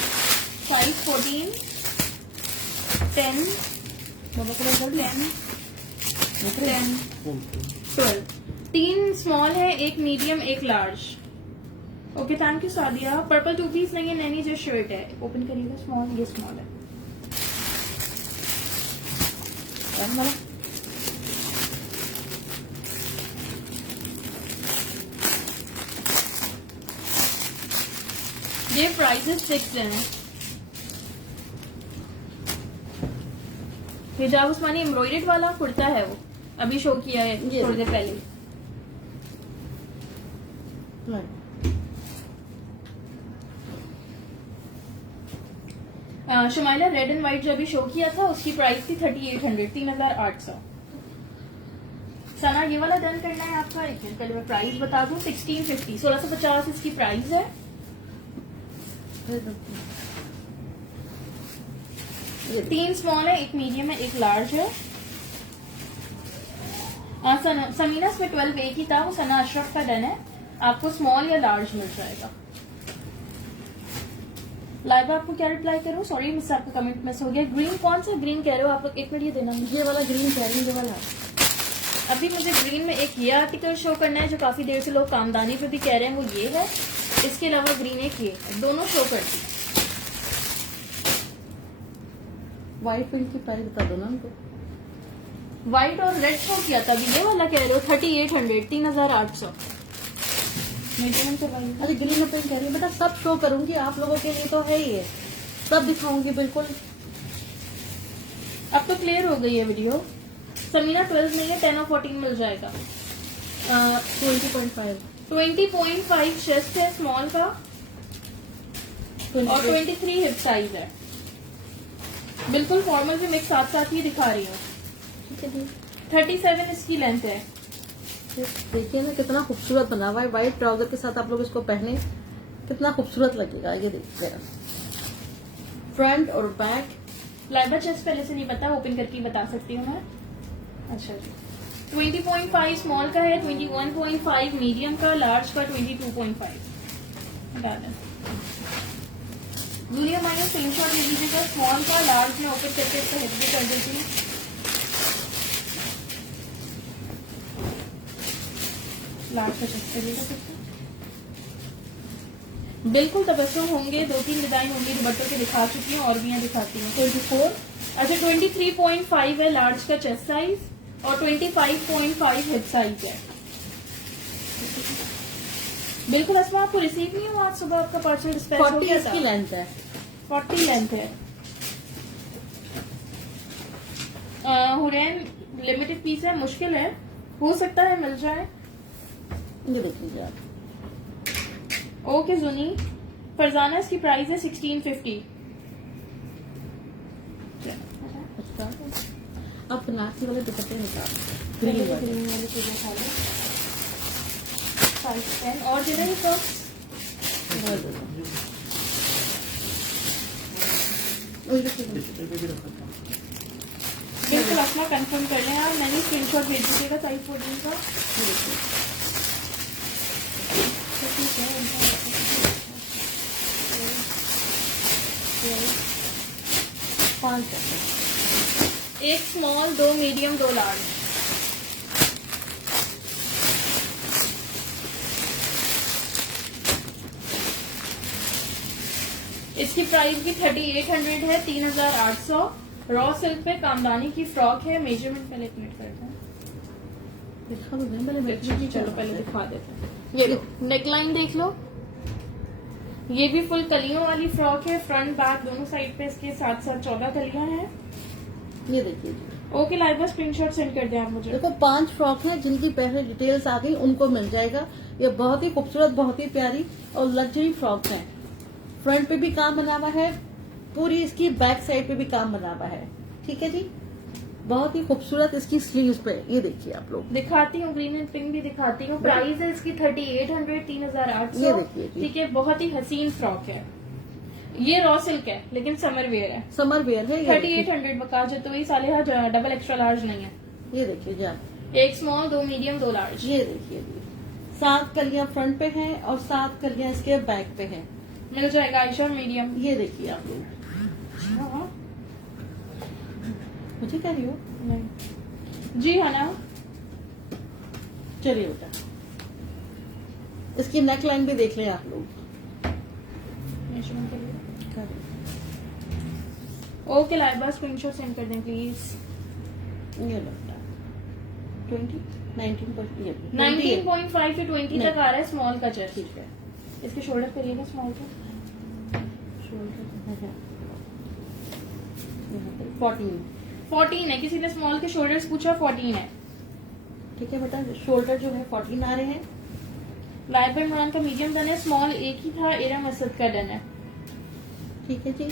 साइज 14, 10, दोनों को कर लिया। 10, 12। 3 स्मॉल है, एक मीडियम, एक large. Okay, thank you Sadia. Purple 2 piece नहीं है, नैनी जो शर्ट है। ओपन करिएगा। स्मॉल, ये स्मॉल है। हमारा ये प्राइसेस फिक्स हैं। हिजाब उस्मानी एम्ब्रॉयडर्ड वाला कुर्ता है, वो अभी शो किया है ये। थोड़ी देर पहले। शमाइला रेड एंड व्हाइट जो अभी शो किया था उसकी प्राइस थी 3800, 3800। सना ये वाला डन करना है आपका, एक मिनट पहले मैं प्राइस बता दूं, 1650, 1650 इसकी प्राइस है। ये 3 स्मॉल है, एक मीडियम है, एक लार्ज है। समीना इसमें 12 एक ही था, वो सना अशरफ का डन है, आपको स्मॉल या लार्ज मिल जाएगा। लाइबा आपको क्या रिप्लाई करूं, सॉरी मुझसे आपका कमेंट मिस हो गया। ग्रीन कौन सा ग्रीन कह रहे हो आप लोग, एक मिनट ये देना मुझे। ये वाला ग्रीन कह रही है, ये वाला। अभी मुझे ग्रीन में एक ये आर्टिकल शो करना है जो काफी देर से लोग कामदानी पे भी कह रहे हैं, वो ये है। इसके अलावा ग्रीन एक ये, दोनों शो करती है। व्हाइट प्रिंट की प्राइस बता दो ना हमको। व्हाइट और रेड शो किया था, अभी ये वाला कह रहे हो 3800, 3800। मीडियम करवाइए। अरे ग्रीन में प्रिंट कह रही है बेटा, सब शो करूंगी आप लोगों के लिए, तो है ही है, सब दिखाऊंगी बिल्कुल। अब तो क्लियर हो गई है वीडियो। समीना 12 नहीं है, 10 और 14 मिल जाएगा। 20.5 20.5 चेस्ट है स्मॉल का और 23 हिप साइज है। बिल्कुल फॉर्मल भी मिक्स साथ साथ ही दिखा रही हूँ। ठीक है जी। 37 इसकी लेंथ है। देखिए ना कितना खूबसूरत बना हुआ है, व्हाइट ट्राउजर के साथ आप लोग इसको पहने कितना खूबसूरत लगेगा। ये देखिए फ्रंट और बैक। लाइबा चेस्ट पहले से नहीं पता, ओपन करके बता सकती हूँ मैं। अच्छा जी, 20.5 स्मॉल का है, 21.5 मीडियम का, लार्ज का 22.5। जूलिया माइनस स्क्रीनशॉट ले लीजिएगा स्मॉल का, लार्ज में ओपन करके इसका हिप भी कर देती हूँ। लार्ज का चेक करिएगा। बिल्कुल तबस्सुम होंगे, 2-3 डिजाइन होंगे दुपट्टों के दिखा चुकी हूँ, और भी यहाँ दिखाती हूँ। 24, अच्छा 23.5 है लार्ज का चेस्ट साइज और 25.5 हिप साइज है। बिल्कुल असमा, आपको रिसीव नहीं हुआ आज सुबह, आपका पार्सल डिस्पैच हो 40 गया इसकी था। लेंथ है, 40 लेंथ है। हुरैन लिमिटेड पीस है, मुश्किल है, हो सकता है मिल जाए। ये देख लीजिए आप। ओके जुनी। फरजाना इसकी प्राइस है 1650। अच्छा अब बनारसी वाले दुपट्टे निकाल, ग्रीन वाले। ग्रीन वाली चीजें खा लो। 5 10 और दे रही तो बिल्कुल अपना कंफर्म कर लें आप, मैंने स्क्रीनशॉट भेज दीजिएगा साइज 14 का। ठीक है, एक स्मॉल, 2 मीडियम, 2 लार्ज। इसकी प्राइस भी 3800 है, 3800। रॉ सिल्क पे कामदानी की फ्रॉक है। मेजरमेंट पहले कमेंट करते हैं, दिखा दो पहले। चलो पहले दिखा देते हैं। ये लो नेकलाइन देख लो, ये भी फुल कलियों वाली फ्रॉक है, फ्रंट बैक दोनों साइड पे इसके साथ साथ 14 कलियां हैं। ये देखिए जी। ओके लाइबा स्क्रीनशॉट सेंड कर दें आप मुझे। देखो 5 फ्रॉक हैं, जिनकी पहले डिटेल्स आ गई उनको मिल जाएगा। ये बहुत ही खूबसूरत, बहुत ही प्यारी और लग्जरी फ्रॉक है। फ्रंट पे भी काम बना हुआ है, पूरी इसकी बैक साइड पे भी काम बना हुआ है। ठीक है जी, बहुत ही खूबसूरत इसकी स्लीव्स पे। ये देखिए आप लोग, दिखाती हूँ, ग्रीन एंड पिंक भी दिखाती हूँ। प्राइस है इसकी 3800, 3800। ये देखिए जी। ठीक है, बहुत ही हसीन फ्रॉक है। ये रॉ सिल्क है लेकिन समर वेयर है। समर वेयर है। ये देखिए, 3800 बका जो तो ये साले डबल एक्स्ट्रा लार्ज नहीं है। ये देखिए जान, एक स्मॉल, 2 मीडियम, 2 लार्ज। ये देखिए जी। 7 कलियां फ्रंट पे हैं और 7 कलियां इसके बैक पे हैं। मिल जाएगा आयशा मीडियम। ये देखिए आप लोग। हाँ, मुझे कह रही हो? नहीं जी है ना। चलिए बेटा, इसकी नेक लाइन भी देख लें आप लोग। मेजरमेंट के लिए ओके लाइबा स्क्रीनशॉट सेंड कर दें प्लीज। ये लगता 19.5 19.5 से 20 तक आ रहा है स्मॉल का चेस्ट। ठीक है। इसके शोल्डर करिएगा स्मॉल का। शोल्डर 14। 14 है, किसी ने स्मॉल के शोल्डर्स पूछा, 14 है। ठीक है बेटा, शोल्डर जो है 14 आ रहे हैं। लाइबा इमरान का मीडियम डन है, स्मॉल एक ही था, इरम असद का डन है। ठीक है जी।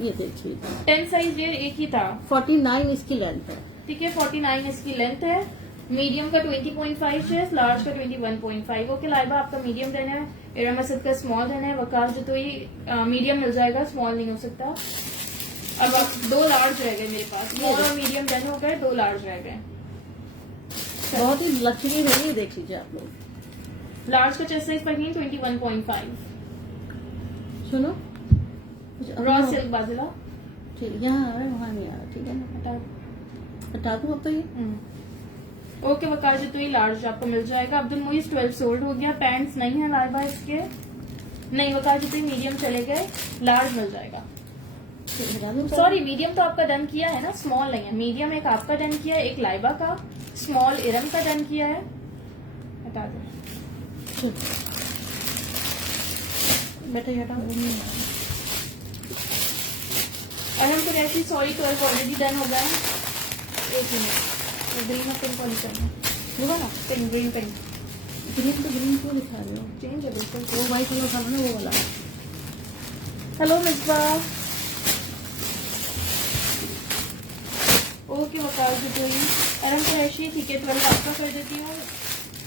ये देखिए 10 साइज ये एक ही था। 49 इसकी लेंथ है। ठीक है, 49 इसकी लेंथ है। मीडियम का 20.5 चेस्ट, लार्ज का 21.5। ओके लाइबा, आपका मीडियम देना है, इरम असद का स्मॉल देना है, वकास जो तो ये मीडियम मिल जाएगा, स्मॉल नहीं हो सकता। अब आप 2 लार्ज रह गए मेरे पास, स्मॉल और मीडियम डन हो गए, 2 लार्ज रह गए। बहुत ही लग्जरी है, ये देख लीजिए आप लोग। लार्ज का चेस्ट साइज पर 21.5। सुनो रॉ सिल्क बाजिला ठीक, यहाँ आ रहा है वहाँ नहीं आ रहा, ठीक है ना, हटा हटा दूँ अब तो ये। ओके वकास जो तो ये लार्ज आपको मिल जाएगा। अब्दुल मुईज 12 सोल्ड हो गया। पैंट्स नहीं है लाइबा इसके, नहीं वकास जो तो मीडियम चले गए, लार्ज मिल जाएगा। ठीक, हटा दूँ सॉरी, मीडियम तो आपका डन किया है ना, स्मॉल नहीं है। मीडियम एक आपका डन किया है, एक लाइबा का, स्मॉल इरम का डन किया है। हटा दो बेटा, ये हटा। अहम कुरैशी सॉरी 12 ऑलरेडी डन हो गए। एक मिनट, ग्रीन और पिंक वाली करना, ये वाला पिंक, ग्रीन पिंक ग्रीन तो ग्रीन क्यों दिखा रहे हो? चेंज है बिल्कुल। वो वाइट कलर था ना, वो वाला। हेलो मिसबा। ओके वकास जी कोई अरम कुरैशी ठीक है, 12 आपका कर देती हूँ।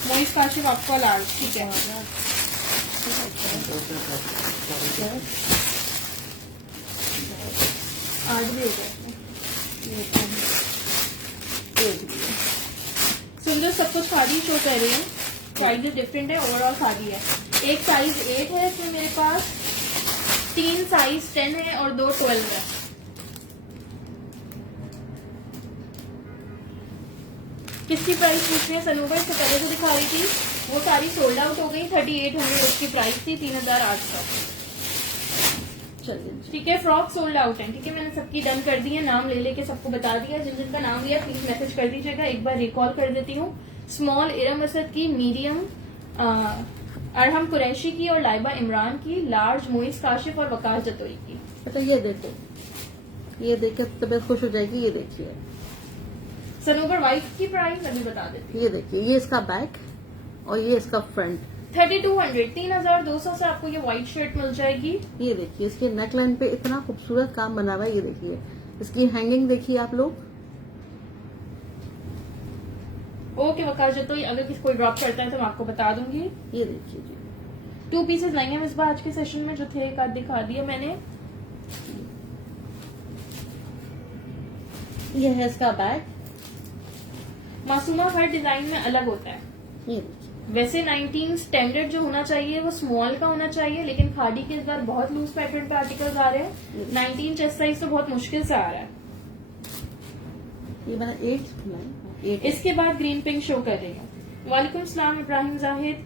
मोइस काशिफ आपका लार्ज, ठीक है। 8 भी हो गए। सुंदर सब कुछ खादी शो कर रही है, प्राइस डिफरेंट है, ओवरऑल खादी है। एक साइज 8 है इसमें मेरे पास, 3 साइज 10 है और 2 12 है। किसकी प्राइस पूछ रहे हैं? सनूबर से पहले जो दिखा रही थी वो सारी सोल्ड आउट हो गई। 3800 उसकी प्राइस थी, 3800। चलिए ठीक है, फ्रॉक सोल्ड आउट है। ठीक है, मैंने सबकी डन कर दी है, नाम ले लेके सबको बता दिया। जिन जिनका नाम लिया प्लीज मैसेज कर दीजिएगा। एक बार रिकॉल कर देती हूँ। स्मॉल इरम असद की, मीडियम अरहम कुरैशी की और लाइबा इमरान की, लार्ज मोइस काशिफ और वकास जतोई की। बेटा ये देखो, ये देख के तबीयत खुश हो जाएगी। ये देखिए, सनूबर वाइफ की प्राइस अभी बता देती ये देखिए, ये इसका बैक और ये इसका फ्रंट। 3200, 3200 से आपको ये व्हाइट शर्ट मिल जाएगी। ये देखिए, इसके नेक लाइन पे इतना खूबसूरत काम बना हुआ है। ये देखिए, इसकी हैंगिंग देखिए आप लोग। ओके वकास जतोई, अगर किसी कोई ड्रॉप करता है तो मैं आपको बता दूंगी। ये देखिए जी, 2 पीसेस नहीं है इस बार आज के सेशन में, जो थे एक आध दिखा दिया मैंने। ये है इसका बैक। मासूमा हर डिजाइन में अलग होता है। ये देखिए, वैसे 19 स्टैंडर्ड जो होना चाहिए वो स्मॉल का होना चाहिए, लेकिन खादी के इस बार बहुत लूज पैटर्न पे आर्टिकल्स आ रहे हैं। 19 चेस्ट साइज तो बहुत मुश्किल से आ रहा है। ये मैंने 8 इसके बाद ग्रीन पिंक शो कर रही है। वालेकुम सलाम इब्राहिम जाहिद।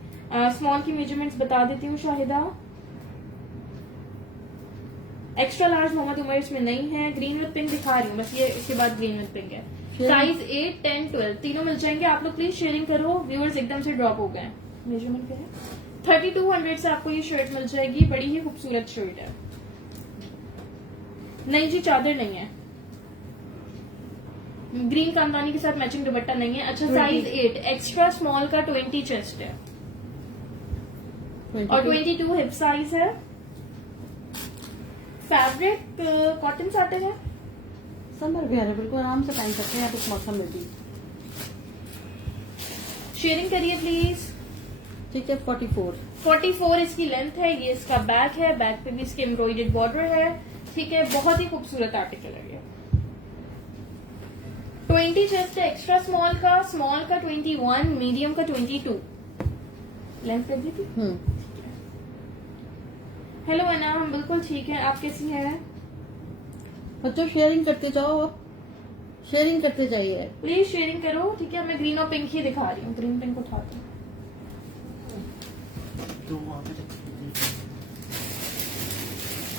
स्मॉल की मेजरमेंट्स बता देती हूँ शाहिदा। एक्स्ट्रा लार्ज मोहम्मद उमर इसमें नहीं है। ग्रीन विद पिंक दिखा रही हूँ बस, ये इसके बाद ग्रीन विद पिंक है। साइज 8, 10, 12 तीनों मिल जाएंगे। आप लोग प्लीज शेयरिंग करो, व्यूअर्स एकदम से ड्रॉप हो गए। मेजरमेंट क्या है? 3200 से आपको ये शर्ट मिल जाएगी। बड़ी ही खूबसूरत शर्ट है। नहीं जी, चादर नहीं है। ग्रीन कांदानी के साथ मैचिंग दुपट्टा नहीं है। अच्छा, साइज 8, एक्स्ट्रा स्मॉल का 20 चेस्ट है और 22 हिप साइज है। फैब्रिक कॉटन साटन है। समर वेयर है, बिल्कुल आराम से पहन सकते हैं आप इस मौसम में भी। शेयरिंग करिए प्लीज। ठीक है, 44 इसकी लेंथ है। ये इसका बैक है, बैक पे भी इसके एम्ब्रॉयडर्ड बॉर्डर है। ठीक है, बहुत ही खूबसूरत आर्टिकल है ये। 20 चेस्ट है एक्स्ट्रा स्मॉल का 21, मीडियम का 22। लेंथ कर दी थी। हेलो अना, हम बिल्कुल ठीक है, आप कैसी हैं? बच्चों शेयरिंग करते जाओ, अब शेयरिंग करते जाइए। प्लीज शेयरिंग करो। ठीक है, मैं ग्रीन और पिंक ही दिखा रही हूँ। ग्रीन पिंक उठाती हूँ।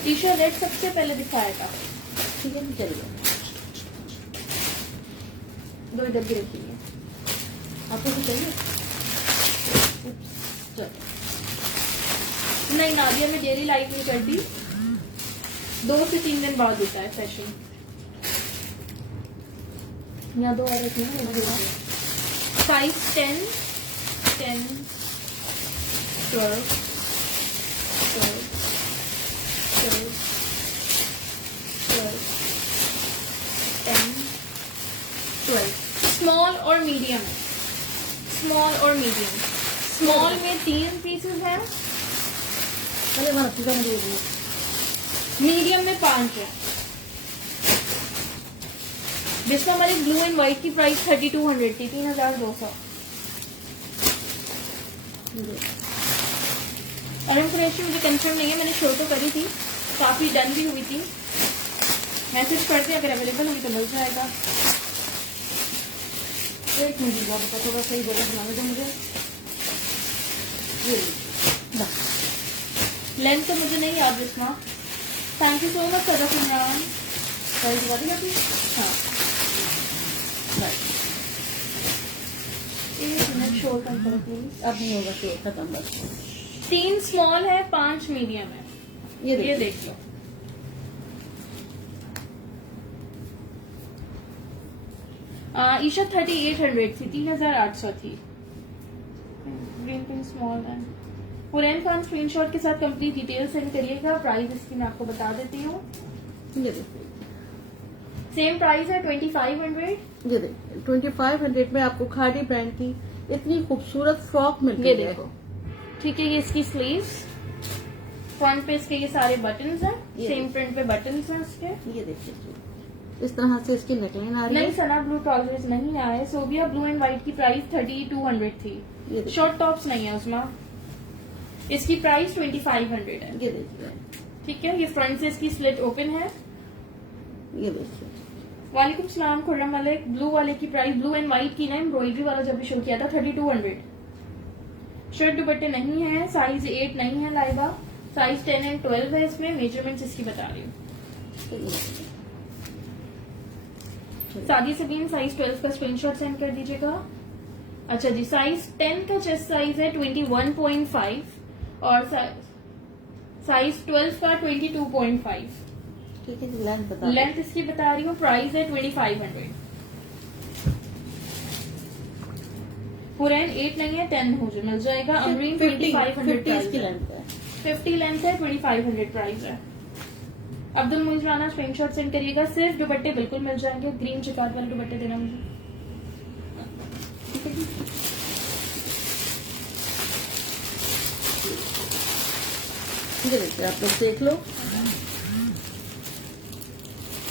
टी-शर्ट रेड सबसे पहले दिखाया था। ठीक है, चलिए 2 डब्बे रखिए। आपको भी चाहिए? चलो, नहीं, नादिया में डेली लाइट नहीं कर दी। 2 से 3 दिन बाद होता है फैशन। यहाँ 2 और रखिए ना। साइज 10, 12, 12, 12, मीडियम है, स्मॉल और मीडियम। स्मॉल में 3 पीसेस हैं, चले वहाँ रखिएगा मुझे ये। मीडियम में 5 है। जिसमें हमारी ब्लू एंड व्हाइट की प्राइस 3200 थी, 3200। और इन्फॉर्मेशन मुझे कंफर्म नहीं है, मैंने शो तो करी थी, काफी डन भी हुई थी। मैसेज करते अगर अवेलेबल हुई तो मिल जाएगा। एक मिनट दीजिए, बता थोड़ा सही जगह बनाने दो मुझे। ये लेंथ तो मुझे नहीं याद रखना। Thank you so much Surf Imran. Size बता दी आपकी? हाँ, राइट। एक मिनट शो करो प्लीज। अब नहीं होगा तो खत्म बस। 3 स्मॉल है, 5 मीडियम है। ये ये देखिए। देख लो। ईशा 3800 थी, 3800 थी। ग्रीन पिंक स्मॉल है। हुरैन खान स्क्रीनशॉट के साथ कंप्लीट डिटेल सेंड करिएगा। प्राइस इसकी मैं आपको बता देती हूँ। ये देखिए, सेम प्राइस है 2500। ये देखिए 2500 में आपको खादी ब्रांड की इतनी खूबसूरत फ्रॉक मिलती ये है। देखो, ठीक है। ये इसकी स्लीव्स, फ्रंट पे इसके ये सारे बटन्स हैं, ये सेम प्रिंट पे बटन्स हैं इसके। ये देखिए, इस तरह से इसकी नेकलाइन आ रही नहीं, है। सना ब्लू ट्राउजर्स नहीं आए। सोबिया ब्लू एंड व्हाइट की प्राइस 3200 थी। ये देखिए, शॉर्ट टॉप्स नहीं है उसमें। इसकी प्राइस 2500 है। ये देखिए, ठीक है। ये फ्रंट से इसकी स्लिट ओपन है। ये देखिए। वालेकुम सलाम खुर्रम मलिक। ब्लू वाले की प्राइस, ब्लू एंड व्हाइट की ना, एम्ब्रॉयडरी वाला जब भी शो किया था, 3200। शर्ट दुपट्टे नहीं है, साइज 8 नहीं है लाइबा, साइज 10 एंड 12 है इसमें। मेजरमेंट्स इसकी बता रही हूँ। तो ये देखिए। सादी सबीन साइज 12 का स्क्रीनशॉट सेंड कर दीजिएगा। अच्छा जी, साइज 10 का चेस्ट साइज है 21.5 और साइज 12 का 22.5। ठीक है जी, लेंथ बता लेंथ इसकी बता रही हूँ। प्राइस है 2500। हुरैन 8 नहीं है, 10 हो मिल जाएगा। अमरीन 2500 50 की प्राइस है। लेंथ है। 50 लेंथ है, 2500 प्राइस है। अब्दुल मुइज राना स्क्रीनशॉट सेंड करिएगा। सिर्फ दुपट्टे बिल्कुल मिल जाएंगे। ग्रीन चिकार्ड वाले दुपट्टे देना मुझे। ठीक है जी। ये देखिए, आप लोग देख लो।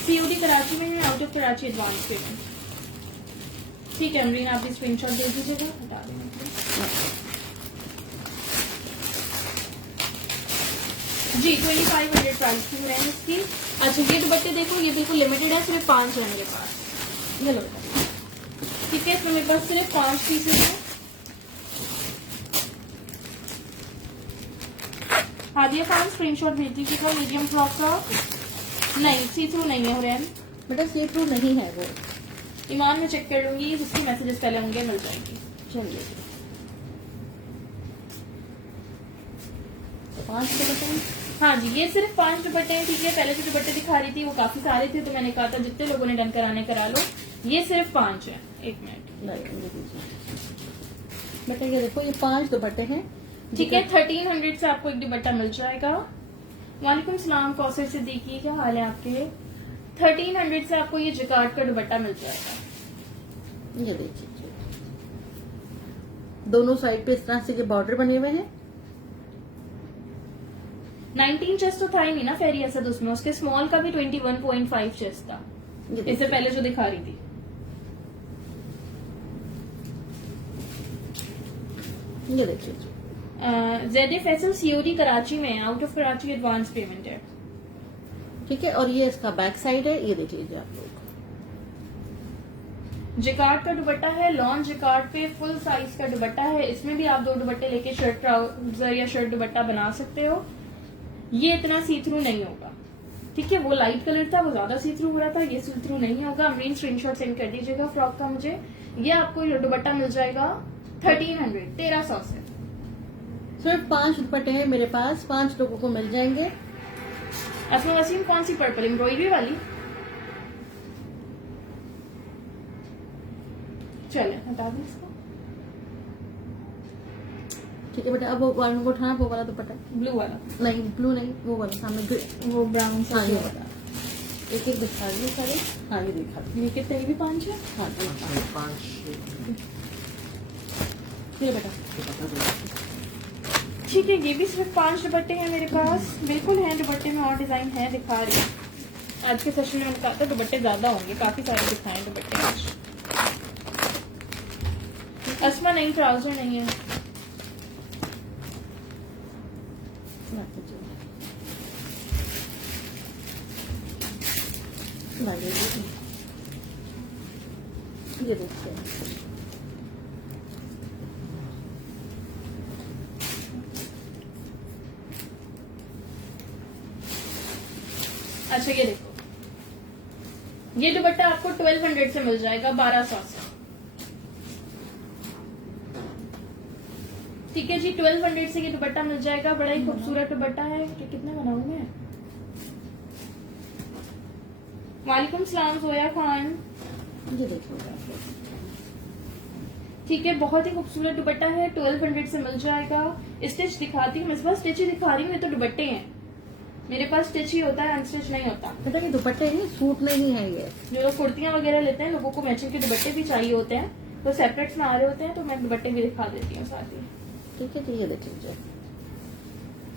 सीओडी कराची में है, out of Karachi advance payment. ठीक है अमरीन, आप भी स्क्रीनशॉट दे दीजिएगा। हटा देना जी। 2500 प्राइस की है इसकी। अच्छा, ये दुपट्टे देखो, ये बिल्कुल लिमिटेड है, सिर्फ 5 है मेरे पास। ये लो। ठीक है, इसमें मेरे पास सिर्फ 5 पीसेस हैं। हादिया खान स्क्रीनशॉट भेज दीजिएगा मीडियम फ्रॉक का। नहीं, सी थ्रू नहीं है हुरैन। बेटा सी थ्रू नहीं है वो। ईमान में चेक कर लूंगी, जिसकी मैसेजेस पहले होंगे मिल जाएंगी। चलिए, 5 के बताएं। हाँ जी, ये सिर्फ 5 दुपट्टे हैं। ठीक है, पहले जो दुपट्टे दिखा रही थी वो काफी सारे थे, तो मैंने कहा था जितने लोगों ने डन कराने करा लो। ये सिर्फ 5 है। 1 मिनट। बेटा ये देखो, ये 5 दुपट्टे हैं। ठीक है, 1300 से आपको एक दुपट्टा मिल जाएगा। वालेकुम सलाम कौसर सिद्दीकी, क्या हाल है आपके? 1300 से आपको ये जिकार्ड का दुपट्टा मिल जाएगा। ये देखिए, दोनों साइड पे इस तरह से ये बॉर्डर बने हुए हैं। 19 चेस्ट तो था ही नहीं ना फेरी असद उसमें। उसके स्मॉल का भी 21.5 चेस्ट था, ये इससे देखिए, पहले जो दिखा रही थी। ये देखिए। जेड फैसल सीओडी कराची में, out of Karachi advance payment है। ठीक है, और ये इसका बैक साइड है। ये देख लीजिए आप लोग। जिकार्ड का दुपट्टा है, लॉन जिकार्ड पे फुल साइज का दुपट्टा है। इसमें भी आप 2 दुपट्टे लेके शर्ट ट्राउजर या शर्ट दुपट्टा बना सकते हो। ये इतना सी थ्रू नहीं होगा। ठीक है, वो लाइट कलर था, वो ज्यादा सी थ्रू हो रहा था। ये सी थ्रू नहीं होगा। अमरीन स्क्रीनशॉट सेंड कर दीजिएगा फ्रॉक का मुझे। ये आपको दुपट्टा मिल जाएगा 1300, 1300 से। सिर्फ 5 दुपट्टे हैं मेरे पास, 5 लोगों को मिल जाएंगे। असमा वसीम, कौन सी पर्पल एम्ब्रॉयडरी वाली? चले हटा दें इसको। ठीक है बेटा, अब वो वाला को उठाना, वो वाला दुपट्टा। ब्लू वाला नहीं, ब्लू नहीं, वो वाला सामने ग्रे। वो ब्राउन सा हाँ, ये जो वाला। एक एक दिखा रही है सारे। हाँ ये दिखा रही ये कितने, ये भी 5 है। हाँ ये बेटा ठीक है, ये भी सिर्फ 5 दुपट्टे हैं मेरे पास। बिल्कुल हैं दुपट्टे में, और डिजाइन है, दिखा रही हूँ। आज के सेशन में मैंने कहा था दुपट्टे ज्यादा होंगे, काफी सारे दिखाए दुपट्टे आज। अस्मा नहीं, ट्राउजर नहीं है। ये देखिए अच्छा ये देखो, ये दुपट्टा आपको 1200 से मिल जाएगा, 1200 से। ठीक है जी, 1200 से ये दुपट्टा मिल जाएगा। बड़ा ही खूबसूरत दुपट्टा है। कि कितने बनाऊं मैं? वालेकुम सलाम जोया खान। ये देखिए ठीक है, बहुत ही खूबसूरत दुपट्टा है, 1200 से मिल जाएगा। स्टिच दिखाती हूँ, इस बार स्टिच ही दिखा रही हूँ। ये तो दुपट्टे हैं, मेरे पास स्टिच ही होता है, अनस्टिच नहीं होता। बेटा ये दुपट्टे नहीं, सूट नहीं है ये। जो लोग कुर्तियां वगैरह लेते हैं, लोगों को मैचिंग के दुपट्टे भी चाहिए होते हैं, तो सेपरेट में आ रहे होते हैं, तो मैं दुपट्टे भी दिखा देती हूँ साथ ही। ठीक है, ये देखिए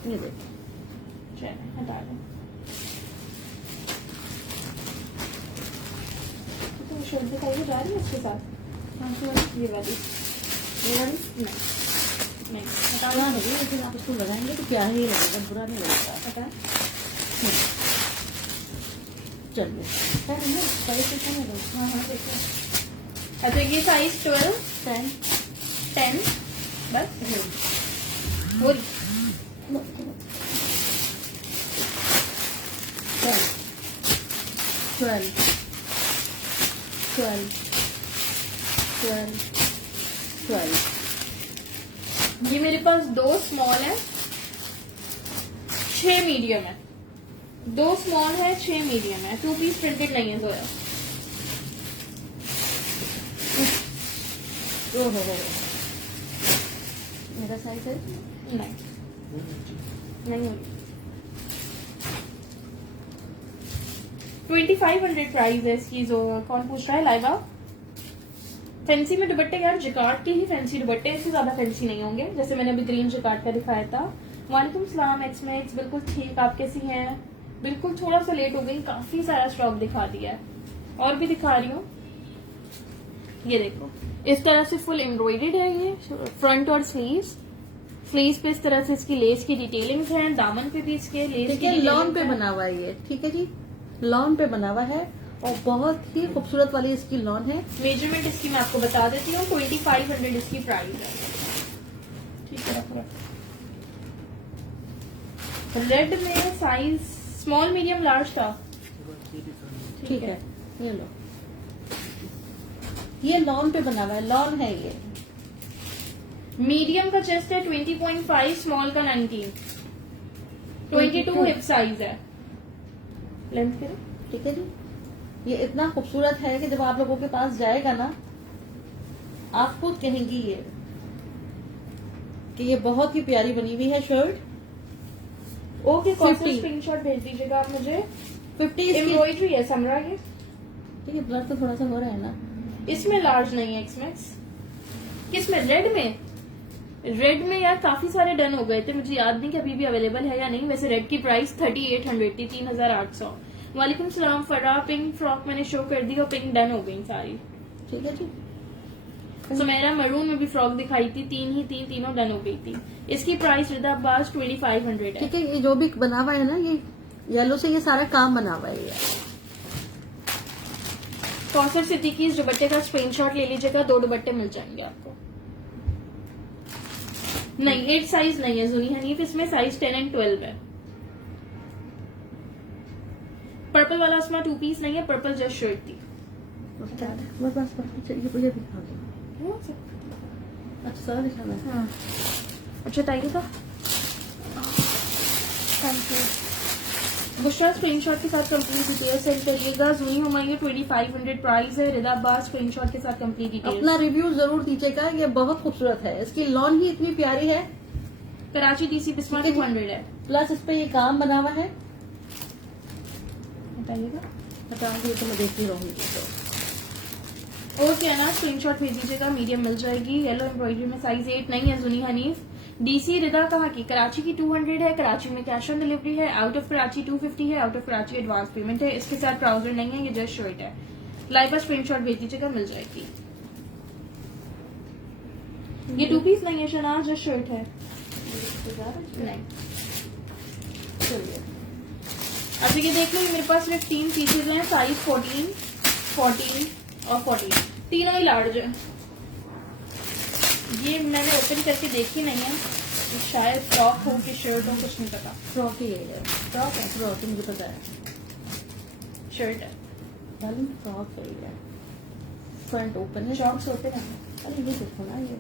ये देखिए चलिए हटा दें। तो शर्ट दिखाइए, जा रही है इसके साथ? कौन सी वाली? ये वाली नहीं, नहीं हटा हाँ नहीं, लेकिन आप इसको लगाएंगे तो क्या ही लगेगा, बुरा नहीं लगेगा। हटा। चलिए साइज कितना है? हाँ हाँ देखिए। अच्छा ये साइज 12, 10 बस वो 12। ये मेरे पास 2 स्मॉल है, 6 मीडियम है। 2 स्मॉल है, 6 मीडियम है। 2 पीस प्रिंटेड नहीं है जोया। ओहो मेरा साइज है नहीं नहीं होगी। 2500 प्राइस है इसकी। जो कौन पूछ रहा है? लाइबा। फैंसी में दुपट्टे यार जिकार्ड के ही फैंसी दुपट्टे, इससे ज्यादा फैंसी नहीं होंगे। जैसे मैंने अभी ग्रीन जिकार्ड का दिखाया था। वालेकुम सलाम एक्समैक्स, बिल्कुल ठीक, आप कैसी हैं? बिल्कुल थोड़ा सा लेट हो गई, काफी सारा स्टॉक दिखा दिया है, और भी दिखा रही हूँ। ये देखो, इस तरह से फुल एम्ब्रॉयडेड है ये फ्रंट और स्लीव्स पे इस तरह से इसकी लेस की डिटेलिंग्स हैं, दामन पे भी इसके लेस ठीक की है, लॉन डिटेलिंग्स पे हैं। बना हुआ है ये। ठीक है जी, लॉन पे बना हुआ है और बहुत ही खूबसूरत वाली इसकी लॉन है। मेजरमेंट इसकी मैं आपको बता देती हूँ, 2500 इसकी प्राइस है। ठीक है, रेड में साइज स्मॉल मीडियम लार्ज था। ठीक है, ये लो, ये लॉन पे बना हुआ है, लॉन है ये। मीडियम का चेस्ट है 20.5, स्मॉल का 19, 22 हिप साइज है। लेंथ करें। ठीक है जी, ये इतना खूबसूरत है कि जब आप लोगों के पास जाएगा ना, आप खुद कहेंगी ये कि ये बहुत ही प्यारी बनी हुई है शर्ट। ओके, कौन सा 50 स्क्रीनशॉट भेज दीजिएगा आप मुझे। 50 इसकी। एम्ब्रॉयडरी है समरा ये। ठीक है, ब्लर तो थोड़ा सा हो रहा है ना। इसमें लार्ज नहीं है एक्समैक्स। किसमें? रेड में यार काफी सारे डन हो गए थे, मुझे याद नहीं कि अभी भी अवेलेबल है या नहीं। वैसे रेड की प्राइस 3800 थी, 3800। वालेकुम सलाम फरा, पिंक फ्रॉक मैंने शो कर दी और पिंक डन हो गई सारी। ठीक है जी, सुमेरा मरून में भी फ्रॉक दिखाई थी, तीनों डन हो गई थी। इसकी प्राइस रिदा अब्बास 2500 है। ठीक है, ये जो भी बना हुआ है ना, ये येलो से ये सारा काम बना हुआ है ये। कौसर सिटी की इस दुपट्टे का स्क्रीनशॉट ले लीजिएगा, 2 दुपट्टे मिल जाएंगे आपको। नहीं 8 साइज नहीं है जुनी हनीफ, इसमें साइज 10 और 12 है। पर्पल वाला उसमें 2 पीस नहीं है, पर्पल जस्ट शर्ट थी। बस ये दिखा दो। अच्छा सारा दिखाना है। हाँ। अच्छा टाइगर था। Thank you. बुशरा स्क्रीनशॉट के साथ कंप्लीट डिटेल सेंड करिएगा। जूनी हुमायूं 2500 प्राइस है। रिदा अब्बास स्क्रीनशॉट के साथ कंप्लीट डिटेल। अपना रिव्यू जरूर दीजिएगा, ये बहुत खूबसूरत है। इसकी लॉन ही इतनी प्यारी है। कराची डीसी बिस्मा 200 है। प्लस इस पे ये काम बना हुआ है। बताइएगा। हटाऊंगी तो मैं देखती रहूंगी। तो ओके ना, स्क्रीनशॉट भेज दीजिएगा, मीडियम मिल जाएगी। येलो एम्ब्रॉयडरी में साइज 8 नहीं है। जुनी हनीफ डीसी रिदा कहाँ की? कराची की 200 है, कराची में कैश ऑन डिलीवरी है, आउट ऑफ कराची 250 है, out of Karachi advance payment है। इसके साथ ट्राउजर नहीं है, ये जस्ट शर्ट है। लाइव पर स्क्रीनशॉट भेज दीजिएगा, मिल जाएगी। ये 2 पीस नहीं है शनाज, जस्ट शर्ट है। नहीं, चलिए अच्छा ये देख लो, ये मेरे पास सिर्फ 3 पीसेज हैं, साइज 14, 14 और 14, तीनों ही लार्ज है। ये मैंने ओपन करके देखी नहीं है, शायद फ्रॉक हो कि शर्ट हो, कुछ नहीं पता। फ्रॉक ही है, फ्रॉक है, फ्रॉक मुझे पता है, शर्ट है। डार्लिंग फ्रॉक है। फ्रंट ओपन है। शॉक्स होते हैं, अरे ये देखो ना, ये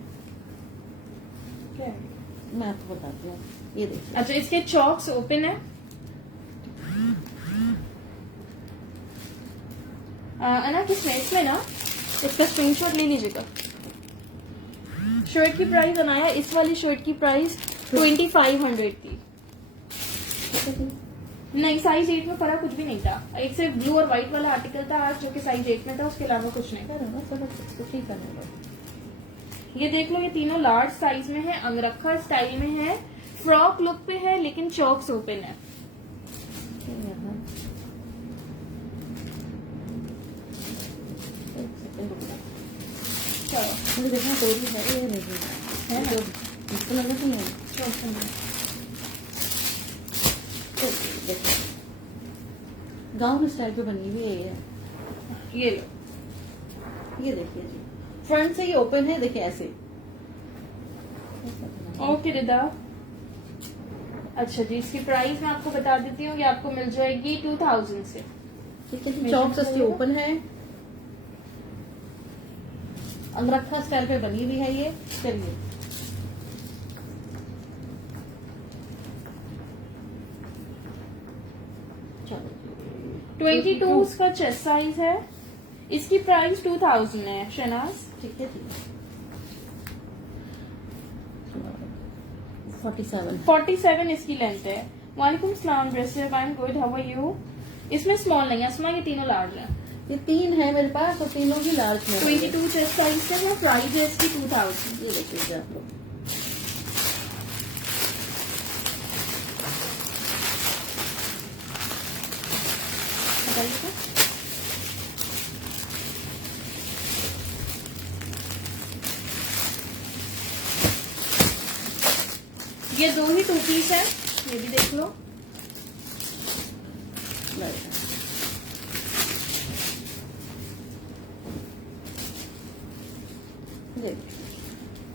क्या है? मैं आपको बताती हूँ, ये देखिए। अच्छा इसके चॉक्स ओपन है। अना किस रेट में ना, इसका स्क्रीनशॉट ले लीजिएगा। शर्ट की प्राइस बनाया, इस वाली शर्ट की प्राइस 2500 थी। नहीं, साइज 8 में फर्क कुछ भी नहीं था। एक से ब्लू और व्हाइट वाला आर्टिकल था आज जो कि साइज 8 में था, उसके अलावा कुछ नहीं। ठीक है, ये देख लो, ये तीनों लार्ज साइज में है, अंगरखा स्टाइल में है, फ्रॉक लुक पे है, लेकिन चॉक्स ओपन है। चलो मुझे देखना कोई है ये नहीं है ना? तो इसको लगा तो नहीं। तो देखो गाउन स्टाइल पे बनी हुई है ये लो। ये देखिए जी, फ्रंट से ये ओपन है, देखिए ऐसे। ओके रिदा, अच्छा जी, इसकी प्राइस मैं आपको बता देती हूँ, ये आपको मिल जाएगी 2000 से। ठीक है जी, चौक इसकी ओपन है, अंगरखा स्टाइल पे बनी हुई है ये। चलिए चलो 22 इसका चेस्ट साइज है, इसकी प्राइस 2000 है शनाज। ठीक है जी। 47 47 इसकी लेंथ है। वालेकुम सलाम ड्रेसर, I am good, how are you? इसमें स्मॉल नहीं है असमा, ये तीनों लार्ज है। ये 3 है मेरे पास और तीनों ही लार्ज में है। 22 चेस्ट साइज से है, प्राइस है इसकी 2000। ये देखिए आप लोग, बताइएगा। ये 2 ही 2 पीस है, ये भी देख लो।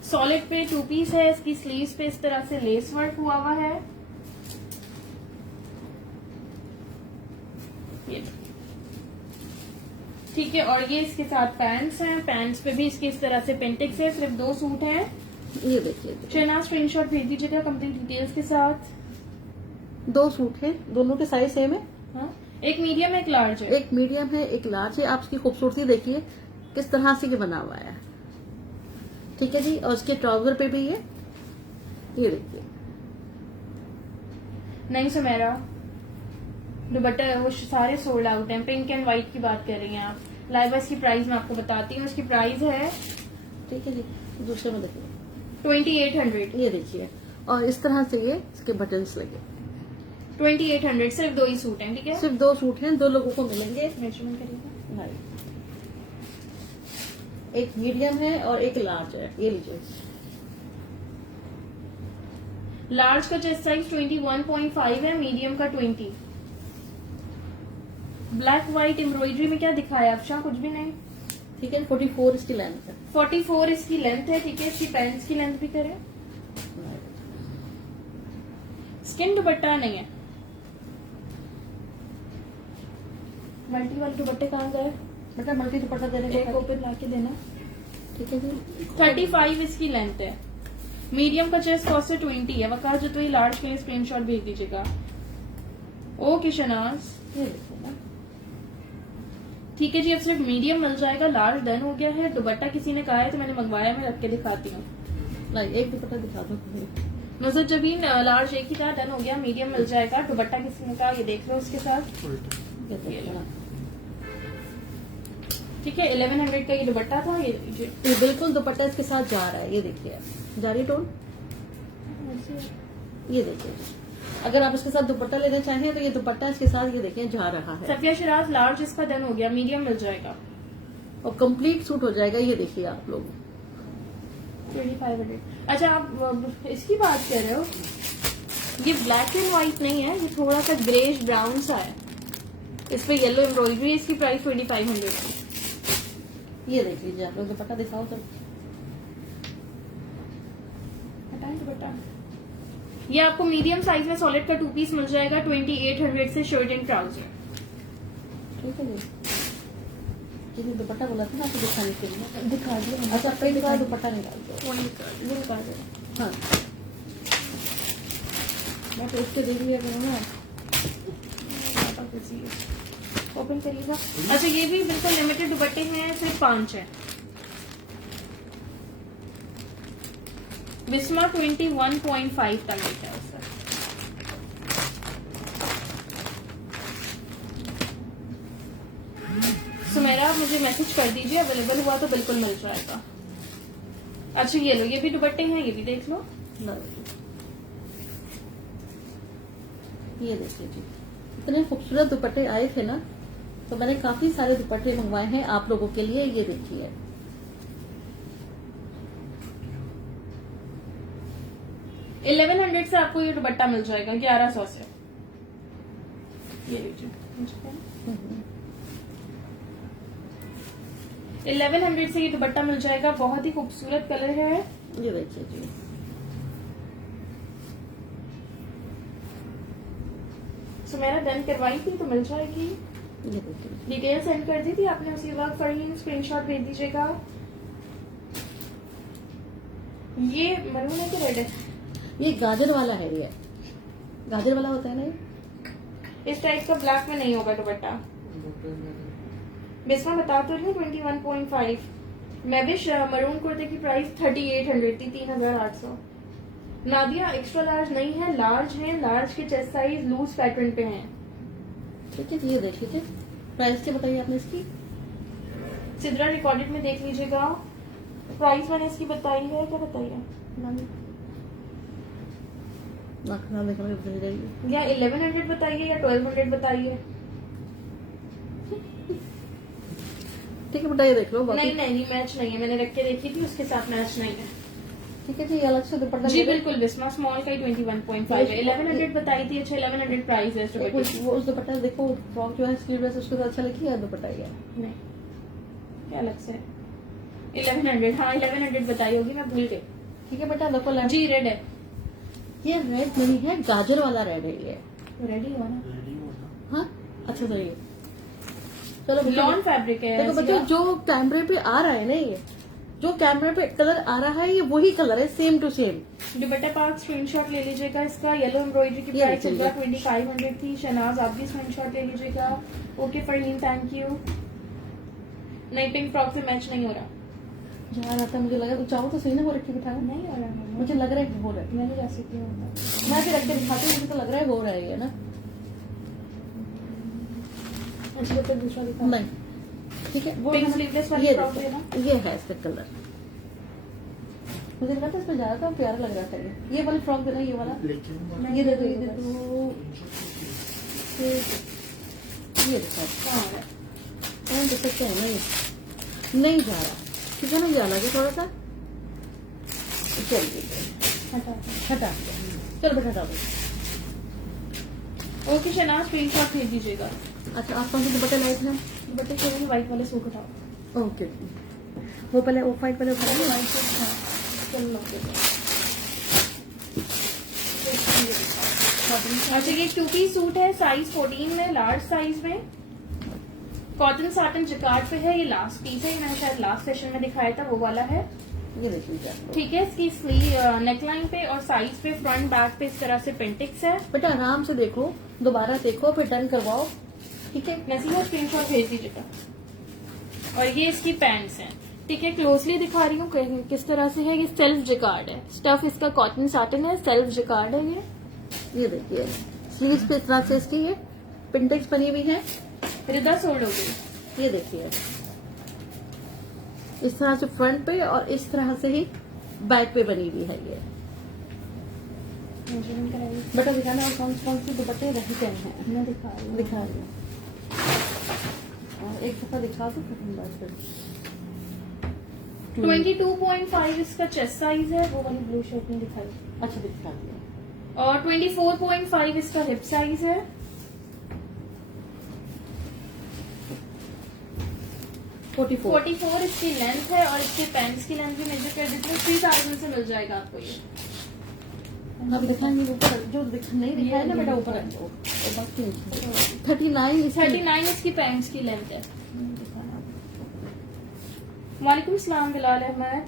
सॉलिड पे 2 पीस है, इसकी स्लीव्स पे इस तरह से लेस वर्क हुआ है। ये ठीक है, और ये इसके साथ पैंट्स हैं, पैंट्स पे भी इसकी इस तरह से पेंटिक्स है। सिर्फ 2 सूट हैं। ये देखिए शहनाज स्क्रीनशॉट भेज दीजिएगा कंप्लीट डिटेल्स के साथ। 2 सूट है, दोनों के साइज सेम है। हाँ, एक मीडियम एक लार्ज है। एक मीडियम है, एक लार्ज है। आप इसकी खूबसूरती देखिए किस तरह से ये बना हुआ है। ठीक है जी, और इसके ट्राउजर पे भी ये देखिए। नहीं सुमेरा, दुपट्टा वो सारे सोल्ड आउट हैं। पिंक एंड व्हाइट की बात कर रही हैं आप। लाइव की प्राइस मैं आपको बताती हूँ, इसकी प्राइस है ठीक है जी। दूसरे में देखिए 2800। ये देखिए, और इस तरह से ये इसके बटन्स लगे। 2800, सिर्फ 2 ही सूट हैं। ठीक है, सिर्फ 2 सूट हैं, 2 लोगों को मिलेंगे। मेजरमेंट करिएगा। भाई एक मीडियम है और एक लार्ज है, ये लीजिए। लार्ज का चेस्ट साइज 21.5 है, मीडियम का 20। ब्लैक व्हाइट एम्ब्रॉयडरी में क्या दिखाया अफशा? कुछ भी नहीं। ठीक है, 44 इसकी लेंथ है। 44 इसकी लेंथ है। ठीक है, इसकी पैंट्स की लेंथ भी करें। स्किन दुपट्टा नहीं है। मल्टी वाले दुपट्टे कहाँ गए? बेटा मल्टी दुपट्टा देने एक ओपन ला के देना। ठीक है जी। 35 इसकी लेंथ है। मीडियम का चेस्ट कॉस्ट है 20 है। वकार जो तो ये लार्ज के लिए स्क्रीनशॉट भेज दीजिएगा। ओके शनाज, ये देखिए ना, ठीक है जी, अब सिर्फ मीडियम मिल जाएगा, लार्ज डन हो गया है। दुपट्टा किसी ने कहा है तो मैंने मंगवाया, मैं रख के दिखाती हूँ। नहीं एक दुपट्टा दिखा दो। नजर जबीन लार्ज एक ही था, डन हो गया। मीडियम मिल जाएगा। दुपट्टा किसी ने कहा, ये देख लो उसके साथ। ये देखिए ना, ठीक है 1100 का ये दुपट्टा था, ये लीजिए। ये बिल्कुल दुपट्टा इसके साथ जा रहा है, ये देखिए जा रही टोन, ये देखिए जी। अगर आप इसके साथ दुपट्टा लेना चाहें तो ये दुपट्टा इसके साथ ये देखिए जा रहा है सफिया शिराज लार्ज इसका डन हो गया, मीडियम मिल जाएगा और कंप्लीट सूट हो जाएगा। ये देखिए आप लोग 2500। अच्छा आप इसकी बात कर रहे हो, ये ब्लैक एंड व्हाइट नहीं है, ये थोड़ा सा ग्रेश ब्राउन सा है, इस पे येलो एम्ब्रॉयडरी है, इसकी प्राइस 2500 की। ये देख लीजिए आप लोग, दुपट्टा दिखाओ तो। हटाएं दुपट्टा। ये आपको मीडियम साइज में सॉलिड का 2 पीस मिल जाएगा 2800 से शर्ट एंड ट्राउजर। ठीक है जी, किसी दुपट्टा बोला था ना आपको दिखाने के लिए, दिखा दिया। अच्छा अपने दिखा दुपट्टा निकाल दो। वो निकाल दो। हाँ मैं तो उसके देख लिया करूँ ना। ओपन करिएगा। अच्छा ये भी बिल्कुल लिमिटेड दुपट्टे हैं, सिर्फ 5 है। बिस्मा 21.5 का रेट है उसका। सुमेरा आप मुझे मैसेज कर दीजिए, अवेलेबल हुआ तो बिल्कुल मिल जाएगा। अच्छा ये लो, ये भी दुपट्टे हैं, ये भी देख लो। ये देखिए जी, इतने खूबसूरत दुपट्टे आए थे ना, तो मैंने काफी सारे दुपट्टे मंगवाए हैं आप लोगों के लिए। ये देखिए 1100 से आपको ये दुपट्टा मिल जाएगा 1100 से। ये लीजिए 1100 से ये दुपट्टा मिल जाएगा, बहुत ही खूबसूरत कलर है। ये देखिए जी, सुमेरा डन करवाई थी तो मिल जाएगी। ये देखिए डिटेल सेंड कर दी थी आपने उसी वक्त, फरहीन स्क्रीनशॉट भेज दीजिएगा। ये मरून है कि रेड है? ये गाजर वाला है, ये गाजर वाला होता है ना, ये इस टाइप का ब्लैक में नहीं होगा दुपट्टा। बिस्मा बता तो रही हूँ 21.5। मैं भी मरून कुर्ते की प्राइस 3800 थी, 3800। नादिया एक्स्ट्रा लार्ज नहीं है, लार्ज है, लार्ज के चेस्ट साइज लूज पैटर्न पे हैं। ठीक है। ये देखिए प्राइस क्या बताइए आपने इसकी? सिद्रा रिकॉर्डेड में देख लीजिएगा, प्राइस मैंने इसकी बताई है। क्या बताई है या 1100 बताइए या 1200 बताइए। ठीक है बेटा, ये देख लो। नहीं नहीं मैच नहीं है, मैंने रख के देखी थी, उसके साथ मैच नहीं है। ठीक है जी, अलग से दुपट्टा जी बिल्कुल बिस्मा स्मॉल का ही 21.5 है। 1100 बताई थी। अच्छा 1100 प्राइस है इस दुपट्टे की। वो उस दुपट्टा देखो, फ्रॉक जो है स्लीवलेस उसके साथ अच्छा लगी है दुपट्टा ये नहीं क्या अलग से 1100। हाँ 1100 बताई होगी, मैं भूल गई। ठीक है बेटा, देखो जी रेड है। ये रेड नहीं है, गाजर वाला रेड है ये। रेडी हो ना? हाँ अच्छा सही है। चलो लॉन फैब्रिक है। देखो बच्चों, जो कैमरे पे आ रहा है ना, ये जो कैमरे पे कलर आ रहा है ये वही कलर है, सेम टू सेम। दुपट्टा पार्क स्क्रीनशॉट ले लीजिएगा इसका। येलो एम्ब्रॉयडरी की प्राइस 2500 थी। शहनाज आप भी स्क्रीनशॉट ले लीजिएगा। Okay Farheen thank you. नहीं पिंक फ्रॉक से मैच नहीं हो रहा। जा रहा था, मुझे लगा तो चाहो तो सही ना, वो रख के बिठाया। नहीं हो रहा मुझे लग रहा है हो रहा है। मैंने जैसे किया होगा। मैं फिर रख के दिखाती हूँ, मुझे तो लग रहा है हो रहा है ये ना। अच्छा तो दूसरा दिखा। नहीं ठीक है, वो पिंक स्लीवलेस वाली ये फ्रॉक देखो, देना। ये है इसका कलर। मुझे लगा था इसमें ज्यादा प्यारा लग रहा था ये वाली फ्रॉक देना, ये वाला। ये देखो, ये देखो, ये देखो कहाँ है? कौन देख सकते हैं ना, ये नहीं जा रहा। ठीक है ना, ये अलग है थोड़ा सा। चलिए हटा। हटा, चल बेटा हटा दो। ओके शहनाज स्क्रीनशॉट भेज दीजिएगा। अच्छा आप कौन से दुपट्टे लाए थे? दुपट्टे के लिए व्हाइट वाले सूट उठाओ। ओके, वो पहले ऑफ वाइट वाले उठा व्हाइट सूट हाँ चलो अच्छा ये 2 पीस सूट है, साइज 14 में, लार्ज साइज में, कॉटन साटन जिकार्ड पे है। ये लास्ट पीस है, मैंने शायद लास्ट सेशन में दिखाया था, वो वाला है। ये देखिए ठीक है। इसकी स्लीव नेकलाइन पे और साइज पे फ्रंट बैक पे इस तरह से पेंटिक्स है। बेटा आराम से देखो, दोबारा देखो, फिर डन करवाओ। ठीक है, नसीहा स्क्रीनशॉट भेज दीजिएगा। और ये इसकी पैंट्स हैं। ठीक है, क्लोजली दिखा रही हूँ किस तरह से है। ये सेल्फ जिकार्ड है, स्टफ इसका कॉटन साटन है, सेल्फ जिकार्ड है ये देखिए स्लीव्स पे इस तरह से इसकी ये पिंटेक्स बनी हुई है। रिदा सोल्ड हो गई। ये देखिए इस तरह से फ्रंट पे और इस तरह से ही बैक पे बनी हुई है ये। मेजरमेंट कराइए। बेटा दिखाना और कौन से दुपट्टे रह गए हैं, मैं दिखा रही हूँ। दिखा रही हूँ। और एक दफा दिखा दो फिर हम बात करें। 22.5 इसका चेस्ट साइज है, वो वाली ब्लू शर्ट में दिखाई। अच्छा दिखा दिया। और 24.5 इसका हिप साइज है। 44 इसकी लेंथ है और इसके पैंट्स की लेंथ भी मेजर कर देती हूँ। 3000 से मिल जाएगा आपको ये। अब दिखाएंगे ऊपर जो नहीं दिखाया ना बेटा, ऊपर 39 इसकी पैंट्स की लेंथ है। वालेकुम सलाम बिलाल अहमद।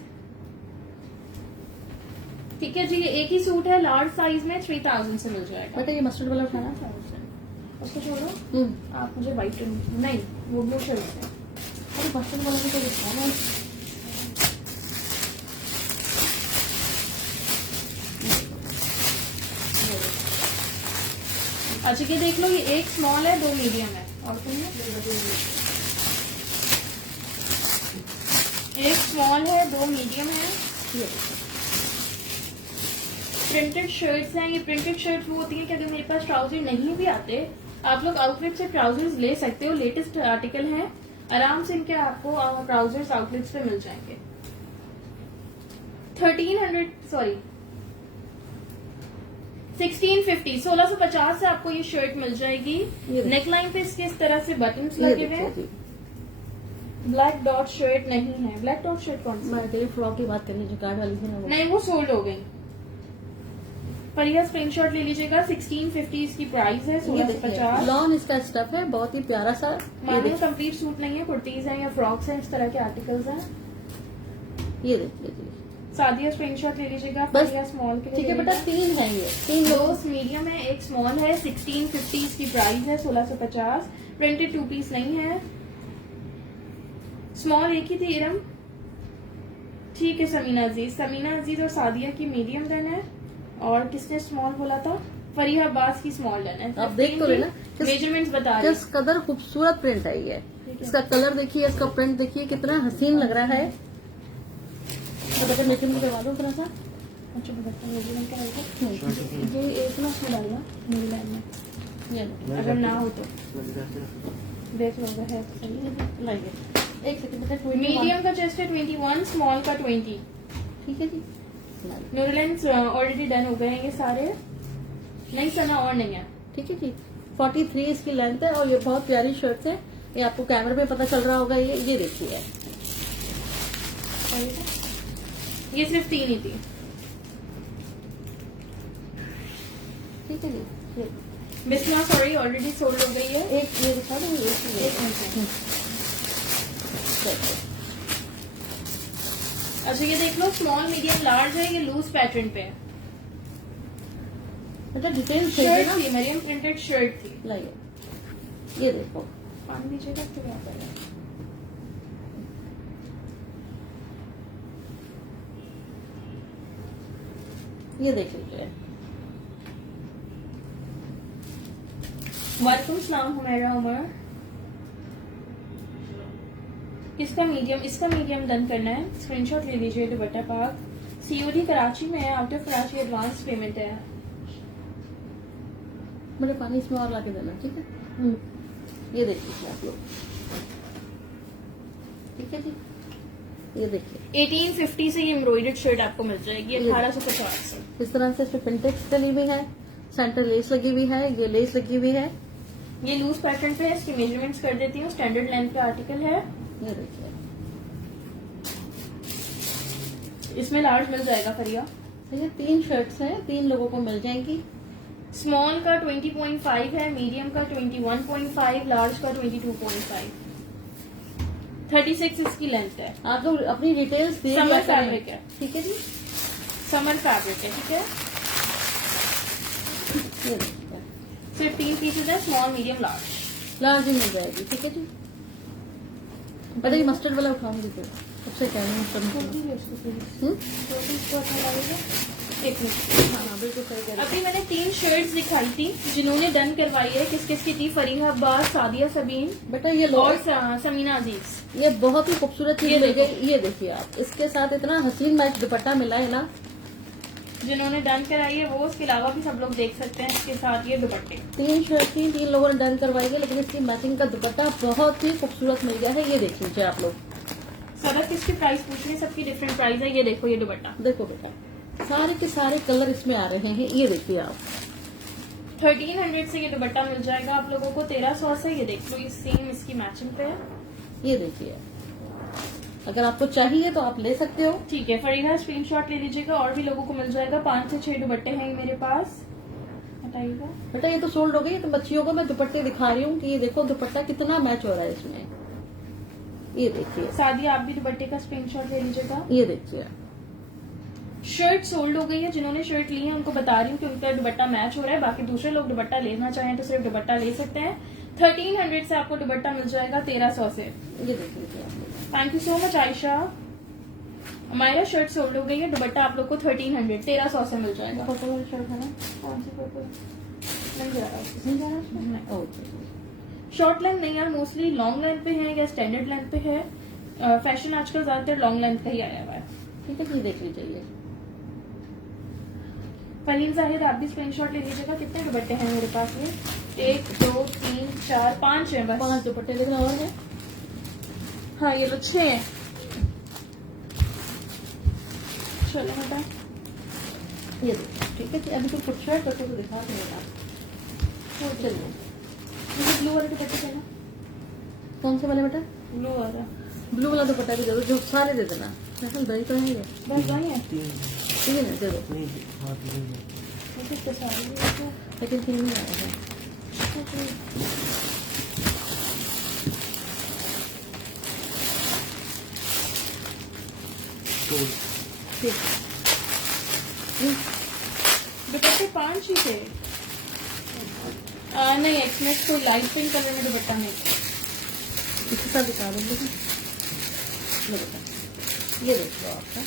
ठीक है जी, ये एक ही सूट है लार्ज साइज में, 3000 से मिल जाएगा। बेटा ये मस्टर्ड वाला उठाना। उसको छोड़ो, आप मुझे व्हाइट नहीं, वो ब्लू शर्ट है। अरे मस्टर्ड वाला भी तो दिखाना। अच्छा ये देख लो, ये एक स्मॉल है, 2 मीडियम है। और एक स्मॉल है, 2 मीडियम है। ये प्रिंटेड शर्ट्स हैं। ये प्रिंटेड शर्ट्स वो होती है कि अगर मेरे पास ट्राउजर नहीं भी आते, आप लोग आउटलेट से ट्राउजर्स ले सकते हो। लेटेस्ट आर्टिकल है, आराम से इनके आपको ट्राउजर्स आउटलेट्स पे मिल जाएंगे। 1650 से आपको ये शर्ट मिल जाएगी। नेकलाइन पे इसके इस तरह से बटन्स लगे हुए हैं। ब्लैक डॉट शर्ट नहीं है। ब्लैक डॉट शर्ट कौन सी? मैं अकेले फ्रॉक की बात करनी जो कार्ड वाली थी ना वो। नहीं, वो सोल्ड हो गई। पर यह स्क्रीनशॉट ले लीजिएगा। 1650 इसकी प्राइस है। 1650। लॉन इसका स्टफ है, बहुत ही प्यारा सा। मानो कंप्लीट सूट नहीं है, कुर्तीज हैं या फ्रॉक्स हैं, इस तरह के आर्टिकल्स हैं। ये देखिए जी, सादिया स्क्रीनशॉट ले लीजिएगा। बस फरिया स्मॉल के लिए ठीक है बेटा, 3 है ये, 3 लोग। 2 मीडियम है, एक स्मॉल है। 1650 इसकी प्राइस है। 1650। प्रिंटेड 2 पीस नहीं है। स्मॉल एक ही थी इरम। ठीक है समीना अजीज और सादिया की मीडियम डन है। और किसने स्मॉल बोला था? फरिया अब्बास की स्मॉल डन है। आप देख तो लेना, मेजरमेंट्स बता रही किस कदर खूबसूरत प्रिंट है ये। इसका कलर देखिए, इसका प्रिंट देखिए, कितना हसीन लग रहा है। तो बेटा मेकिंग करवा दो थोड़ा सा। अच्छा बताता हूँ मेजरमेंट क्या रहेगा। ये एक ना उसमें डालना मेरी लाइन में, ये अगर ना हो तो देख लो अगर है तो सही। लाइए एक सेकंड बेटा। 21 मीडियम का चेस्ट है 21, स्मॉल का 20। ठीक है जी। लाइए, न्यूरलेंस ऑलरेडी डन हो गए हैं ये सारे। नहीं सना और नहीं है। ठीक है जी। 43 इसकी लेंथ है और ये बहुत प्यारी शर्ट है। ये आपको कैमरे में पता चल रहा होगा। ये देखिए, ये सिर्फ 3 ही थी। ठीक है जी। बिस्मा सॉरी ऑलरेडी सोल्ड हो गई है। एक ये दिखा दो, एक मिनट। अच्छा ये देख लो, स्मॉल मीडियम लार्ज है। ये लूज पैटर्न पे है। अच्छा डिटेल शर्ट थी, मरियम प्रिंटेड शर्ट थी। लाइए, ये देखो, पानी दीजिएगा तो क्या करें। ये देख लीजिए। वालेकुम सलाम हुमैरा उमर। इसका मीडियम डन करना है। स्क्रीनशॉट ले लीजिए। दुपट्टा पाक सीओडी कराची में है। Out of Karachi advance payment है। मेरे पानी इसमें और लाके देना, ठीक है। ये देख लीजिए आप लोग, ठीक है जी। ये देखिए 1850 से ये एम्ब्रॉयडर्ड शर्ट आपको मिल जाएगी। 1850 से। इस तरह से इसमें पिंटेक्स डली हुई है, सेंटर लेस लगी हुई है, ये लेस लगी हुई है। ये लूज पैटर्न पे है। इसकी मेजरमेंट्स कर देती हूँ। स्टैंडर्ड लेंथ का आर्टिकल है। ये देखिए, इसमें लार्ज मिल जाएगा फरिया। तो ये 3 शर्ट्स हैं, 3 लोगों को मिल जाएंगी। स्मॉल का 20.5 है, मीडियम का 21.5, लार्ज का 22.5। 36 इसकी लेंथ है। आप लोग अपनी डिटेल्स देख समर लिया करें, फैब्रिक है। ठीक है जी। समर फैब्रिक है, ठीक है। ये देखिए, सिर्फ 3 पीसेज है, स्मॉल मीडियम लार्ज। लार्ज ही मिल जाएगी, ठीक है जी। पता ये मस्टर्ड वाला उठाऊंगी फिर सबसे कहना एक मिनट। हाँ बिल्कुल सही कह रहे अभी मैंने 3 शर्ट्स दिखाई थी जिन्होंने डन करवाई है। किस किस की थी? फरीहा अब्बास, सादिया सबीन हैं। बेटा ये और लो, समीना अजीज। ये बहुत ही खूबसूरत ये चीज मिल देखो। गई। ये देखिए आप, इसके साथ इतना हसीन मैच दुपट्टा मिला है ना। जिन्होंने डन कराई है वो, उसके अलावा भी सब लोग देख सकते हैं इसके साथ ये दुपट्टे। 3 शर्ट थी, 3 लोगों ने डन करवाई है, लेकिन इसकी मैचिंग का दुपट्टा बहुत ही खूबसूरत मिल गया है। ये देख लीजिए आप लोग। सब किसकी प्राइस पूछ रही है? सबकी डिफरेंट प्राइस है। ये देखो ये दुपट्टा देखो बेटा, सारे के सारे कलर इसमें आ रहे हैं। ये देखिए आप, 1300 से ये दुपट्टा मिल जाएगा आप लोगों को 1300 से। ये देख लो, ये सेम इसकी मैचिंग पे है। ये देखिए, अगर आपको चाहिए तो आप ले सकते हो। ठीक है, फरीहा स्क्रीनशॉट ले लीजिएगा। और भी लोगों को मिल जाएगा। 5 से 6 दुपट्टे हैं ये मेरे पास। बताइएगा। बेटा ये तो सोल्ड हो गई। तो बच्चियों को मैं दुपट्टे दिखा रही हूँ कि ये देखो दुपट्टा कितना मैच हो रहा है इसमें। ये देखिए, सादिया आप भी दुपट्टे का स्क्रीनशॉट ले लीजिएगा। ये देखिए, शर्ट सोल्ड हो गई है। जिन्होंने शर्ट ली है उनको बता रही हूँ कि उनका दुपट्टा मैच हो रहा है। बाकी दूसरे लोग दुपट्टा लेना चाहें तो सिर्फ दुपट्टा ले सकते हैं। 1300 से आपको दुपट्टा मिल जाएगा 1300 से। ये देख लीजिए आप लोग। Thank you so much Ayesha. हमारा शर्ट सोल्ड हो गई है। दुपट्टा आप लोग को 1300 से मिल जाएगा। पर्पल वाला शर्ट है ना? कौन सी पर्पल? नहीं जा रहा है। नहीं जा रहा इसमें? नहीं। ओके। शॉर्ट लेंथ नहीं यार, मोस्टली लॉन्ग लेंथ पे है या स्टैंडर्ड लेंथ पे है। फैशन आजकल ज्यादातर लॉन्ग लेंथ का ही आया हुआ है। ठीक है, ये देख लीजिए। ये फलीम जाहिद आप भी स्क्रीनशॉट ले लीजिएगा। कितने दुपट्टे हैं मेरे पास? ये 1 2 3 4 5 है बस। 5 दुपट्टे लेकिन और है। हाँ ये लो 6 हैं। चलो बेटा, ये देखिए, ठीक है जी। अभी तो कुछ शर्ट बच्चों को दिखा देंगे आप। तो चलिए, मुझे ब्लू वाला दुपट्टा देना। कौन से वाले बेटा? ब्लू वाला ब्लू वाला दुपट्टा भी दे दो, जो सारे दे देना। वैसे दही तो है ये। बस वही है। ठीक है ना, दे दो। मुझे तो सारी भी है। लेकिन 3 नहीं आ रहा है। ठीक है। दुपट्टे 5 ही थे। नहीं, एक्समेक्स कोई लाइट पिंक कलर में दुपट्टा नहीं। इसके साथ दिखा देंगे। ये देखो, ये देखो आप। हाँ?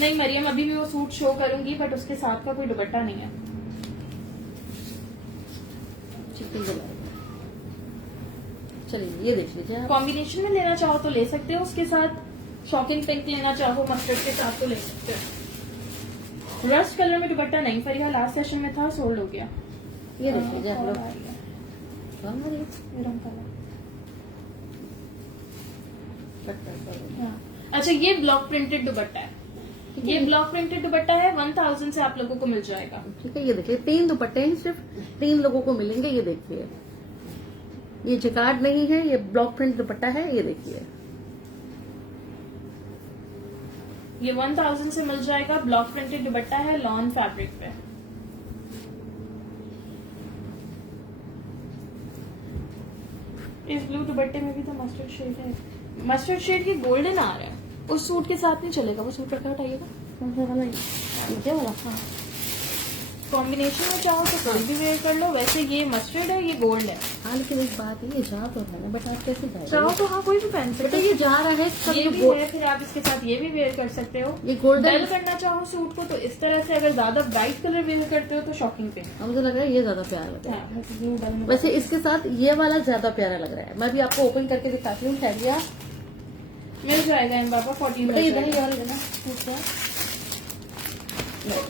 नहीं मरियम, अभी भी वो सूट शो करूंगी बट उसके साथ का कोई दुपट्टा नहीं है। चिकन दिलाएगा। चलिए, ये देख लीजिए आप। कॉम्बिनेशन में लेना चाहो तो ले सकते हो उसके साथ। शॉकिंग पिंक लेना चाहो मस्टर्ड के साथ तो ले सकते हो। रस्ट कलर में दुपट्टा नहीं फरीहा, लास्ट सेशन में था, सोल्ड हो गया। ये देख लीजिए आप लोग। ये रंग कलर। हाँ। अच्छा, ये ब्लॉक प्रिंटेड दुपट्टा है। ये ब्लॉक प्रिंटेड दुपट्टा है। 1000 से आप लोगों को मिल जाएगा। ठीक है, ये देखिए 3 दुपट्टे हैं, सिर्फ 3 लोगों को मिलेंगे। ये देखिए, ये जिकार्ड नहीं है, ये ब्लॉक प्रिंट दुपट्टा है। ये देखिए, ये 1000 से मिल जाएगा। ब्लॉक प्रिंटेड दुपट्टा है लॉन फैब्रिक पे। इस ब्लू दुपट्टे में भी तो मस्टर्ड शेड है। मस्टर्ड शेड ये गोल्डन आ रहा है। उस सूट के साथ नहीं चलेगा। वो सूट रखा हटाइएगा। कौन सा वाला? ये वाला। हाँ, कॉम्बिनेशन में चाहो तो कोई भी वेयर कर लो। वैसे ये मस्टर्ड है, ये गोल्ड है। हाँ, लेकिन एक बात है, ये जा तो है ना बेटा, आप कैसे चाहो जाएगा? तो हाँ कोई भी पहन बेटा सकते ये जा रहा है, हो। सब ये ये भी है, फिर आप इसके साथ ये भी वेयर कर सकते हो। ये गोल्डन। डल करना चाहो सूट को तो इस तरह से। अगर ज्यादा ब्राइट कलर वेयर करते हो तो शॉकिंग पे। मुझे लग रहा है ये ज्यादा प्यारा लग रहा है। हाँ, ब्लू डल में। वैसे इसके साथ ये वाला ज्यादा प्यारा लग रहा है। मैं भी आपको ओपन करके दिखाती हूँ। खैरिया मिल जाएगा इन बाबा 14 बेटा, मिल ये जाएगा। दही और लेना सूट का।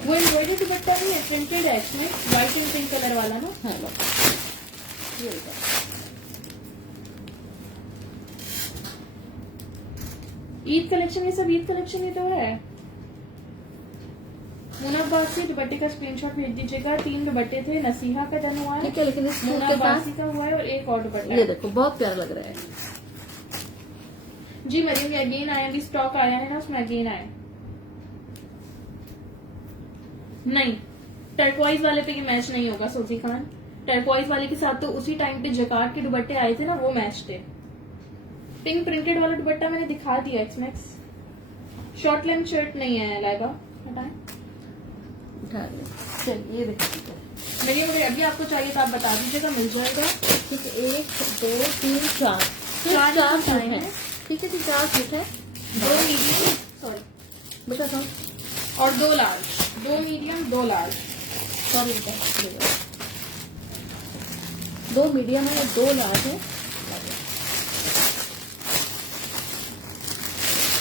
वो एम्ब्रॉयडरी दुपट्टा नहीं है, प्रिंटेड है इसमें। व्हाइट एंड पिंक कलर वाला ना। हाँ, लो। ये देखो। ईद कलेक्शन, ये सब ईद कलेक्शन ही तो है। मुनाबासी दुपट्टे का स्क्रीनशॉट भेज दीजिएगा। 3 दुपट्टे थे। नसीहा का डन हुआ है, ठीक है, लेकिन इस सूट के मुनाबासी साथ का हुआ है और एक और दुपट्टा ये है। देखो, बहुत प्यारा लग रहा है। जी मरियम, ये अगेन आया। अभी स्टॉक आया है ना, उसमें अगेन आया। नहीं, टर्कवाइज वाले पे ये मैच नहीं होगा सोफी खान। टर्कवाइज वाले के साथ तो उसी टाइम पे जकार्ड के दुपट्टे आए थे ना, वो मैच थे। पिंक प्रिंटेड वाला दुपट्टा मैंने दिखा दिया। एक्समैक्स शॉर्ट लेंथ शर्ट नहीं है लाइबा, हटाएं। उठा ले। चलिए, ये देखिए। मेरी अगर अभी आपको चाहिए तो आप बता दीजिएगा, मिल जाएगा। ठीक है, 1 2 3 4 चार 4 सूट सूट है। ठीक है जी, 4 सूट है। 2 मीडियम, सॉरी बेटा कौन? और 2 large, 2 medium 2 large. Sorry, 2 medium है, 2 लार्ज है।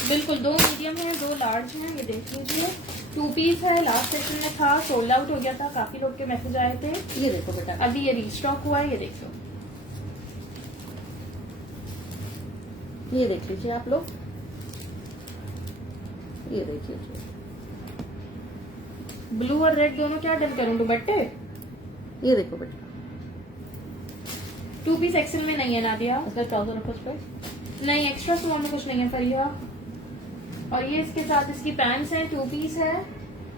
बिल्कुल 2 मीडियम है, 2 लार्ज हैं। ये देख लीजिए, 2 पीस है। लास्ट सेशन में था, सोल्ड आउट हो गया था, काफी लोग के मैसेज आए थे। ये देखो बेटा, अभी ये रीस्टॉक हुआ है, ये देख लो। ये देख लीजिए आप लोग, ये देखिए ब्लू और रेड दोनों क्या डन करूं, दुपट्टे? ये देखो बेटा, 2 पीस एक्सेल में नहीं है नादिया, इसका ट्राउजर रखो इस पर। नहीं एक्स्ट्रा स्मॉल में कुछ नहीं है फरिया। और ये इसके साथ इसकी पैंट्स हैं, 2 पीस है,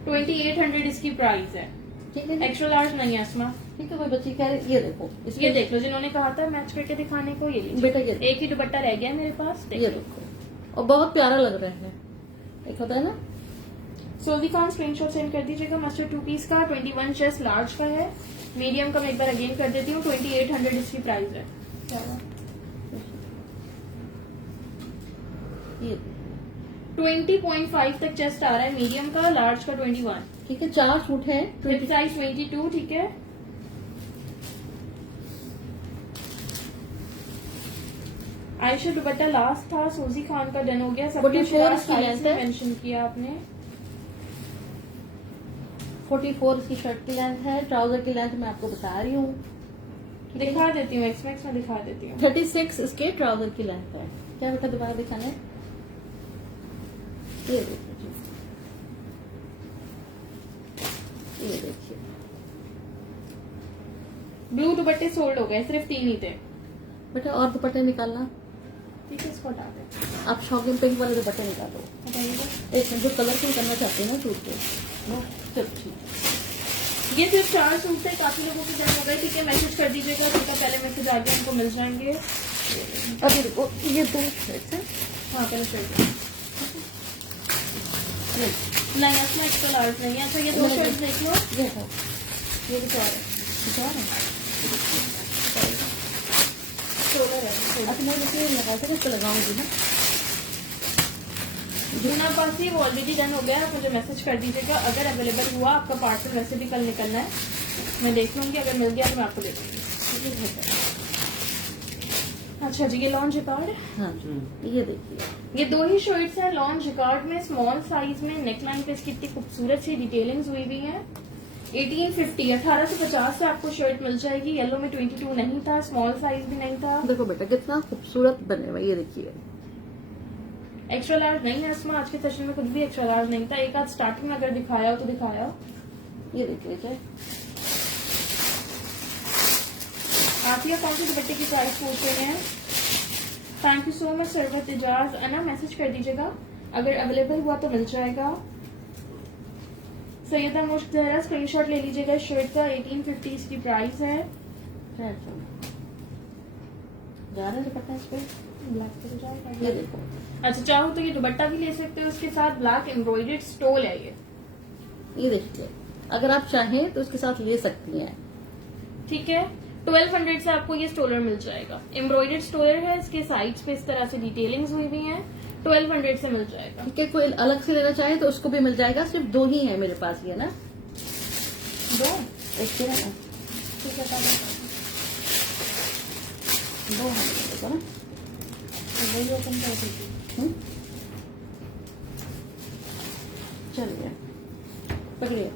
2800 इसकी प्राइस है। ठीक है, एक्स्ट्रा लार्ज नहीं है इसमें। ठीक है। कोई बच्ची कह रही, ये देखो ये देख लो, जिन्होंने कहा था मैच करके दिखाने को, ये लीजिए। बेटा ये एक ही दुपट्टा रह गया है मेरे पास, देख ये लो। देखो, और बहुत प्यारा लग रहा है। एक होता है ना, सोल्वी का स्क्रीनशॉट सेंड कर दीजिएगा। मस्टर्ड 2 पीस का 21 चेस्ट लार्ज का है। मीडियम का मैं एक बार अगेन कर देती हूँ, 2800 इसकी प्राइस है। ये 20.5 तक चेस्ट आ रहा है मीडियम का, लार्ज का 21। ठीक है। 4 सूट है, हिप साइज 22, ठीक है। आयशा दुपट्टा लास्ट था, सूजी खान का डन हो गया। सब 44 की लेंथ है। मेंशन किया आपने। 44 इसकी शर्ट की लेंथ है, ट्राउजर की लेंथ मैं आपको बता रही हूँ। दिखा देती हूँ, एक्समैक्स में दिखा देती हूँ। 36 इसके ट्राउजर की लेंथ है। क्या बेटा दोबारा दिखाना है? ये देखिए, ये देखिए, ब्लू दुपट्टे सोल्ड हो गए, सिर्फ 3 ही थे। बेटा और दुपट्टे निकालना। ठीक है, इसको हटा दें। आप शॉकिंग पिंक वाले दुपट्टे निकालो। हटाइए। एक जो कलरफुल करना चाहते हैं ना सूट पे, वो चलो ठीक। ये सिर्फ 4 सूट थे, काफी लोगों के डन हो गए। ठीक है, मैसेज कर दीजिएगा, जिनका पहले मैसेज आ गया उनको मिल जाएंगे। अभी देखो, ये 2 शर्ट्स हैं। हाँ पहले शर्ट नहीं, इसमें एक्स्ट्रा लार्ज नहीं है। अच्छा ये 2 शर्ट देख लो, ये है, ये कुछ और है। क्या है? सोलर है। अच्छा मैं देखिए लगा कर इसको लगाऊंगी ना। जूना पासी वो ऑलरेडी डन हो गया है। आप मुझे मैसेज कर दीजिएगा अगर अवेलेबल हुआ। आपका पार्सल वैसे भी कल निकलना है, मैं देख लूंगी। अगर मिल गया तो मैं आपको दे दूंगी। अच्छा जी, ये लॉन जिकार्ड। हाँ जी, ये देखिए, ये 2 ही शर्ट्स हैं लॉन जिकार्ड में, स्मॉल साइज में। नेकलाइन पे इसकी इतनी खूबसूरत सी डिटेलिंग्स हुई हुई है। 1850 1850 से आपको शर्ट मिल जाएगी। येलो में 22 नहीं था, स्मॉल साइज भी नहीं था। देखो बेटा कितना खूबसूरत बने हुआ, ये देखिए। एक्स्ट्रा लार्ज नहीं है इसमें, आज के सेशन में कुछ भी एक्स्ट्रा लार्ज नहीं था। एक आध स्टार्टिंग में अगर दिखाया हो तो दिखाया हो। ये देख लीजिए। आतिया कौन सी दुपट्टे की प्राइस पूछ रहे हैं? Thank you so much Sarwat Ijaz. Ana message कर दीजिएगा, अगर अवेलेबल हुआ तो मिल जाएगा। सैयदा मुश्क जहरा स्क्रीनशॉट ले लीजिएगा शर्ट का। 1850 इसकी प्राइस है। जा रहे दुपट्टा इस पे, ब्लैक पे जाएगा। ये देखो। अच्छा चाहो तो ये दुपट्टा भी ले सकते हो, उसके साथ ब्लैक एम्ब्रॉयडर्ड स्टोल है ये देखिए, अगर आप चाहें तो इसके साथ ले सकती हैं। ठीक है। 1200 से आपको ये स्टोलर मिल जाएगा। एम्ब्रॉयडर्ड स्टोलर है, इसके साइड्स पे इस तरह से डिटेलिंग्स हुई हुई हैं। 1200 से मिल जाएगा। ठीक है, कोई अलग से लेना चाहे तो उसको भी मिल जाएगा। सिर्फ 2 ही है मेरे पास, ये ना 2 एक के ना, ठीक है, 2 है देखो ना। वही ओपन कर दीजिए। चलिए पकड़िए।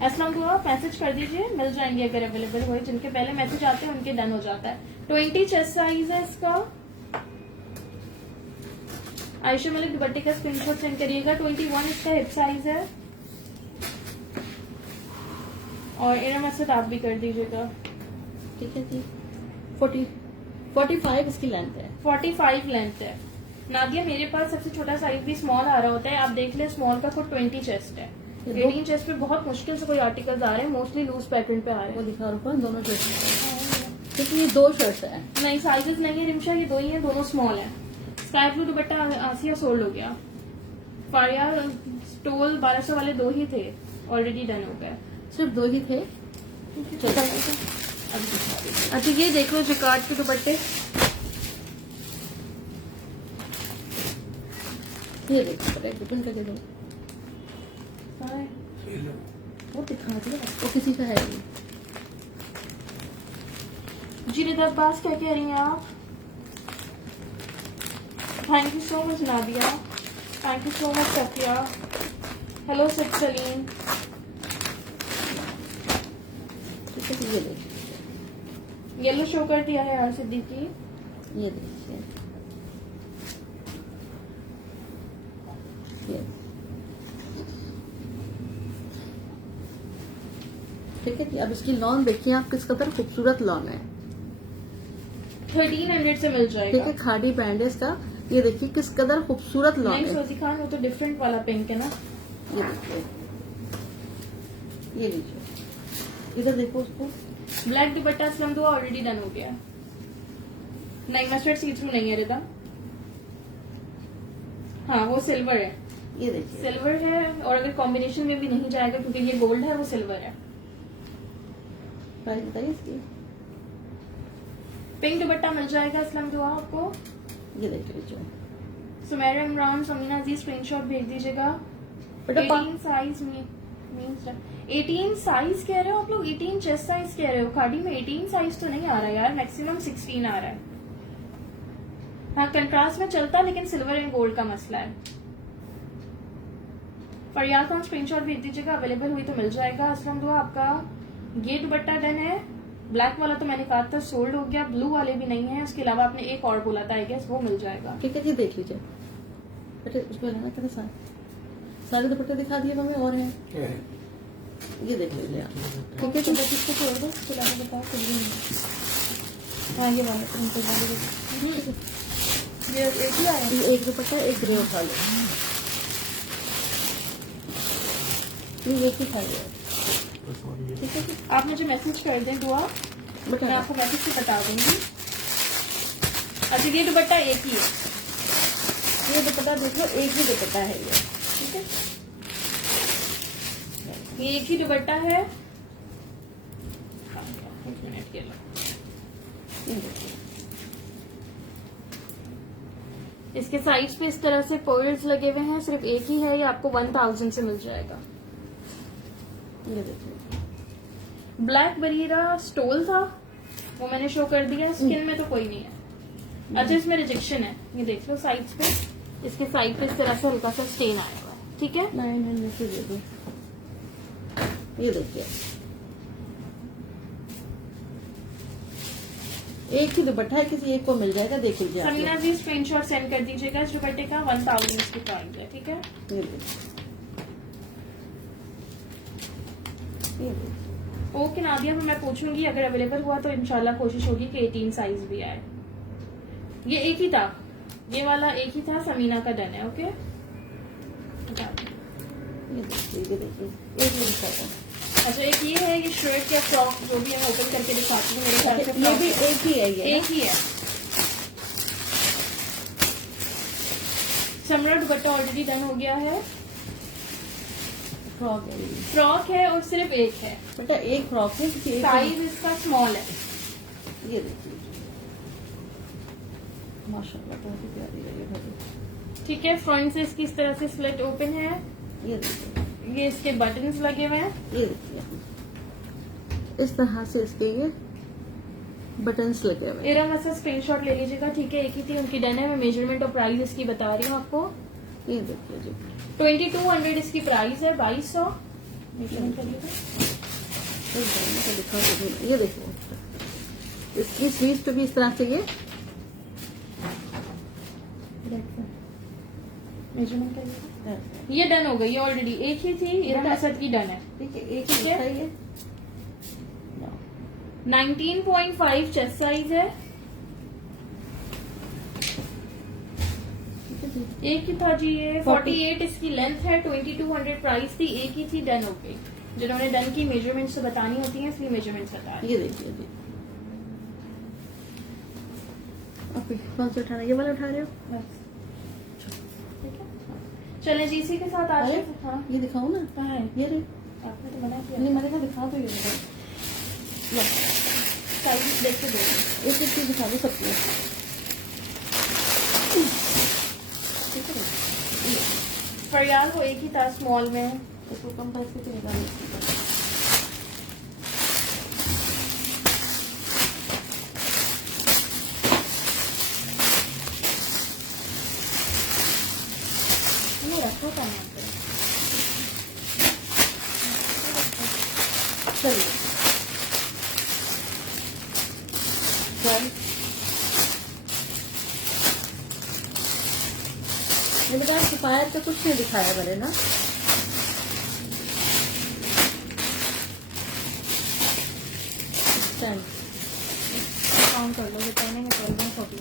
अस्सलाम वालेकुम, आप मैसेज कर दीजिए, मिल जाएंगे अगर अवेलेबल हुए। जिनके पहले मैसेज आते हैं उनके डन हो जाता है। 20 चेस्ट साइज है इसका। आयशा मलिक दुपट्टे का स्क्रीनशॉट सेंड करिएगा। 21 इसका हिप साइज है। और इनर मकसद आप भी कर दीजिएगा। ठीक है जी। 45 इसकी लेंथ है। 45 लेंथ है। नादिया मेरे पास सबसे छोटा साइज भी स्मॉल आ रहा होता है। आप देख ले, स्मॉल का खुद 20 चेस्ट है। 18 चेस्ट पे बहुत मुश्किल से कोई आर्टिकल्स आ रहे हैं, मोस्टली लूज पैटर्न पे आ रहे वो हैं। दिखा रुको, दोनों शर्ट। क्योंकि ये 2 शर्ट्स हैं। नहीं साइजेस नहीं है रिमशा, ये 2 ही है, दोनों स्मॉल है। स्काई ब्लू दुपट्टा आसिया सोल्ड हो गया। फारिया स्टोल 1200 वाले 2 ही थे, ऑलरेडी डन हो गए। सिर्फ 2 ही थे। अच्छा ये देख लो जिकार्ड के दुपट्टे। ये देखो पता है डिपेंड करके दो कहाँ है? वो दिखा दिया वो किसी का है ये जी रिदा अब्बास क्या कह रही हैं आप? Thank you so much Nadia, thank you so much Safia, hello Syed Saleem. ठीक है ये देखिए येलो शो कर दिया है यार सिद्दीकी। ये देखिए ये ठीक है जी। अब इसकी लॉन देखिए आप किस कदर खूबसूरत लॉन है 1300 से मिल ठीक जाएगा। है। खादी बैंड है इसका। ये देखिए किस कदर खूबसूरत लॉन नहीं है। सोजी खान वो तो डिफरेंट वाला पिंक है ना। ये देखिए ये लीजिए इधर देखो उसको। ब्लैक दुपट्टा स्लम दुआ ऑलरेडी डन हो गया। नहीं मस्टर्ड सी थ्रू नहीं है रिदा। हाँ वो सिल्वर है, ये देखिए सिल्वर है और अगर कॉम्बिनेशन में भी नहीं जाएगा क्योंकि ये गोल्ड है वो सिल्वर है। प्राइस बताइए इसकी। पिंक दुपट्टा मिल जाएगा इस्लाम दुआ आपको। ये देखिए जो सुमेरा इमरान समीना अजीज स्क्रीनशॉट भेज दीजिएगा। बेटा 18 साइज में 18 साइज कह रहे हो आप लोग? 18 चेस्ट साइज कह रहे हो? खाड़ी में 18 साइज तो नहीं आ रहा यार, मैक्सिमम 16 आ रहा है। हाँ कंट्रास्ट में चलता है लेकिन सिल्वर एंड गोल्ड का मसला है। फरियाद खान स्क्रीनशॉट भेज दीजिएगा, अवेलेबल हुई तो मिल जाएगा। असलम दुआ आपका ये दुपट्टा डन है। ब्लैक वाला तो मैंने कहा था सोल्ड हो गया, ब्लू वाले भी नहीं है। उसके अलावा आपने एक और बोला था आई गेस, वो मिल जाएगा। ठीक है जी देख लीजिए बेटे उसको लेना कहते सारे दुपट्टे दिखा दिए हमें और हैं ये देख लीजिए आप। ठीक है जी इसको छोड़ दो, उसके अलावा बताओ कुछ भी नहीं। हाँ ये वाला प्रिंट वाले ये एक ही आया। ये एक दुपट्टा एक ग्रे उठा लो। ये एक ही था ये। ठीक है जी। आप मुझे मैसेज कर दें दुआ, मैं बेटा आपको मैसेज से बता दूंगी। अच्छा ये दुपट्टा एक ही है, ये दुपट्टा देख लो एक ही दुपट्टा है ये। ठीक है ये एक ही दुपट्टा है। एक मिनट ये लो। ये देखिए इसके साइड्स पे इस तरह से पर्ल्स लगे हुए हैं, सिर्फ एक ही है, ये आपको 1000 से मिल जाएगा। ये देखिए ब्लैक बरीरा स्टोल था वो मैंने शो कर दिया। स्किन में तो कोई नहीं है। अच्छा इसमें रिजेक्शन है, ये देख लो साइड्स पे, इसके साइड पे इस तरह से हल्का सा स्टेन आया हुआ है। ठीक है 900 से दे दो। ये देखिए एक ही दुपट्टा है, किसी एक को मिल जाएगा देख लीजिए आप समीना जी स्क्रीनशॉट सेंड कर दीजिएगा इस दुपट्टे का। 1000 इसकी प्राइस है। ठीक है लोग। ये देखिए ये देखिए ओके नादिया मैं पूछूंगी, अगर अवेलेबल हुआ तो इंशाल्लाह कोशिश होगी कि 18 साइज भी आए। ये एक ही था, ये वाला एक ही था, समीना का डन है। ओके ये देखिए एक ये दिखाता हूँ। अच्छा एक ये है, ये शर्ट या फ्रॉक जो भी है ओपन करके दिखाती हूँ। मेरे ख्याल से ये भी frock एक ही है ये एक ही है। समरा दुपट्टा ऑलरेडी डन हो गया है। फ्रॉक है ये। फ्रॉक है और सिर्फ एक है, बेटा एक फ्रॉक है किसी एक साइज इसका स्मॉल है। ये देखिए माशाल्लाह बहुत ही प्यारी है ये घड़ी। ठीक है फ्रंट से इसकी इस तरह से स्लिट ओपन है। ये देखिए ये इसके बटन्स लगे हुए हैं। ये देखिए इस तरह से इसके ये बटन्स लगे हुए हैं। इरम ऐसा स्क्रीनशॉट ले लीजिएगा। ठीक है एक ही थी उनकी डन है। मैं मेजरमेंट और प्राइस इसकी बता रही हूँ आपको। ये देखिए जी 2200 इसकी प्राइस है। 2200 मेजरमेंट करिएगा। एक बार मैं दिखा दूँ। ये देखो इसकी स्लीव्स पे भी इस तरह से ये मेजरमेंट करिएगा। ये डन हो गई, ये ऑलरेडी एक ही थी। इरम असद की डन है। ठीक है एक ही ठीक है। है ये 19.5 चेस्ट साइज है। ठीक है जी। एक ही था जी ये। 48 इसकी लेंथ है। 2200 प्राइस थी, एक ही थी, डन हो गई। जिन्होंने डन की मेजरमेंट्स तो बतानी होती हैं इसलिए मेजरमेंट्स बता रही ये देखिए जी ओके कौन सा उठा रहे हो? ये वाला उठा रहे हो? हूँ बस। ठीक है चले जी इसी के साथ आज अरे, हाँ ये दिखाऊं ना कहाँ है? ये रे आपने तो मना किया। नहीं मैंने कहा दिखा दो ये देखो लो साइज देख के दो। एक चीज दिखा दो सबको ठीक है ये फरियाल हो एक ही था स्मॉल में। इसको कम पैसे के निकालने ये रखा था यहाँ पे। चलिए चल मैंने कहा किफायत तो कुछ नहीं दिखाया मैंने ना। स्टैंड काउंट कर लो बताने में कर दो कभी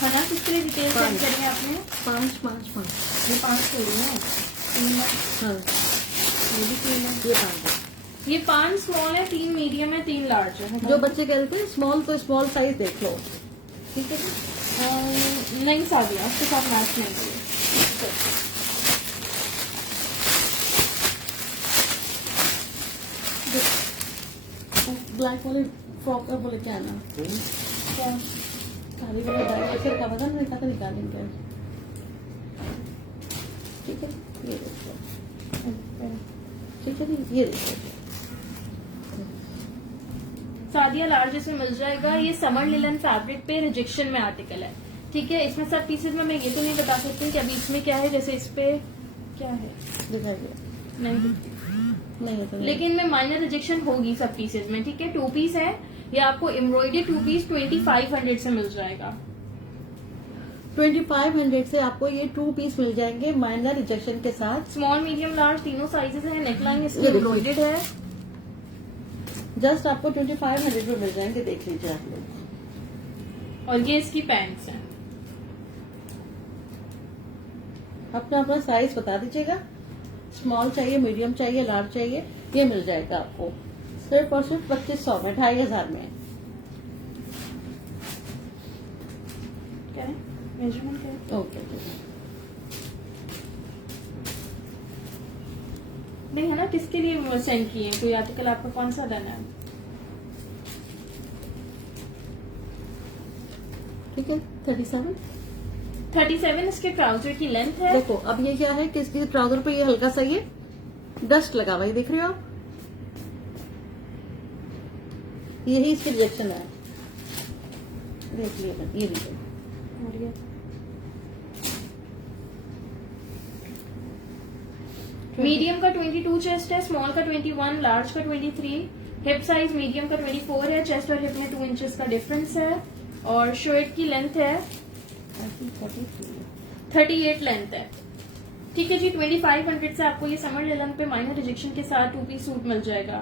है ना। किसके लिए डिटेल सेंड करेंगे आपने? 5 5 5 ये 5 खोली है, 3 है, हाँ ये भी 3 है, ये 5 है। ये 5 स्मॉल है, 3 मीडियम है, 3 लार्ज है। जो बच्चे कहते हैं स्मॉल तो स्मॉल साइज देख लो, ठीक है जी। नहीं सादिया उसके साथ मैच नहीं किए। ब्लैक वाले फ्रॉक का बोले क्या ना क्या? सारी वाले डाई फिर का बता मैंने कहा निकालेंगे, ठीक है ये देखो, ठीक है जी ये देखो। सादिया लार्ज इसमें मिल जाएगा। ये समर लिलन फैब्रिक पे रिजेक्शन में आर्टिकल है, ठीक है। इसमें सब पीसेज में मैं ये तो नहीं बता सकती कि अभी इसमें क्या है, जैसे इस पे क्या है दिखाइए नहीं, नहीं है तो नहीं। लेकिन में माइनर रिजेक्शन होगी सब पीसेज में, ठीक है। 2 पीस है, ये आपको एम्ब्रॉयडरी 2 पीस 2500 से मिल जाएगा। 2500 से आपको ये 2 पीस मिल जाएंगे माइनर रिजेक्शन के साथ। स्मॉल मीडियम लार्ज तीनों साइजेस हैं। नेकलाइन इसकी ये देखिए। एम्ब्रॉयडर्ड है। जस्ट आपको 2500 में मिल जाएंगे, देख लीजिए आप लोग। और ये इसकी पैंट्स हैं। अपना अपना साइज बता दीजिएगा, स्मॉल चाहिए, मीडियम चाहिए, लार्ज चाहिए, ये मिल जाएगा आपको सिर्फ और सिर्फ 2500 में, 2500 में। क्या है मेजरमेंट क्या है? ओके नहीं है ना, किसके लिए सेंड किए कोई आर्टिकल आपका कौन सा डन है? ठीक है 37। 37 इसके ट्राउजर की लेंथ है। देखो अब ये क्या है कि इसकी ट्राउजर पे ये हल्का सा ये डस्ट लगा हुआ है, देख रहे हो आप, यही इसकी रिजेक्शन है, देख लिया ये भी। और ये मीडियम का 22 चेस्ट है, स्मॉल का 21, लार्ज का 23, हिप साइज मीडियम का 24 है। चेस्ट और हिप में 2 इंचेस का डिफरेंस है। और शर्ट की लेंथ है 38 लेंथ है, ठीक है जी। 2500 से आपको ये समर लिलन पे माइनर रिजेक्शन के साथ 2 पीस सूट मिल जाएगा।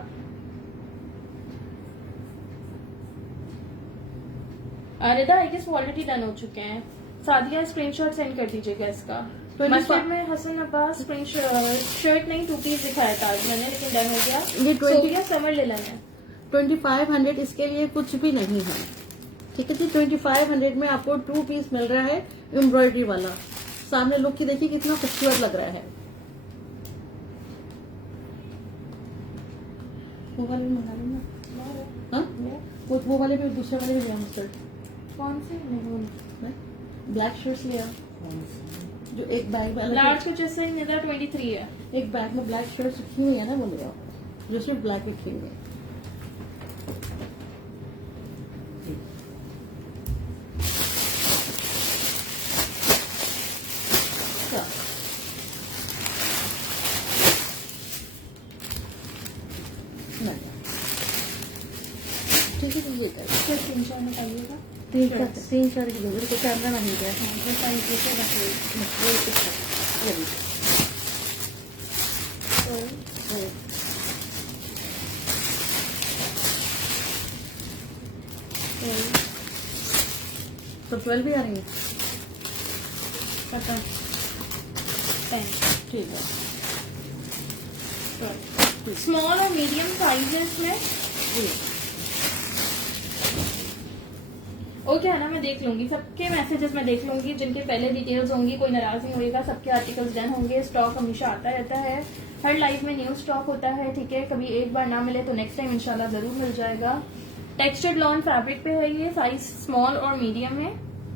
रिदा आई गेस ऑलरेडी डन हो चुके हैं। सादिया स्क्रीनशॉट सेंड कर दीजिएगा इसका। 25 मस्टर्ड में हसन अब्बास शर्ट नहीं 2 पीस दिखाया था आज मैंने, लेकिन डन हो गया। ये 20 समर लिलन है। 2500 इसके लिए कुछ भी नहीं है, ठीक है जी। 2500 में आपको 2 पीस मिल रहा है एम्ब्रॉयडरी वाला। सामने लुक की देखिए कितना खूबसूरत लग रहा है। वो वाले भी मंगा लेना, हाँ? वो वाले भी, दूसरे वाले भी लिया मस्टर्ड, कौन से? ब्लैक शर्ट्स लिया, जो एक बैग में लार्ज को जैसे निदा 23 है। एक बैग में ब्लैक शर्ट्स रखी हुई है ना, वो लिया जो सिर्फ ब्लैक रखी हुई है। ठीक है ये कर स्क्रीनशॉट निकालिएगा। 3-4 की जरूरत को कैमरा नहीं गया। तो 12 भी आ रही है, पता ठीक है। स्मॉल और मीडियम साइजेस में ओके है ना, मैं देख लूंगी सबके मैसेजेस में, देख लूंगी जिनके पहले डिटेल्स होंगी, कोई नाराज नहीं होएगा, सबके आर्टिकल्स डन होंगे। स्टॉक हमेशा आता रहता है, हर लाइफ में न्यू स्टॉक होता है, ठीक है। कभी एक बार ना मिले तो नेक्स्ट टाइम इंशाल्लाह जरूर मिल जाएगा। टेक्सचर्ड लॉन फैब्रिक पे है ये, साइज स्मॉल और मीडियम है।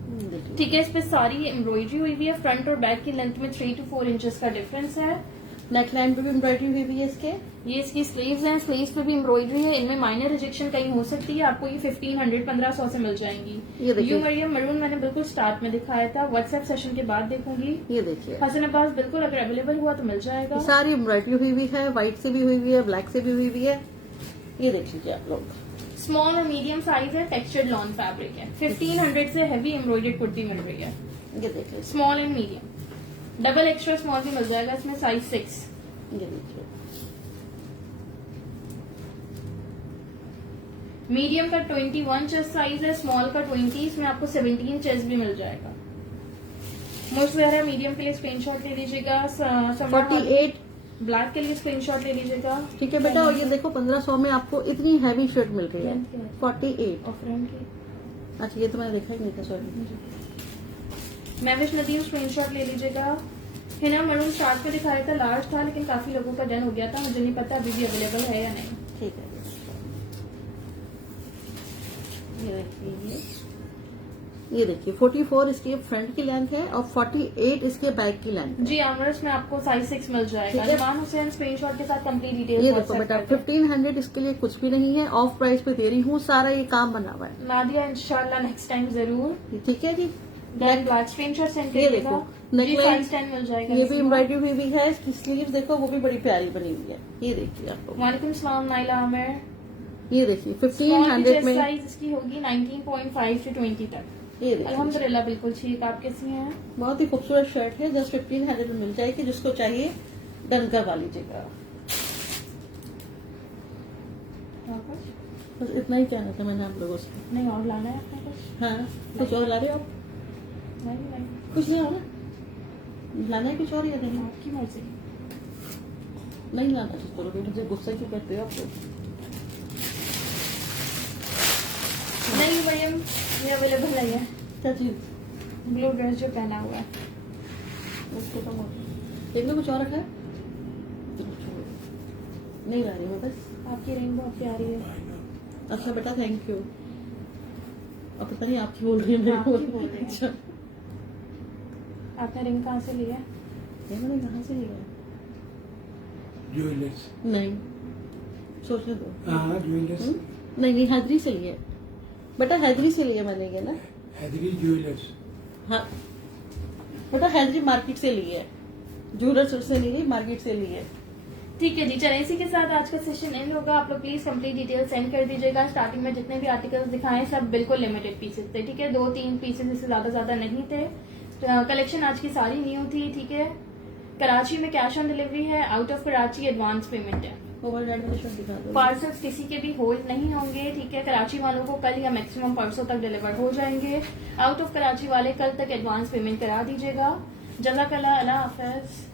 देखिए ठीक है, इस पे सारी एम्ब्रॉयडरी हुई हुई है। फ्रंट और बैक की लेंथ में 3 to 4 इंचेस का डिफरेंस है। नेक लाइन पे भी एम्ब्रॉयडरी हुई हुई है इसके। ये इसकी स्लीव्स हैं, स्लीव्स पे भी एम्ब्रॉयडरी है। इनमें माइनर रिजेक्शन कहीं हो सकती है, आपको ये 1500-1500 से मिल जाएंगी। ये देखिए। यू मरियम मरून मैंने बिल्कुल स्टार्ट में दिखाया था, व्हाट्सएप सेशन के बाद देखूंगी। ये देखिए हसन अब्बास बिल्कुल अगर अवेलेबल हुआ तो मिल जाएगा। ये सारी एम्ब्रॉयडरी हुई हुई है, व्हाइट से भी हुई हुई है, ब्लैक से भी हुई हुई है। ये देख लीजिए आप लोग। स्मॉल और मीडियम साइज है, टेक्सचर्ड लॉन फैब्रिक है। 1500 से हैवी एम्ब्रॉयडर्ड कुर्ती मिल रही है। ये देख लीजिए। Small and medium, double extra small भी मिल जाएगा इसमें, साइज 6। ये देखिए मीडियम का 21 चेस्ट साइज है, स्मॉल का 20, इसमें आपको 17 चेस्ट भी मिल जाएगा। मोस्ट जहरा मीडियम के लिए स्क्रीनशॉट ले लीजिएगा। 48। ब्लैक के लिए स्क्रीनशॉट ले लीजिएगा। ठीक है बेटा, और ये देखो 1500 में आपको इतनी हैवी शर्ट मिल रही है। 48। और फ्रंट की अच्छा ये तो मैंने देखा ही नहीं था, सॉरी। मैविश नदीम स्क्रीनशॉट ले लीजिएगा। हिना मरून स्टार्ट में दिखाया था, लार्ज था, लेकिन काफी लोगों का डन हो गया था। मुझे नहीं पता अभी भी अवेलेबल है या नहीं। ठीक है, ये देखिए 44 इसकी फ्रंट की लेंथ है और 48 इसके बैक की लेंथ है। जी आमरस में आपको साइज 6 मिल जाएगा। ठीक है। इमाम हुसैन स्क्रीनशॉट के साथ कंप्लीट डिटेल्स ये देखो बेटा 1500 इसके लिए कुछ भी नहीं है, ऑफ प्राइस पे दे रही हूँ, सारा ये काम बना हुआ है। नादिया इंशाल्लाह नेक्स्ट टाइम जरूर। ठीक है जी। देन ब्लैक स्क्रीनशॉट सेंड ये करिएगा। देखो जी नेकलाइन, साइज 10 मिल जाएगा। ये भी एम्ब्रॉयडरी हुई हुई है। इसकी स्लीव देखो वो भी बड़ी प्यारी बनी हुई है। ये देखिए आप लोग, वालेकुम सलाम नाइला आमिर। ये देखिए स्मॉल 1500 में। साइज इसकी होगी 19.5 से 20 तक। ये देखिए अल्हम्दुलिल्लाह बिल्कुल ठीक। आप कैसी हैं? बहुत ही खूबसूरत शर्ट है, जस्ट 1500 में मिल जाएगी। जिसको चाहिए डन करवा लीजिएगा। बस इतना ही कहना था मैंने आप लोगों से। नहीं और लाना है आपने कुछ? हाँ कुछ और ला रहे हो आप? नहीं, कुछ नहीं हो ना, लाना है कुछ और या नहीं? आपकी मर्जी। नहीं लाना तो चलो, मुझे गुस्सा क्यों करते हो आप लोग? नहीं मरियम, ये अवेलेबल नहीं है। क्या चीज? ब्लू ड्रेस जो पहना हुआ है। उसको तो एक में कुछ और रखा है? चलो छोड़ो, नहीं ला रही मैं बस। आपकी रिंग बहुत प्यारी है। अच्छा बेटा थैंक यू। अब पता नहीं आपकी बोल रही है, मैं आपकी बोल रही हूँ। अच्छा आपने रिंग कहाँ से लिया? ये मैंने कहाँ से लिया? ज्वेलर्स। नहीं सोचने दो। हाँ ज्वेलर्स। नहीं नहीं हैदरी से लिए बेटा, हैदरी से लिए मैंने ये ना। हैदरी ज्वेलर्स। हाँ बेटा हैदरी मार्केट से लिए, ज्वेलर्स से लिए, मार्केट से लिए। ठीक है जी, चलें इसी के साथ आज का सेशन एंड होगा। आप लोग प्लीज कंप्लीट डिटेल सेंड कर दीजिएगा। स्टार्टिंग में जितने भी आर्टिकल्स दिखाए सब बिल्कुल लिमिटेड पीसेस थे। ठीक है, 2-3 पीसेस इससे ज्यादा नहीं थे। कलेक्शन आज की सारी न्यू थी। ठीक है, कराची में कैश ऑन डिलीवरी है, out of Karachi advance payment है। मोबाइल रेड वाला शर्ट दिखा दो। पार्सल्स किसी के भी होल्ड नहीं होंगे। ठीक है, कराची वालों को कल या मैक्सिमम परसों तक डिलीवर हो जाएंगे। आउट ऑफ कराची वाले कल तक एडवांस पेमेंट करा दीजिएगा। जज़ाकल्लाह, अल्लाह हाफिज।